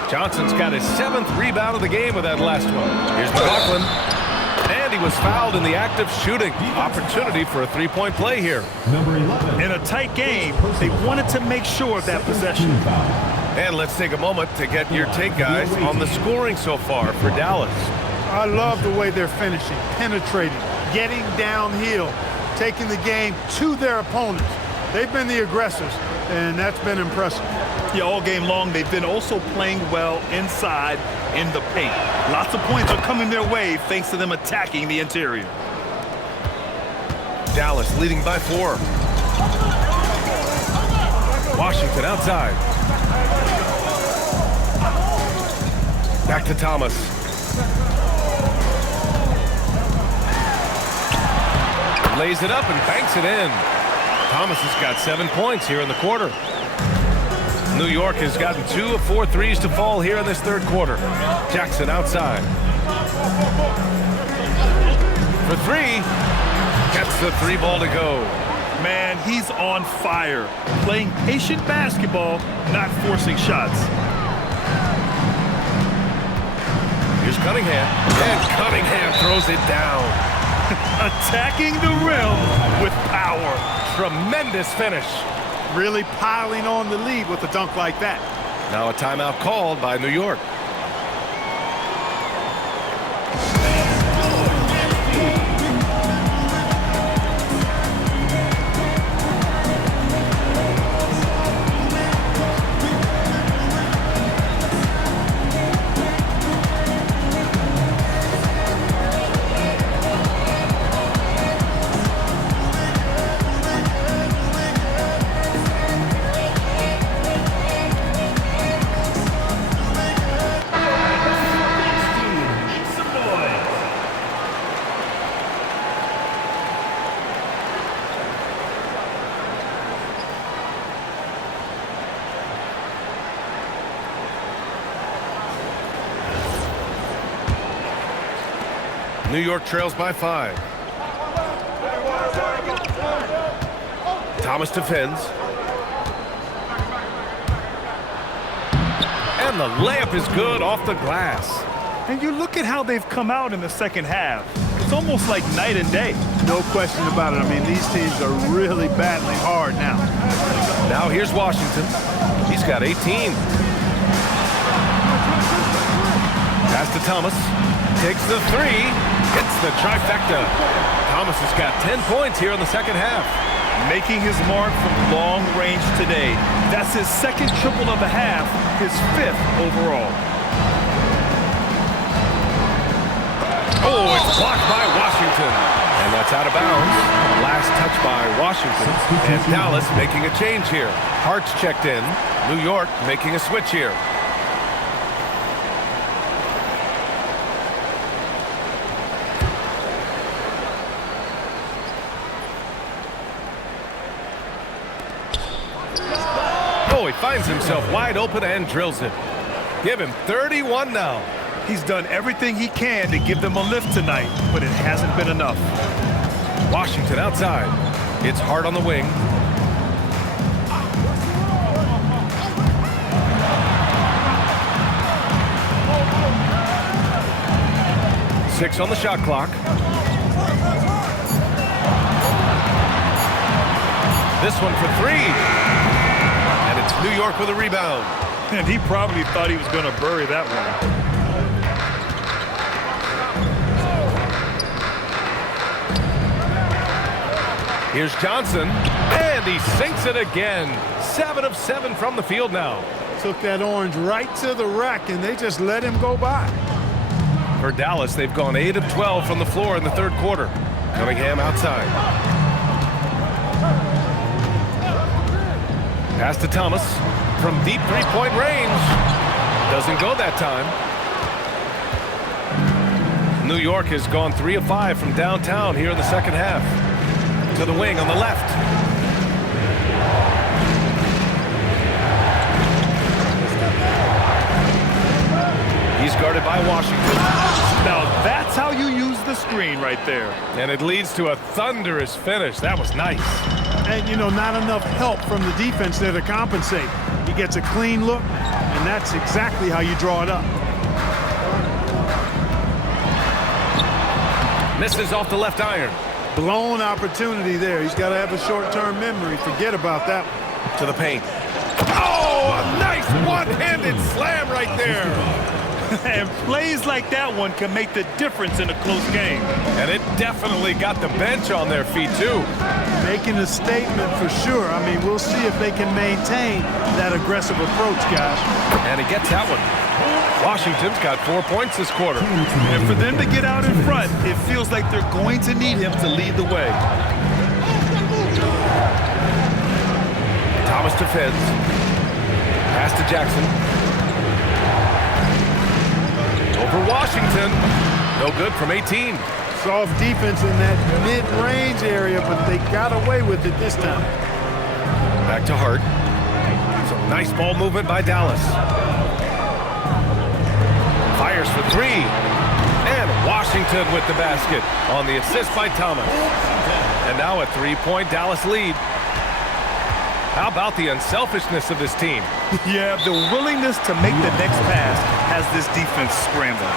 Johnson's got his 7th rebound of the game with that last one. Here's McLaughlin. And he was fouled in the act of shooting. Opportunity for a 3-point play here. Number 11. In a tight game, they wanted to make sure of that possession. And let's take a moment to get your take, guys, on the scoring so far for Dallas. I love the way they're finishing, penetrating, getting downhill, taking the game to their opponents. They've been the aggressors, and that's been impressive. Yeah, all game long, they've been also playing well inside in the paint. Lots of points are coming their way thanks to them attacking the interior. Dallas leading by 4. Washington outside. Back to Thomas. Lays it up and banks it in. Thomas has got 7 points here in the quarter. New York has gotten 2 of 4 threes to fall here in this third quarter. Jackson outside. For three. Gets the three ball to go. Man, he's on fire. Playing patient basketball, not forcing shots. Here's Cunningham. And Cunningham throws it down. Attacking the rim with power. Tremendous finish. Really piling on the lead with a dunk like that. Now a timeout called by New York. New York trails by 5. Thomas defends. And the layup is good off the glass. And you look at how they've come out in the second half. It's almost like night and day. No question about it. I mean, these teams are really battling hard now. Now here's Washington. He's got 18. Pass to Thomas. Takes the three. Hits the trifecta. Thomas has got 10 points here in the second half. Making his mark from long range today. That's his second triple of the half, his 5th overall. Oh, it's blocked by Washington. And that's out of bounds. Last touch by Washington. And Dallas making a change here. Hart's checked in. New York making a switch here. He finds himself wide open and drills it. Give him 31 now. He's done everything he can to give them a lift tonight, but it hasn't been enough. Washington outside. It's Hart on the wing. Six on the shot clock. This one for three. New York with a rebound. And he probably thought he was going to bury that one. Here's Johnson. And he sinks it again. 7 of 7 from the field now. Took that orange right to the rack, and they just let him go by. For Dallas, they've gone 8 of 12 from the floor in the third quarter. Cunningham outside. Pass to Thomas from deep three-point range. Doesn't go that time. New York has gone 3 of 5 from downtown here in the second half. To the wing on the left. He's guarded by Washington. Now that's how you use the screen right there. And it leads to a thunderous finish. That was nice. And, you know, not enough help from the defense there to compensate. He gets a clean look, and that's exactly how you draw it up. Misses off the left iron. Blown opportunity there. He's got to have a short-term memory. Forget about that one. To the paint. Oh, a nice one-handed slam right there. And plays like that one can make the difference in a close game. And it definitely got the bench on their feet, too. Making a statement for sure. I mean, we'll see if they can maintain that aggressive approach, guys. And he gets that one. Washington's got 4 points this quarter. And for them to get out in front, it feels like they're going to need him to lead the way. Thomas defends. Pass to Jackson. Over Washington. No good from 18. Soft defense in that mid-range area, but they got away with it this time. Back to Hart. Some nice ball movement by Dallas. Fires for three. Washington with the basket on the assist by Thomas. And now a 3-point Dallas lead. How about the unselfishness of this team? Yeah, the willingness to make the next pass has this defense scrambling.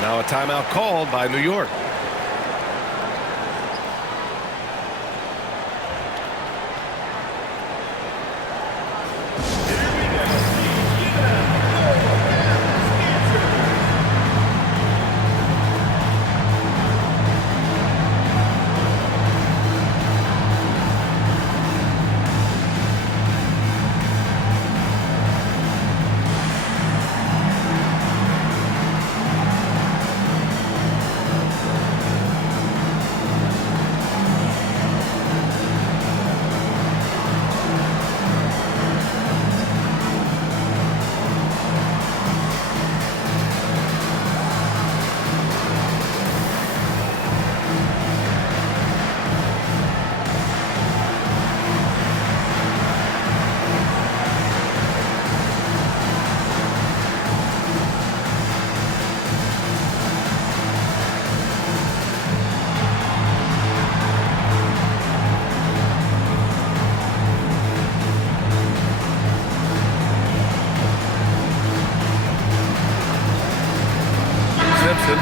Now a timeout called by New York.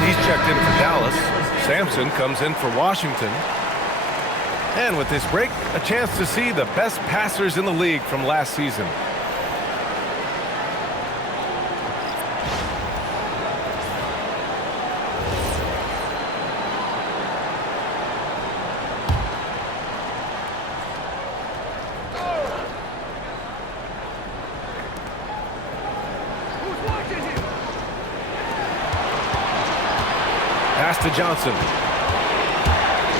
He's checked in for Dallas. Sampson comes in for Washington. And with this break, a chance to see the best passers in the league from last season. Pass to Johnson.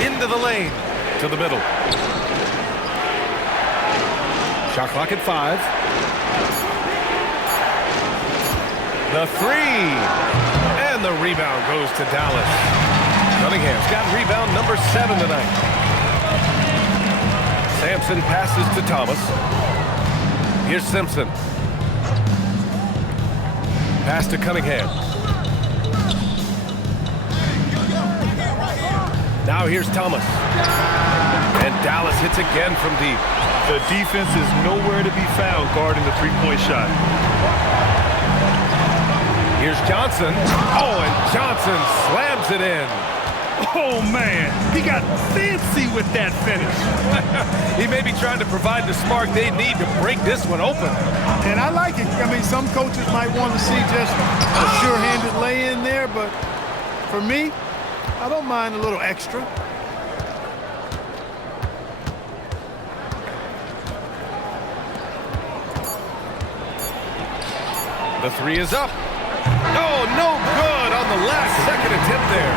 Into the lane. To the middle. Shot clock at 5. The 3. And the rebound goes to Dallas. Cunningham's got rebound number 7 tonight. Sampson passes to Thomas. Here's Simpson. Pass to Cunningham. Now here's Thomas. And Dallas hits again from deep. The defense is nowhere to be found guarding the three-point shot. Here's Johnson. Oh, and Johnson slams it in. Oh, man. He got fancy with that finish. He may be trying to provide the spark they need to break this one open. And I like it. I mean, some coaches might want to see just a sure-handed lay-in there, but for me, I don't mind a little extra. The 3 is up. Oh, no good on the last-second attempt there.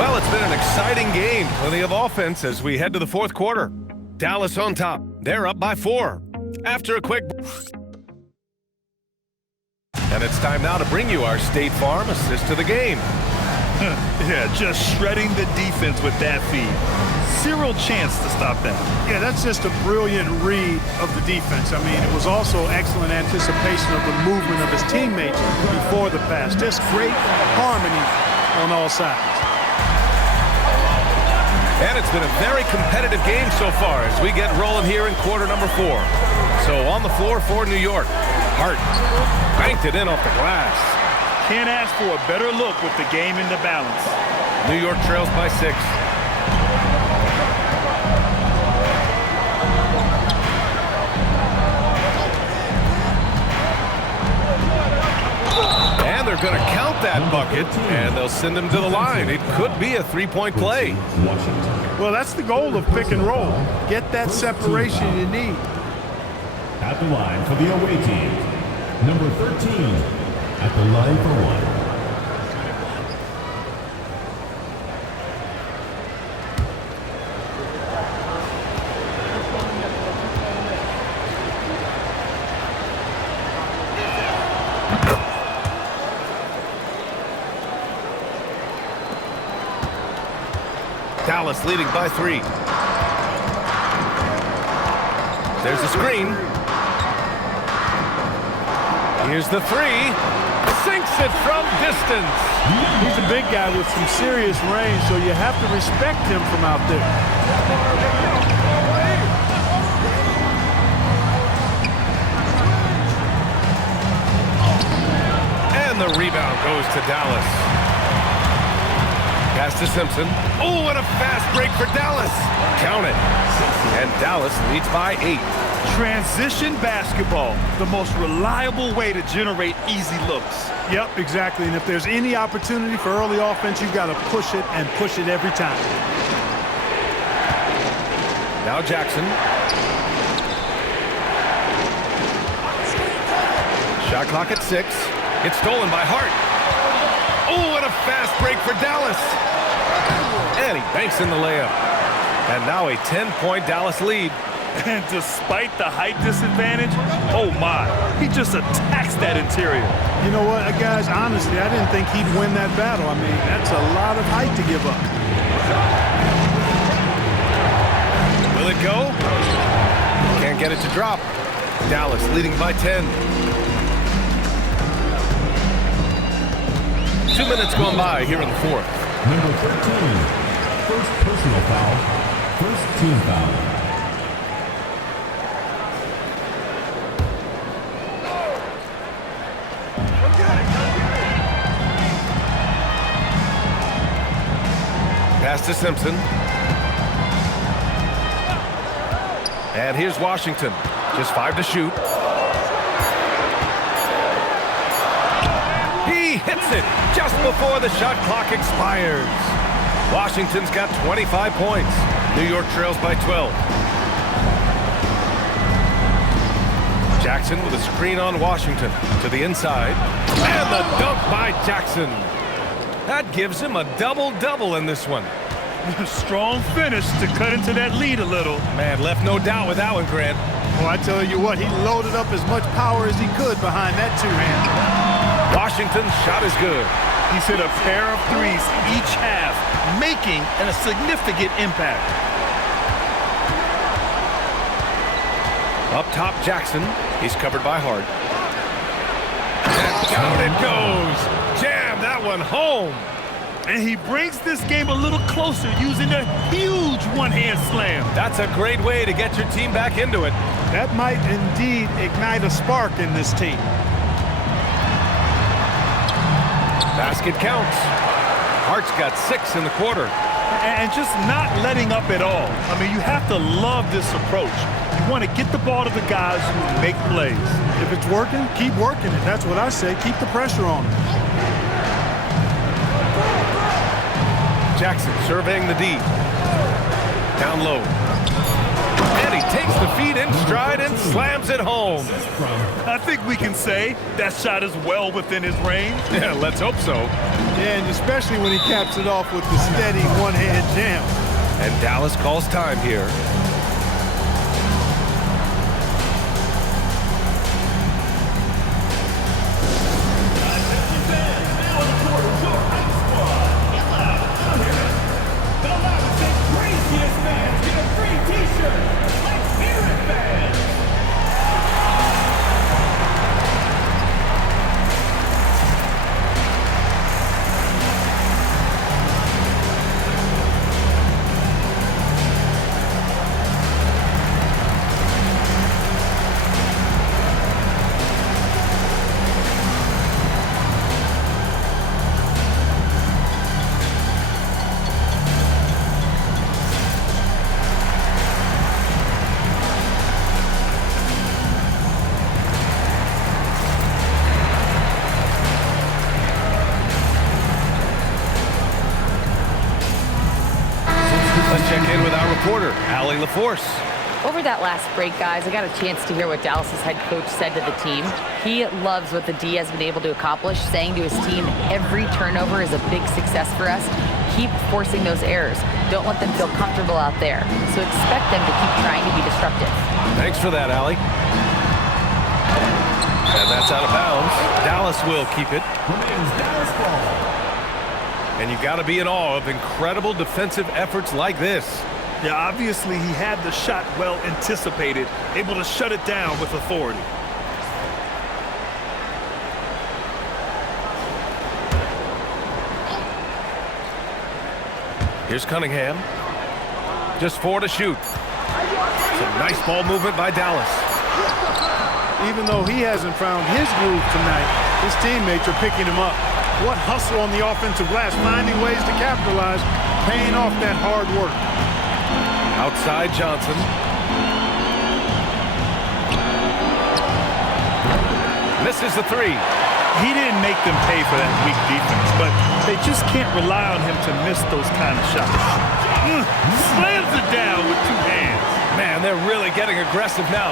Well, it's been an exciting game. Plenty of offense as we head to the fourth quarter. Dallas on top. They're up by 4. After a quick... And it's time now to bring you our State Farm assist of the game. Yeah, just shredding the defense with that feed. Zero chance to stop that. Yeah, that's just a brilliant read of the defense. I mean, it was also excellent anticipation of the movement of his teammates before the pass. Just great harmony on all sides. And it's been a very competitive game so far as we get rolling here in quarter number 4. So on the floor for New York, Hart banked it in off the glass. Can't ask for a better look with the game in the balance. New York trails by 6. And they're going to count that bucket, and they'll send him to the line. It could be a 3-point play. Well, that's the goal of pick and roll. Get that separation you need. At the line for the away team, number 13. At the line for 1. Dallas leading by 3. There's a screen. Here's the 3. sinks it from distance. He's a big guy with some serious range, so you have to respect him from out there. And the rebound goes to Dallas. Pass to Simpson. Oh, and a fast break for Dallas. Count it. And Dallas leads by 8. Transition basketball, the most reliable way to generate easy looks. Yep, exactly. And if there's any opportunity for early offense, you've got to push it and push it every time. Now Jackson. Shot clock at 6. It's stolen by Hart. Oh, and a fast break for Dallas. And he banks in the layup. And now a 10-point Dallas lead. And despite the height disadvantage, oh my, he just attacks that interior. You know what, guys, honestly, I didn't think he'd win that battle. I mean, that's a lot of height to give up. Will it go? Can't get it to drop. Dallas leading by 10. 2 minutes gone by here in the fourth. Number 13, first personal foul, first team foul. Pass to Simpson. And here's Washington. Just 5 to shoot. He hits it just before the shot clock expires. Washington's got 25 points. New York trails by 12. Jackson with a screen on Washington to the inside. And the dunk by Jackson. That gives him a double-double in this one. Strong finish to cut into that lead a little. Man, left no doubt with that one, Grant. Well, I tell you what, he loaded up as much power as he could behind that two-hander. Washington's shot is good. He's hit a pair of threes each half, making a significant impact. Up top, Jackson. He's covered by Hart. And down it goes. Jam that one home. And he brings this game a little closer using a huge one-hand slam. That's a great way to get your team back into it. That might indeed ignite a spark in this team. Basket counts. Hart's got 6 in the quarter. And just not letting up at all. I mean, you have to love this approach. You want to get the ball to the guys who make plays. If it's working, keep working it. That's what I say. Keep the pressure on them. Jackson surveying the D. Down low. And he takes the feed in stride and slams it home. I think we can say that shot is well within his range. Yeah, let's hope so. Yeah, and especially when he caps it off with the steady one-hand jam. And Dallas calls time here. Let's check in with our reporter, Allie LaForce. Over that last break, guys, I got a chance to hear what Dallas's head coach said to the team. He loves what the D has been able to accomplish, saying to his team, every turnover is a big success for us. Keep forcing those errors. Don't let them feel comfortable out there. So expect them to keep trying to be disruptive. Thanks for that, Allie. And that's out of bounds. Dallas will keep it. Dallas ball. And you got to be in awe of incredible defensive efforts like this. Yeah, obviously he had the shot well anticipated, able to shut it down with authority. Here's Cunningham. Just 4 to shoot. Some nice ball movement by Dallas. Even though he hasn't found his groove tonight, his teammates are picking him up. What hustle on the offensive glass, finding ways to capitalize, paying off that hard work. Outside Johnson. Misses the 3. He didn't make them pay for that weak defense, but they just can't rely on him to miss those kind of shots. Slams it down with 2 hands. Man, they're really getting aggressive now.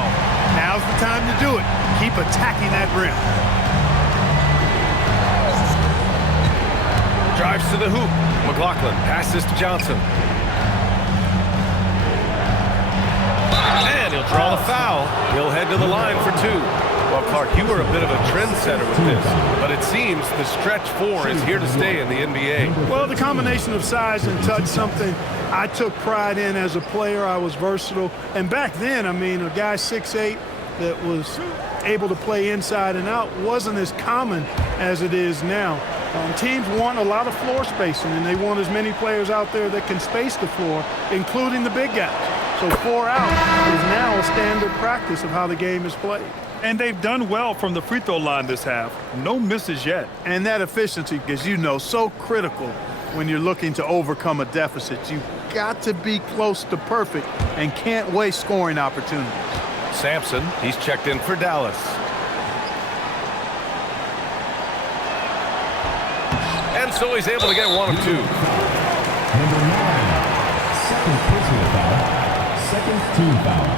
Now's the time to do it. Keep attacking that rim. Drives to the hoop. McLaughlin passes to Johnson. And he'll draw the foul. He'll head to the line for 2. Well, Clark, you were a bit of a trendsetter with this, but it seems the stretch 4 is here to stay in the NBA. Well, the combination of size and touch, something I took pride in as a player. I was versatile. And back then, I mean, a guy 6'8" that was able to play inside and out wasn't as common as it is now. Teams want a lot of floor spacing, and they want as many players out there that can space the floor, including the big guys. So 4 out is now a standard practice of how the game is played. And they've done well from the free throw line this half. No misses yet. And that efficiency, as you know, so critical when you're looking to overcome a deficit. You've got to be close to perfect and can't waste scoring opportunities. Sampson, he's checked in for Dallas. And so he's able to get 1 of 2. Number 9, second personal foul, second team foul.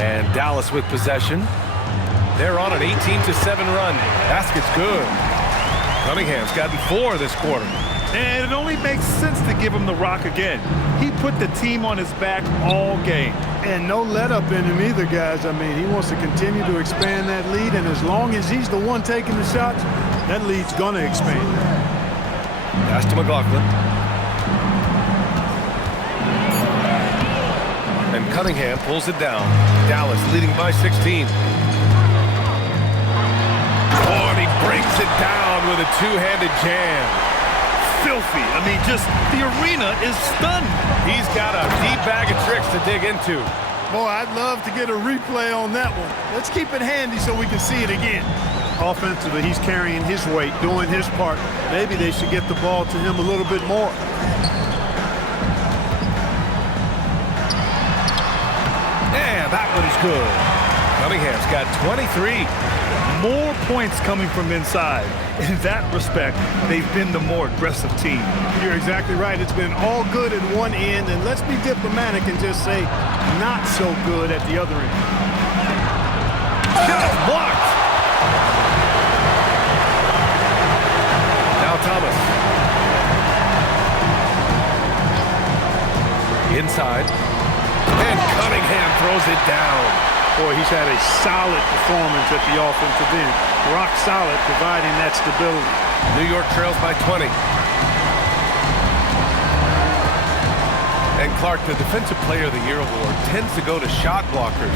And Dallas with possession. They're on an 18-7 run. Basket's good. Cunningham's gotten 4 this quarter. And it only makes sense to give him the rock again. He put the team on his back all game. And no let up in him either, guys. I mean, he wants to continue to expand that lead, and as long as he's the one taking the shots, that lead's going to expand. Pass to McLaughlin. And Cunningham pulls it down. Dallas leading by 16. Oh, and he breaks it down with a 2-handed jam. Filthy. I mean, just the arena is stunned. He's got a deep bag of tricks to dig into. Boy, I'd love to get a replay on that one. Let's keep it handy so we can see it again. Offensively, he's carrying his weight, doing his part. Maybe they should get the ball to him a little bit more. Yeah, that one's good. Cunningham's got 23. More points coming from inside. In that respect, they've been the more aggressive team. You're exactly right. It's been all good at one end, and let's be diplomatic and just say not so good at the other end. Shot blocked. Now Thomas. Inside. And Cunningham throws it down. Boy, he's had a solid performance at the offensive end. Rock solid, providing that stability. New York trails by 20. And Clark, the Defensive Player of the Year award tends to go to shot blockers,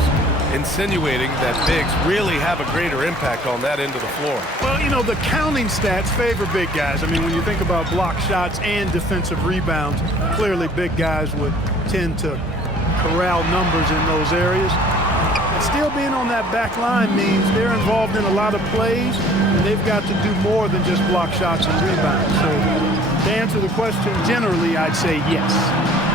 insinuating that bigs really have a greater impact on that end of the floor. Well, you know, the counting stats favor big guys. I mean, when you think about block shots and defensive rebounds, clearly big guys would tend to corral numbers in those areas. Still being on that back line means they're involved in a lot of plays, and they've got to do more than just block shots and rebounds. So to answer the question, generally, I'd say yes.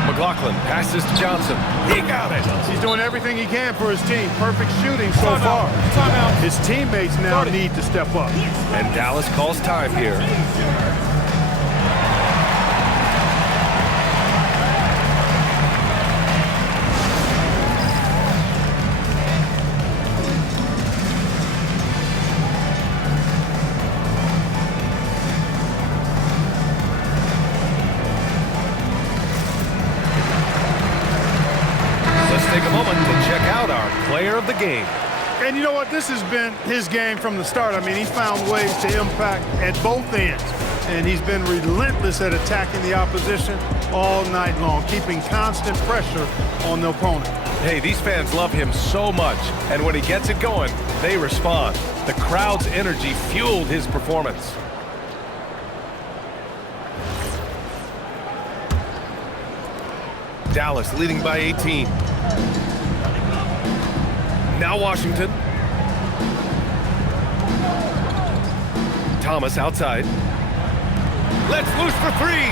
McLaughlin passes to Johnson. He got it. He's doing everything he can for his team. Perfect shooting so far. Timeout. His teammates now need to step up. And Dallas calls time here. Player of the game. And you know what? This has been his game from the start. I mean, he's found ways to impact at both ends. And he's been relentless at attacking the opposition all night long, keeping constant pressure on the opponent. Hey, these fans love him so much. And when he gets it going, they respond. The crowd's energy fueled his performance. Dallas leading by 18. Now Washington. Thomas outside. Let's loose for three.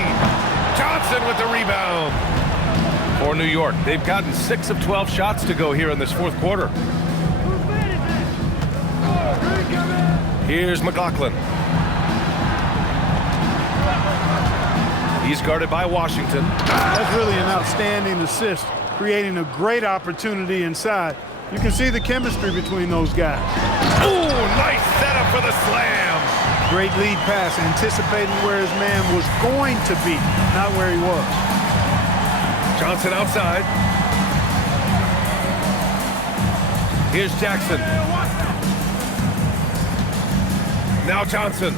Johnson with the rebound. For New York, they've gotten 6 of 12 shots to go here in this fourth quarter. Here's McLaughlin. He's guarded by Washington. That's really an outstanding assist, creating a great opportunity inside. You can see the chemistry between those guys. Ooh, nice setup for the slam. Great lead pass, anticipating where his man was going to be, not where he was. Johnson outside. Here's Jackson. Now Johnson.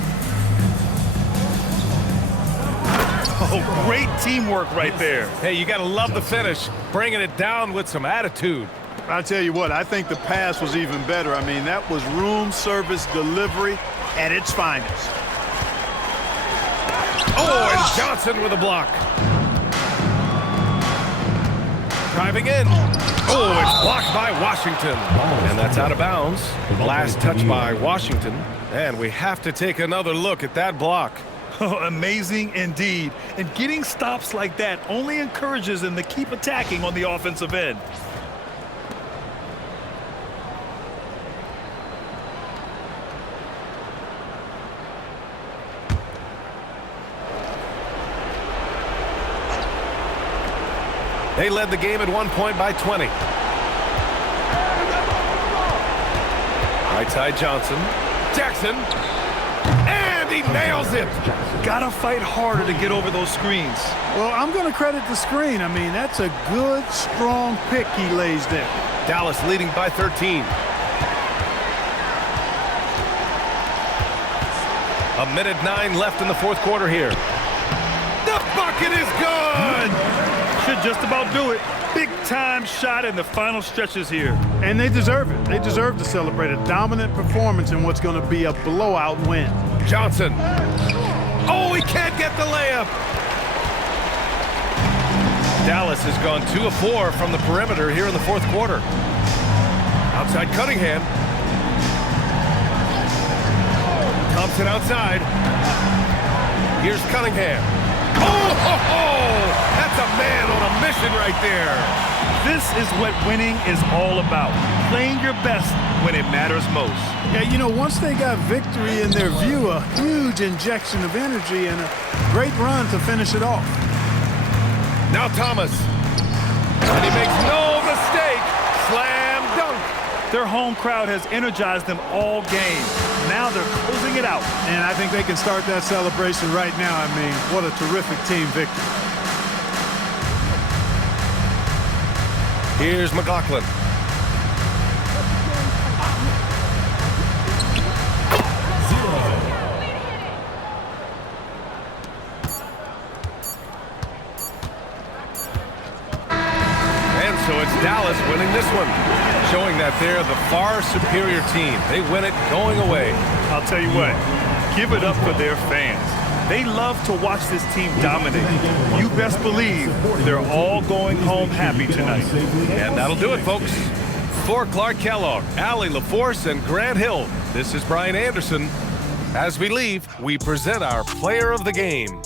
Oh, great teamwork right there. Hey, you got to love the finish, bringing it down with some attitude. I'll tell you what, I think the pass was even better. I mean, that was room service delivery at its finest. Oh, and Johnson with a block. Driving in. Oh, it's blocked by Washington. And that's out of bounds. Last touch by Washington. And we have to take another look at that block. Oh, amazing indeed. And getting stops like that only encourages them to keep attacking on the offensive end. They led the game at one point by 20. Right side Johnson. Jackson. And he nails it. Gotta fight harder to get over those screens. Well, I'm going to credit the screen. I mean, that's a good, strong pick he lays there. Dallas leading by 13. A minute 9 left in the fourth quarter here. The bucket is good. Should just about do it. Big time shot in the final stretches here. And they deserve it. They deserve to celebrate a dominant performance in what's going to be a blowout win. Johnson. Oh, he can't get the layup. Dallas has gone 2 of 4 from the perimeter here in the fourth quarter. Outside Cunningham. Thompson outside. Here's Cunningham. Oh, that's a man on a mission right there. This is what winning is all about. Playing your best when it matters most. Yeah, you know, once they got victory in their view, a huge injection of energy and a great run to finish it off. Now Thomas. And he makes no mistake. Slam dunk. Their home crowd has energized them all game. Now they're closing it out. And I think they can start that celebration right now. I mean, what a terrific team victory. Here's McLaughlin. And so it's Dallas winning this one, showing that they're the far superior team. They win it going away. I'll tell you what, give it up for their fans. They love to watch this team dominate. You best believe they're all going home happy tonight. And that'll do it, folks. For Clark Kellogg, Allie LaForce, and Grant Hill, this is Brian Anderson. As we leave, we present our player of the game.